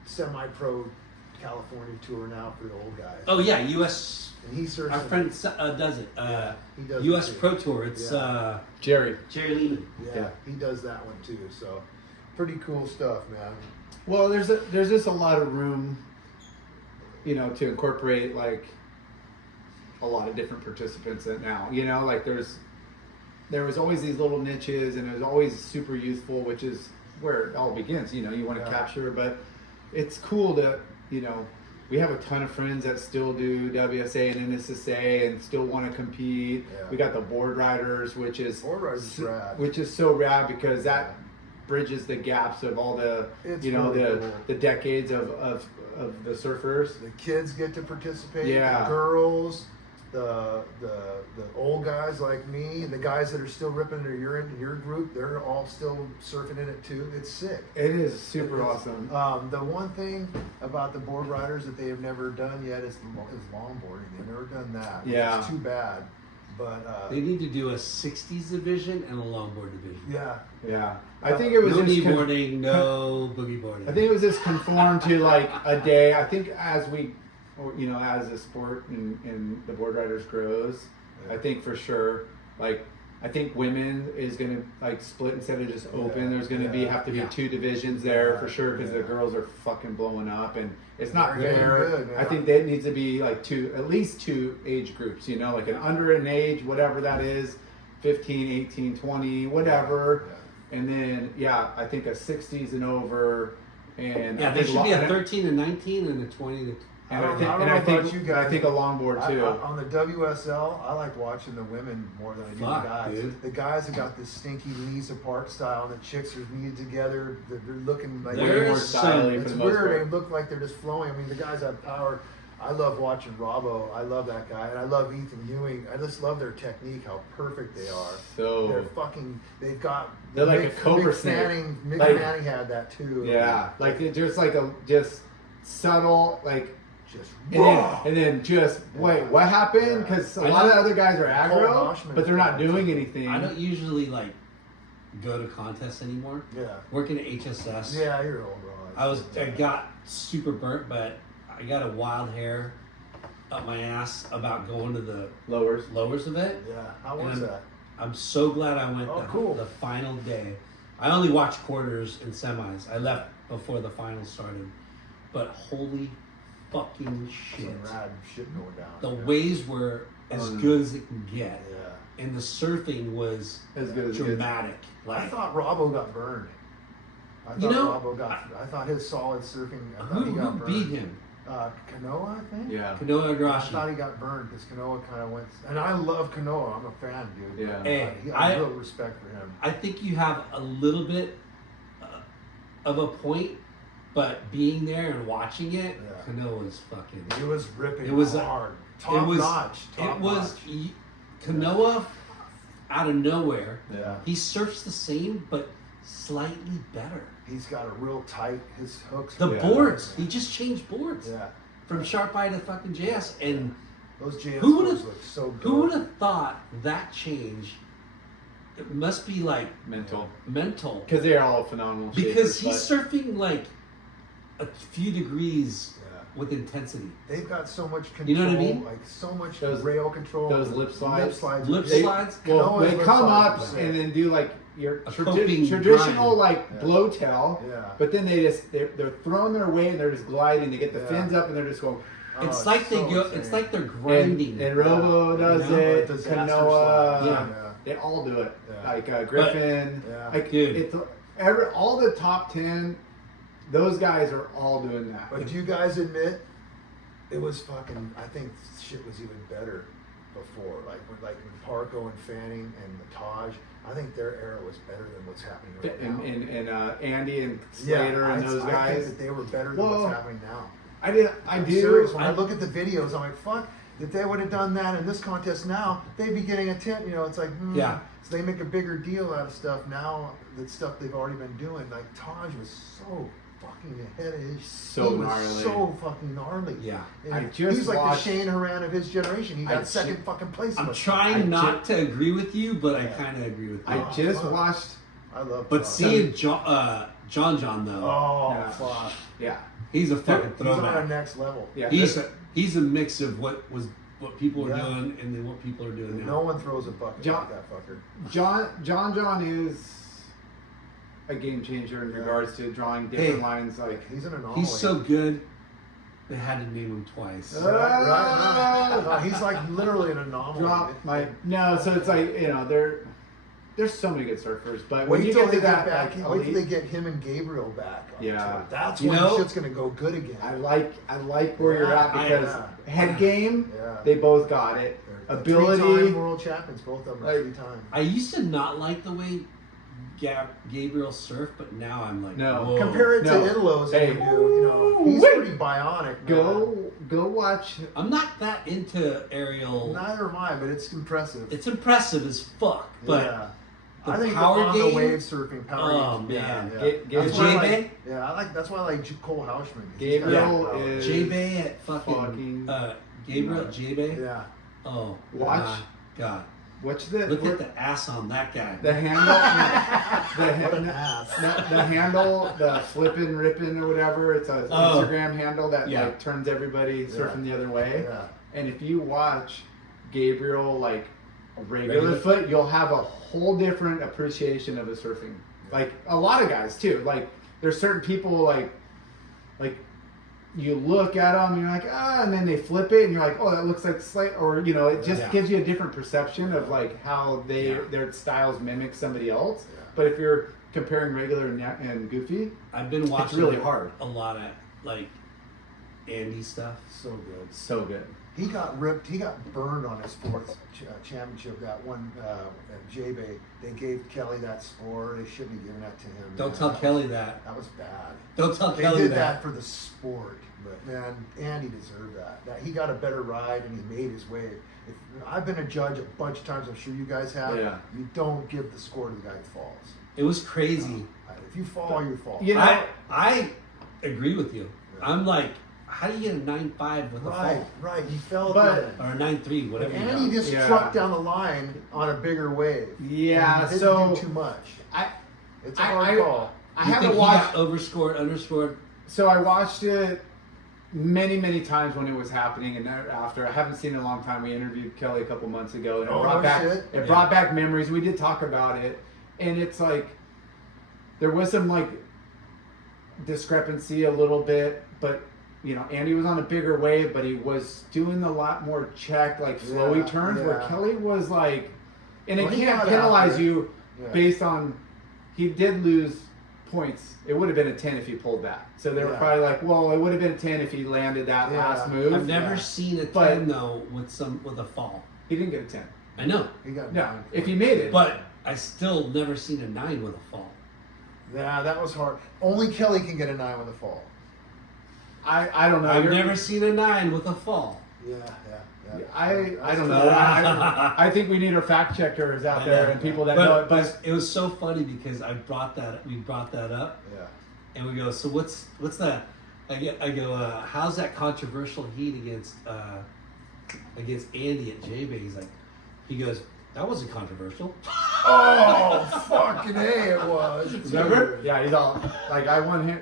semi-pro California tour now for the old guys. Oh yeah, U.S. And he surfs. Our friend does it. He does U.S. it too. Pro Tour. It's Jerry. Jerry Lehman. Yeah, he does that one too. So, pretty cool stuff, man. Well, there's just a lot of room, to incorporate like a lot of different participants in now. Like there was always these little niches, and it was always super youthful, which is where it all begins. You want to capture, but it's cool to we have a ton of friends that still do WSA and NSSA and still want to compete. Yeah. We got the board riders, which is rad. Which is so rad because that bridges the gaps of all the It's really cool. the decades of the surfers. The kids get to participate. Yeah. The girls, the old guys like me, and the guys that are still ripping in your group, they're all still surfing in it too. It's sick. It is super awesome. The one thing about the board riders that they have never done yet is longboarding. They've never done that. Yeah. It's too bad. But They need to do a 60s division and a longboard division. Yeah. I think it was No just kneeboarding, no boogie boarding. I think it was just conformed to like a day. I think as the sport and the board riders grows, I think for sure, like, I think women is going to like split instead of just open. Yeah, There's going to have to be 2 divisions there for sure because the girls are fucking blowing up and it's not They're fair. good, I think that needs to be like at least 2 age groups, like an under an age, whatever that is, 15, 18, 20, whatever. And then, I think a 60s and over. And there should be a 13 and 19 and a 20 to. And I don't know about you guys. I think a longboard too. On the WSL, I like watching the women more than I do the guys. Dude. The guys have got this stinky knees apart style, and the chicks are kneed together. They're looking like They're more stylish it's for the most weird. part. They look like they're just flowing. I mean, the guys have power. I love watching Robbo. I love that guy, and I love Ethan Ewing. I just love their technique, how perfect they are. So they're fucking. They've got. They're like a cobra snake. Mick Fanning had that too. Yeah, like they're just like just subtle, like. Just And then just wait, what happened? Because a lot of other guys are aggro, but they're not doing anything. I don't usually like go to contests anymore. Yeah. Working at HSS. Yeah, you're old, bro. I got super burnt, but I got a wild hair up my ass about going to the lowers of it. Yeah. How was that? I'm so glad I went cool. the final day. I only watched quarters and semis. I left before the finals started. But holy fucking shit. Some rad shit going down. The waves were as good as it can get. Yeah. And the surfing was as good as dramatic. I thought Robbo got burned. I thought his solid surfing. I thought he got who burned. beat him? Kanoa, I think. Yeah. Kanoa I Agrashi. thought he got burned because Kanoa kind of went. And I love Kanoa. I'm a fan, dude. Yeah. Hey, I have real respect for him. I think you have a little bit of a point, but being there and watching it, Kanoa was fucking. It was ripping. It was hard. Top notch. Kanoa out of nowhere. Yeah. He surfs the same, but slightly better. He's got a real tight, his hooks. The Yeah. boards, he just changed boards. Yeah. From Sharp Eye to fucking JS. And Those JS who would boards have look so good. who would have thought that change? It must be like Mental. mental. Because they're all phenomenal. Because shapers, he's surfing like a few degrees Yeah. with intensity. They've got so much control. You know what I mean? Like so much Those- rail control. those lip slides. Lip slides. Lip They- slides? Well, Canoa's they lip come slides up are sick. and then do like your A coping traditional grind. like Yeah. blow tail, Yeah. but then they're throwing their weight and they're just gliding. They get the Yeah. fins up and they're just going. Oh, It's like they so go. insane. It's like they're And, grinding. and Robo does You know? it. Disaster Kanoa, slide. Yeah. they all do it. Yeah. Like Griffin, Yeah. like Dude. it's all the top 10. Those guys are all doing that. But do you guys admit it was fucking? I think shit was even better before. Like when Parco and Fanning and the Taj. I think their era was better than what's happening right now. And Andy and Slater and those I guys. think that they were better than Well, what's happening now. I I'm do. serious. When I look at the videos, I'm like, fuck. If they would have done that in this contest now, they'd be getting a tip. You know, it's like, Yeah. So they make a bigger deal out of stuff now. That stuff they've already been doing. Like Taj was so fucking ahead of his. So he was gnarly. so fucking gnarly. Yeah. And I just he's like watched- the Shane Horan of his generation. He I got second ju- fucking place. I'm with him. trying not to agree with you, but I Yeah. kind of agree with you. I just fuck. watched. I love. But Taj. seeing John though, Oh Yeah. fuck. Yeah. he's a fucking He's on a throwback. next level. Yeah. He's a mix of what people are Yeah. doing and then what people are doing now. No one throws a bucket John- like that fucker. John is a game changer in Yeah. regards to drawing different Hey. lines. Like He's an anomaly. He's so good. They had to name him twice. Right. No, he's like literally an anomaly. drop my no. So it's like there's so many good surfers, but when Wait you till get they to get that, back. like, Wait till they elite, get him and Gabriel back. On Yeah. tour. That's You when know- shit's gonna go good again. I like where you're at Yeah, because yeah. head game, Yeah. they both got it. They're Ability, three-time world champions, both of them are Like- 3 times. I used to not like the way Gabriel surfed, but now I'm like, No. whoa. Compare it No. to Idolo's Hey. you know, he's Wait. pretty bionic. go watch. I'm not that into aerial. Man. Neither am I, but it's impressive. It's impressive as fuck, but yeah. the I think power the on game- the wave surfing power. Oh, game, man. yeah. Get That's why I J-Bay? like, yeah, I like. That's why I like Cole Hausman. 'cause he's got Gabriel that power. is- J-Bay at fucking Fucking- Gabriel at J-Bay. Yeah. Oh, Watch. my God. Watch the Look at the ass on that guy. the handle, What an ass. the handle, the flipping, ripping, or whatever. It's a Oh. Instagram handle that Yeah. like turns everybody surfing the other way. Yeah. And if you watch Gabriel like a regular Regular foot, you'll have a whole different appreciation of his surfing. Like a lot of guys too. Like there's certain people like you look at them and you're like and then they flip it and you're like that looks like slight, or you know it just Yeah. gives you a different perception of like how their styles mimic somebody else. But if you're comparing regular and goofy, I've been watching really hard. a lot of like Andy stuff. So good. so good. He got ripped. He got burned on his 4th championship. That one at J-Bay. They gave Kelly that score. They shouldn't have given that to him. Don't man. tell Kelly that. That was bad. Don't tell They Kelly did that. that for the sport, but man, Andy deserved that. That he got a better ride and he made his wave. I've been a judge a bunch of times. I'm sure you guys have. Yeah. You don't give the score to the guy who falls. It was crazy. If you fall, you fall. You know, I agree with you. I'm like, how do you get a 9.5 with a Right, fall? right. He fell But- at the Or a 9.3, end. whatever you Andy got. just Yeah. trucked down the line on a bigger wave. Yeah, And didn't so- do too much. I It's a hard call. I You think haven't he watched. got overscored, underscored? So I watched it many times when it was happening, and after. I haven't seen it in a long time. We interviewed Kelly a couple months ago, and it Oh, brought no back shit? it brought back memories. We did talk about it, and it's like there was some like discrepancy a little bit, but you know, Andy was on a bigger wave, but he was doing a lot more check, like flowy Yeah, turns, where yeah. Kelly was like, and Well, it he can't got out penalize there. you Yeah. based on he did lose points. It would have been a 10 if he pulled that. So they were Yeah. probably like, well, it would have been a 10 if he landed that Yeah. last move. I've never Yeah. seen a 10 But- though with a fall. He didn't get a 10. I know, He got No, 9. if he made it. but I still never seen a 9 with a fall. Yeah, that was hard. Only Kelly can get a 9 with a fall. I don't know. I've You're- never seen a 9 with a fall. Yeah. I don't know. I think we need our fact checkers out there and people that know it. But it was so funny because we brought that up, Yeah. and we go, so what's that? I go, how's that controversial heat against Andy at J-Bay? He goes, that wasn't controversial. Oh, fucking A, it was. Remember? yeah, he's all like, I won him.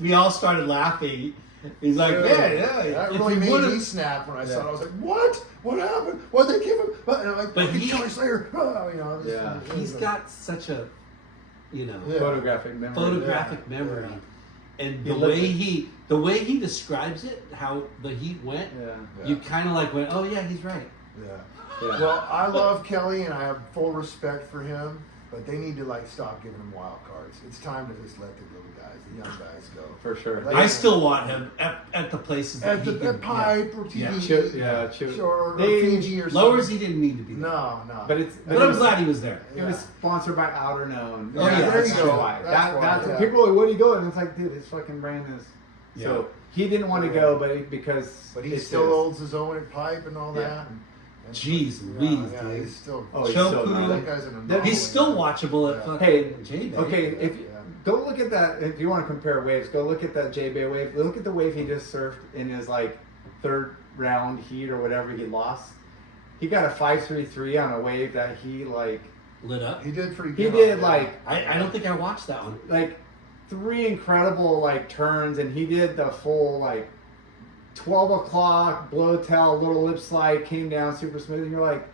We all started laughing. He's like, Dude, yeah. That if really you made would've- me snap when I saw it. I was like, what? What happened? What'd they give him? And I'm like, But fucking he- Kelly Slayer. Oh, Yeah. He's got such a, Yeah. photographic memory. photographic memory, Yeah. and He the way he describes it, how the heat went, Yeah. you kind of like went, oh yeah, he's right. Yeah. Yeah. Well, I love Kelly and I have full respect for him, but they need to stop giving him wild cards. It's time to just let the little guys, the young guys go. For sure. Like- I still want him at the places that At he the can, Pipe or Yeah. TV. Or They- Fiji or something. Lowers he didn't need to be there. No. But I'm glad he was there. It was sponsored by Outer Known. Oh, yeah, there you that's go. true. Why. That's why, That's yeah. people are like, where do you go? And it's like, dude, this fucking brand is. Yeah. So he didn't want to go, but because But he it's still his. holds his own at Pipe and all Yeah. that. And Jeez yeah, Louise, yeah, dude. he's still. Oh, he's Chopu. so nice. that guy's an anomaly. He's still watchable at Yeah. fucking Hey, J-Bay. Okay, if Yeah. go look at that. If you want to compare waves, go look at that J-Bay wave. Look at the wave he just surfed in his third round heat or whatever he lost. He got a 5.33 on a wave that he lit up. He did pretty he good. did I don't think I watched that one. 3 incredible turns, and he did the full 12 o'clock blow tail little lip slide, came down super smooth, and you're like,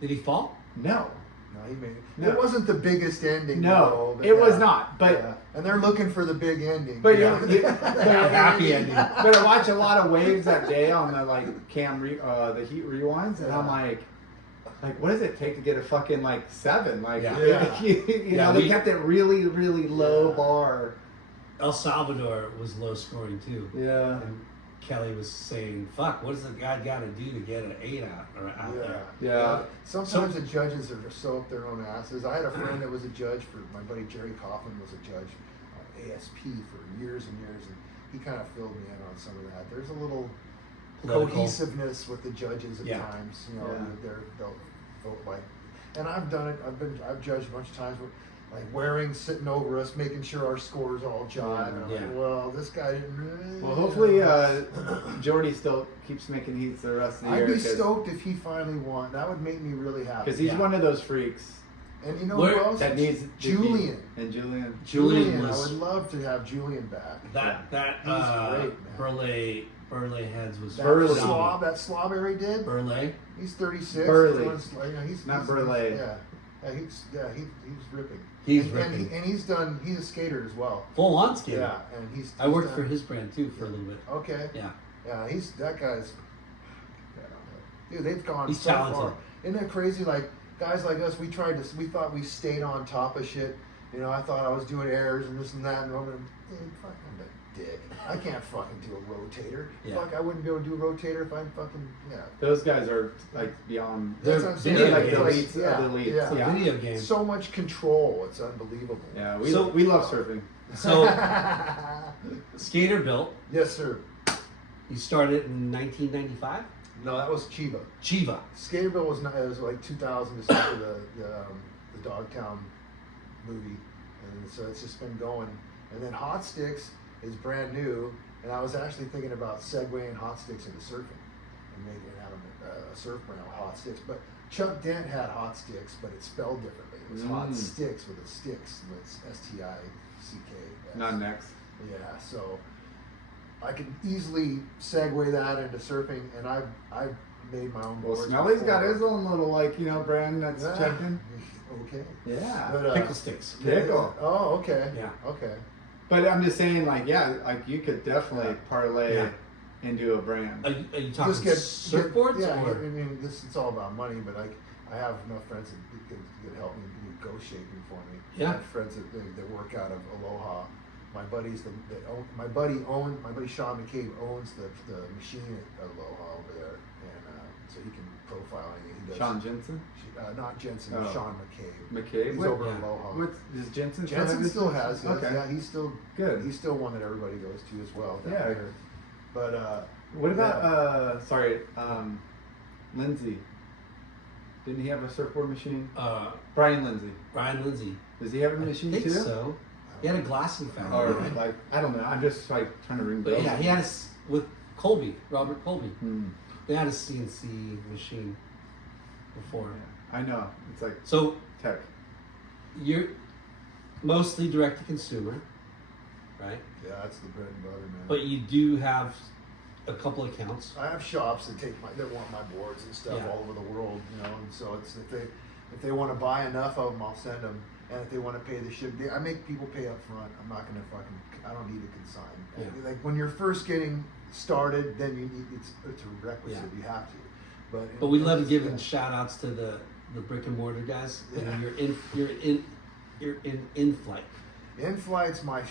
Did he fall? no. No, he made it. No. It wasn't the biggest ending. No, though, but it was yeah. not. But Yeah. And they're looking for the big ending. But Yeah. but Happy ending. But I watch a lot of waves that day on the the heat rewinds, and I'm like, what does it take to get a fucking 7? Yeah. You know, they kept it really, really low Yeah. bar. El Salvador was low scoring too. Yeah. And Kelly was saying, "Fuck, what does the guy got to do to get an 8 out there?" Yeah. Sometimes the judges are so up their own asses. I had a friend that was a judge for my buddy Jerry Coughlin was a judge on ASP for years and years, and he kind of filled me in on some of that. There's a little Political. cohesiveness with the judges at Yeah. times. You know, Yeah. they'll vote and I've done it. I've judged a bunch of times where. Waring sitting over us, making sure our scores all jive. And I'm Yeah. well, this guy didn't really. Well, hopefully Jordy still keeps making heats the rest of the I'd year. be stoked if he finally won. That would make me really happy. Because he's Yeah. one of those freaks And you know Where- who else? that needs Julian. And Julian. Julian I was would love to have Julian back. that He's great, man. Burley heads was That Burley. slob, that slobberry did. Burley. He's 36. Burley. He's Not Burley. He's ripping. He's and, ripping. And he's a skater as well. Full on skater. Yeah, and he's. I worked done- for his brand too for a little bit. Okay. Yeah. Yeah, that guy's. Dude, they've gone He's so talented. far. Isn't that crazy? Guys like us, we thought we stayed on top of shit. You know, I thought I was doing airs and this and that, and I'm like, dude, fuck, I'm a dick. I can't fucking do a rotator. Yeah. Fuck, I wouldn't be able to do a rotator if I'm fucking, yeah. Those guys are beyond. That's what I'm saying. video They're like the games. elites of the elites. Yeah. Yeah. Video game. So much control, it's unbelievable. Yeah, So- we love surfing. So Skaterbuilt, Yes, sir. you started in 1995. No, that was Chiba. Chiva. Skaterbill was not. It was like 2000 just after the Dogtown movie, and so it's just been going. And then Hotsticks is brand new, and I was actually thinking about segueing Hotsticks into surfing and making having a surf brand with Hotsticks. But Chuck Dent had Hotsticks, but it's spelled differently. It was Hot Sticks with a sticks, and it's STICK. Not next. Yeah, so I could easily segue that into surfing, and I've made my own Well, boards. Smelly's got before. his own little brand that's Yeah. checked in. Okay. Yeah. But, Pickle sticks. Pickle. Oh, okay. Yeah. Okay. But I'm just saying, you could definitely parlay Yeah. into a brand. Are you talking Just get surfboards yeah, or? I mean, it's all about money, but I have enough friends that could help me do ghost shaping for me. Yeah. I have friends that work out of Aloha. My buddy Sean McCabe owns the machine at Aloha over there, and so he can profile anything he does. Sean Jensen? Not Jensen, Oh. Sean McCabe. McCabe? He's What- over yeah. at Aloha. Does Jensen Jensen his still business? has his. Okay. Yeah, he's still Good. He's still one that everybody goes to as well. down Yeah. there. But What about Lindsay? Didn't he have a surfboard machine? Brian Lindsay. Brian Lindsay. Does he have a machine I think too? so. He had a glassing factory. Or right? like I don't know. I'm just like trying to ring But bells. yeah, he had with Colby, Robert Colby. Hmm. They had a CNC machine before. I know. It's like So tech. you're mostly direct to consumer, right? Yeah, that's the bread and butter, man. But you do have a couple accounts. I have shops that want my boards and stuff Yeah. all over the world, you know. And so it's if they want to buy enough of them, I'll send them. And if they want to pay the ship, I make people pay up front. I'm not gonna I don't need a consign. Yeah. Like when you're first getting started, then you need it's a requisite. Yeah. You have to. But we and love just- giving shout outs to the brick and mortar guys. I mean, you're in flight. In-Flight's my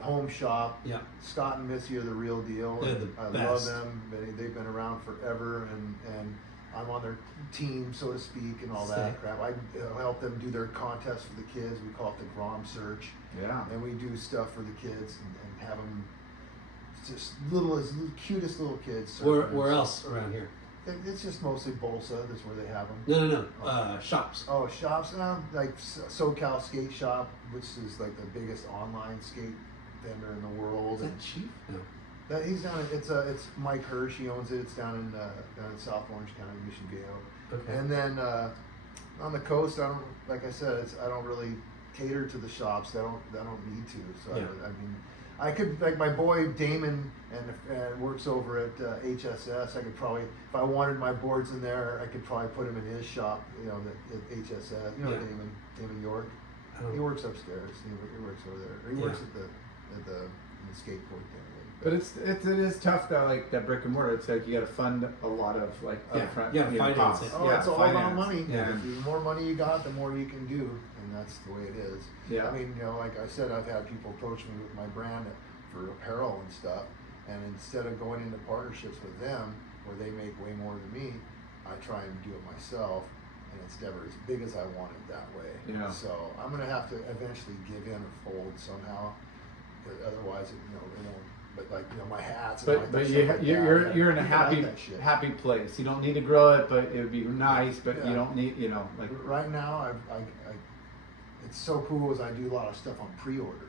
home shop. Yeah. Scott and Missy are the real deal. They're the I love best. them. They've been around forever, and I'm on their team, so to speak, and all Sick. that crap. I help them do their contests for the kids. We call it the Grom Search, Yeah. and we do stuff for the kids and have them just cutest little kids. Where surfing. else around here? It's just mostly Bolsa. That's where they have them. No. Shops. Oh, shops like SoCal Skate Shop, which is like the biggest online skate vendor in the world. Is that cheap? No. That he's down. It's Mike Hirsch. He owns it. It's down in South Orange County, Mission Viejo. Okay. And then on the coast, like I said, I don't really cater to the shops. I don't need to. So Yeah. I mean, I could, like my boy Damon and works over at HSS. I could probably, if I wanted my boards in there, I could probably put him in his shop. You know, at HSS. You know, Yeah. Damon York. I don't- He works upstairs. He works over there. Or he Yeah. works at the skateboard thing. But it is tough though, like that brick and mortar. It's like you got to fund a lot of like Yeah, upfront. yeah, you know, finance costs. it. Oh, it's all about finance. money. Yeah. The more money you got, the more you can do, and that's the way it is. Yeah. I mean, you know, like I said, I've had people approach me with my brand for apparel and stuff, and instead of going into partnerships with them where they make way more than me, I try and do it myself, and it's never as big as I want it that way. Yeah. So I'm gonna have to eventually give in or fold somehow, because otherwise, it won't. But like, you know, my hats. And But my you, stuff like that, you're in a people like that shit. happy place. You don't need to grow it, but it would be nice. But Yeah. you don't need, you know, like Right now, it's so cool is I do a lot of stuff on pre-order,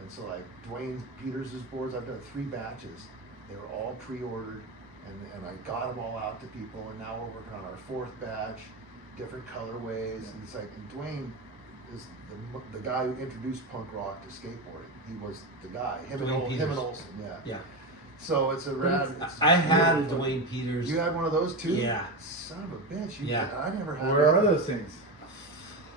and so like Dwayne Peters' boards, I've done 3 batches. They were all pre-ordered, and I got them all out to people, and now we're working on our 4th batch, different colorways, and it's like, and Dwayne is the guy who introduced punk rock to skateboarding. He was the guy. Him Dwayne and Peters. Olsen, yeah. Yeah. So it's a rad. I had a beautiful. Dwayne Peters. You had one of those too? Yeah. Son of a bitch. Yeah. I never had. where are one. those things?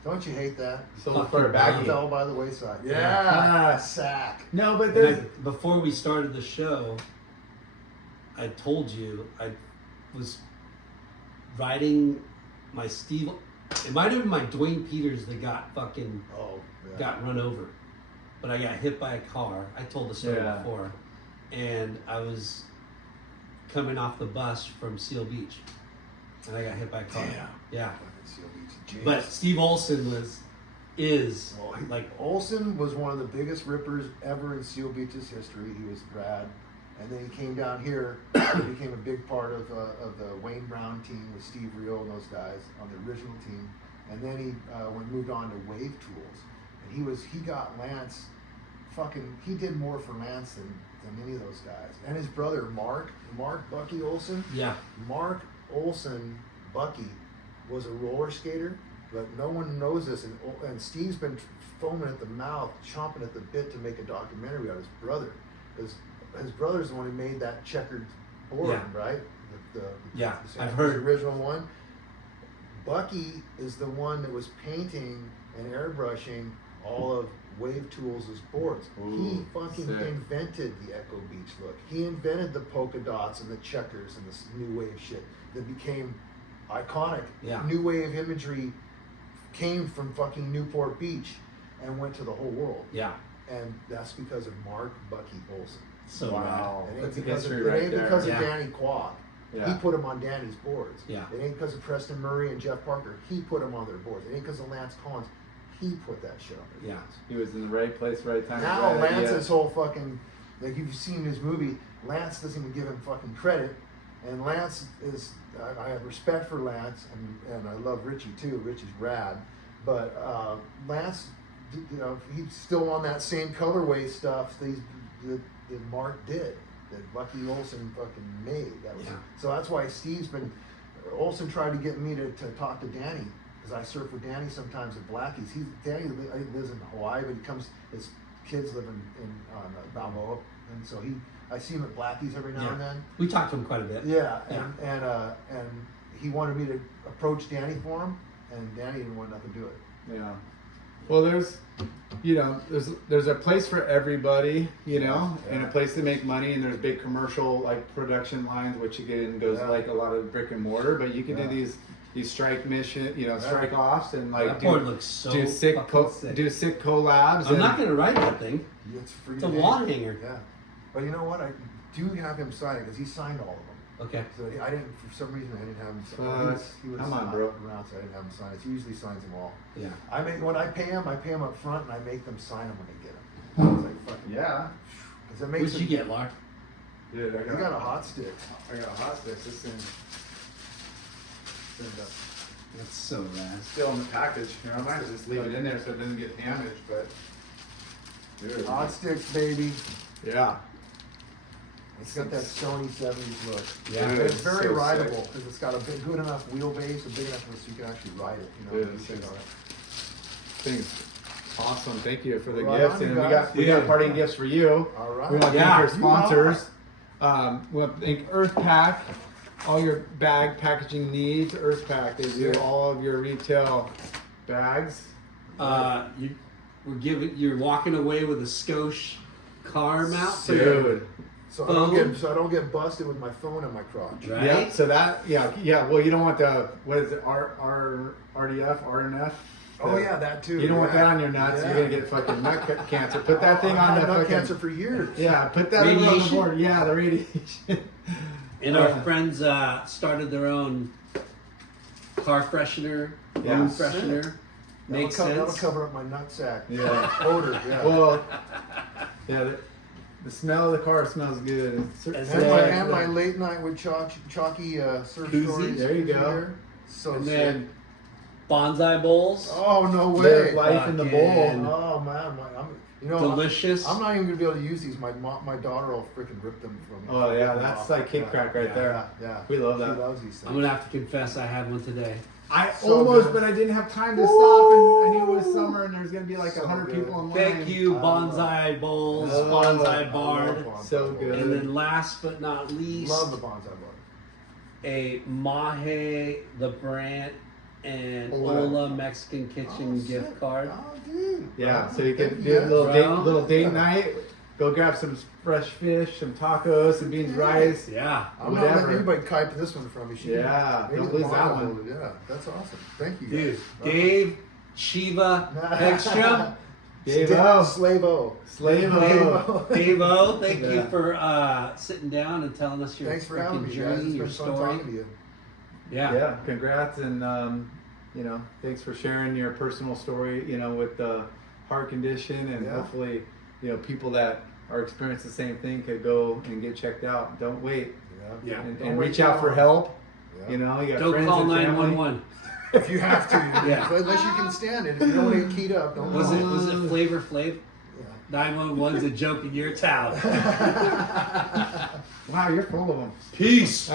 Don't you hate that? Sold Fucking for a baggie. Fell by the wayside. Yeah. Yeah, a sack. No, but And there's before we started the show, I told you I was riding my Steve. It might have been my Dwayne Peters that got fucking Oh, yeah. got run over, but I got hit by a car. I told the story Yeah. before, and I was coming off the bus from Seal Beach, and I got hit by a car. Damn. Yeah, Fucking Seal Beach. James. but Steve Olsen is Well, like Olsen was one of the biggest rippers ever in Seal Beach's history. He was rad. And then he came down here and became a big part of the Wayne Brown team with Steve Rio and those guys on the original team. And then he moved on to Wave Tools. And he got Lance he did more for Lance than any of those guys. And his brother Mark Bucky Olsen. yeah. Mark Olsen Bucky was a roller skater, but no one knows this. And Steve's been foaming at the mouth, chomping at the bit to make a documentary about his brother, because his brother's the one who made that checkered board, Yeah. right? Yeah, the I've heard. original one. Bucky is the one that was painting and airbrushing all of Wave Tools' boards. He Ooh, fucking sick. invented the Echo Beach look. He invented the polka dots and the checkers and this new wave shit that became iconic. Yeah. New wave imagery came from fucking Newport Beach and went to the whole world. Yeah, And that's because of Mark Bucky Olsen. so Wow. It ain't That's a because history of, right it ain't there. because Yeah. of Danny Quag. Yeah. He put them on Danny's boards. Yeah. It ain't because of Preston Murray and Jeff Parker. He put them on their boards. It ain't because of Lance Collins. He put that shit on their Yeah. boards. he was in the right place, right time. Now right idea. Lance's whole fucking like you've seen his movie, Lance doesn't even give him fucking credit. And Lance is, I have respect for Lance, and I love Richie too. Richie's rad. But Lance, you know, he's still on that same colorway stuff that Mark did, that Bucky Olson fucking made. That was, so that's why Olson tried to get me to talk to Danny, because I surf with Danny sometimes at Blackie's. Danny lives in Hawaii, but his kids live in Balboa, and so I see him at Blackie's every now and then. We talked to him quite a bit. Yeah, and he wanted me to approach Danny for him, and Danny didn't want nothing to do it. Yeah. Well, there's a place for everybody, you know, and a place to make money, and there's big commercial like production lines, which again goes like a lot of brick and mortar, but you can do these strike mission, you know, strike offs, and like That board looks so do sick collabs. I'm not gonna ride that thing. It's free. It's a wall hanger. Yeah, but you know what? I do have him sign it because he signed all of them. Okay. So I didn't, for some reason, I didn't have him sign. He was come on, not bro. around, so I didn't have him sign it. He usually signs them all. Yeah. When I pay him up front, and I make them sign them when they get them. I was like, fucking Yeah. because it makes. What'd you get, Lark? Dude, You got a hot stick. I got a hot stick. This thing. That's so rad. Still in the package. You know, I might just leave it in there so it doesn't get damaged, but. Dude. Hot sticks, baby. Yeah. It's got that Sony 70s look. Yeah. But it's very So rideable sick. because it's got a good enough wheelbase, and big enough so you can actually ride it. You know, Dude, you know, Things. Awesome. Thank you for the Right gifts. on, you And guys. we got parting gifts for you. All right. We want to Yeah. thank our sponsors. We want to thank Earth Pack. All your bag packaging needs, Earth Pack. They do all of your retail bags. You're walking away with a Scotia car mount for Dude. So phone? I don't get busted with my phone in my crotch. Right? Yeah. So that, yeah. Well, you don't want the, what is it, RDF, RNF? Oh yeah, that too. You don't want that on your nuts. Yeah. You're gonna get fucking nut cancer. Put that thing on the nut fucking cancer for years. Yeah, put that on the Radiation? board. Yeah, the radiation. And our friends started their own car freshener, room freshener. Makes That'll sense. cover up my nutsack. Yeah. Odor. Yeah. Well, yeah. The smell of the car smells good. and my late night with Chalky surf Koozie? stories. There you go. Here. So And sick. then bonsai bowls. Oh no Live way! life in the Fucking- bowl. Oh man, Delicious. I'm not even gonna be able to use these. My daughter will freaking rip them from me. Oh yeah, that's like Cape Crack right there. Yeah. We love She that. loves these things. I'm gonna have to confess I had one today. I So almost, good. but I didn't have time to stop, and I knew it was summer, and there's gonna be like So 100 good. people in line. Thank you, bonsai bowls, Oh, bonsai I barn. love So bonsai good. bowls. And then last but not least, Love the bonsai bar. a Mahe, the brand, and Ola. Ola Mexican Kitchen Oh, gift sick. card. Oh, dude. Yeah, Oh, so you thank can do a little Bro. little date night. Go grab some fresh fish, some tacos, some beans, rice. Yeah. I'm not whatever. letting anybody kite this one from me. Yeah, maybe don't the lose that mom one. will. Yeah, that's awesome. Thank you, Dude, guys. Dave, Shiva, Hegstrom, Dave-O. Slave-O. Slave-O. Dave-O, thank you Yeah. for sitting down and telling us your Thanks for having freaking me, guys. journey, It's your been fun story. talking to you. Yeah. Congrats, and thanks for sharing your personal story, with the heart condition, and Yeah. hopefully, people that are experiencing the same thing could go and get checked out. Don't wait, Yeah. and, Don't and wait reach too out for long. help. Yeah. You got Don't friends call and family. 911. If you have to, Yeah. unless you can stand it. If you don't want to get keyed up, don't Was call. it Flavor Flav? Yeah. 911's a joke in your town. Wow, you're full of them. Peace.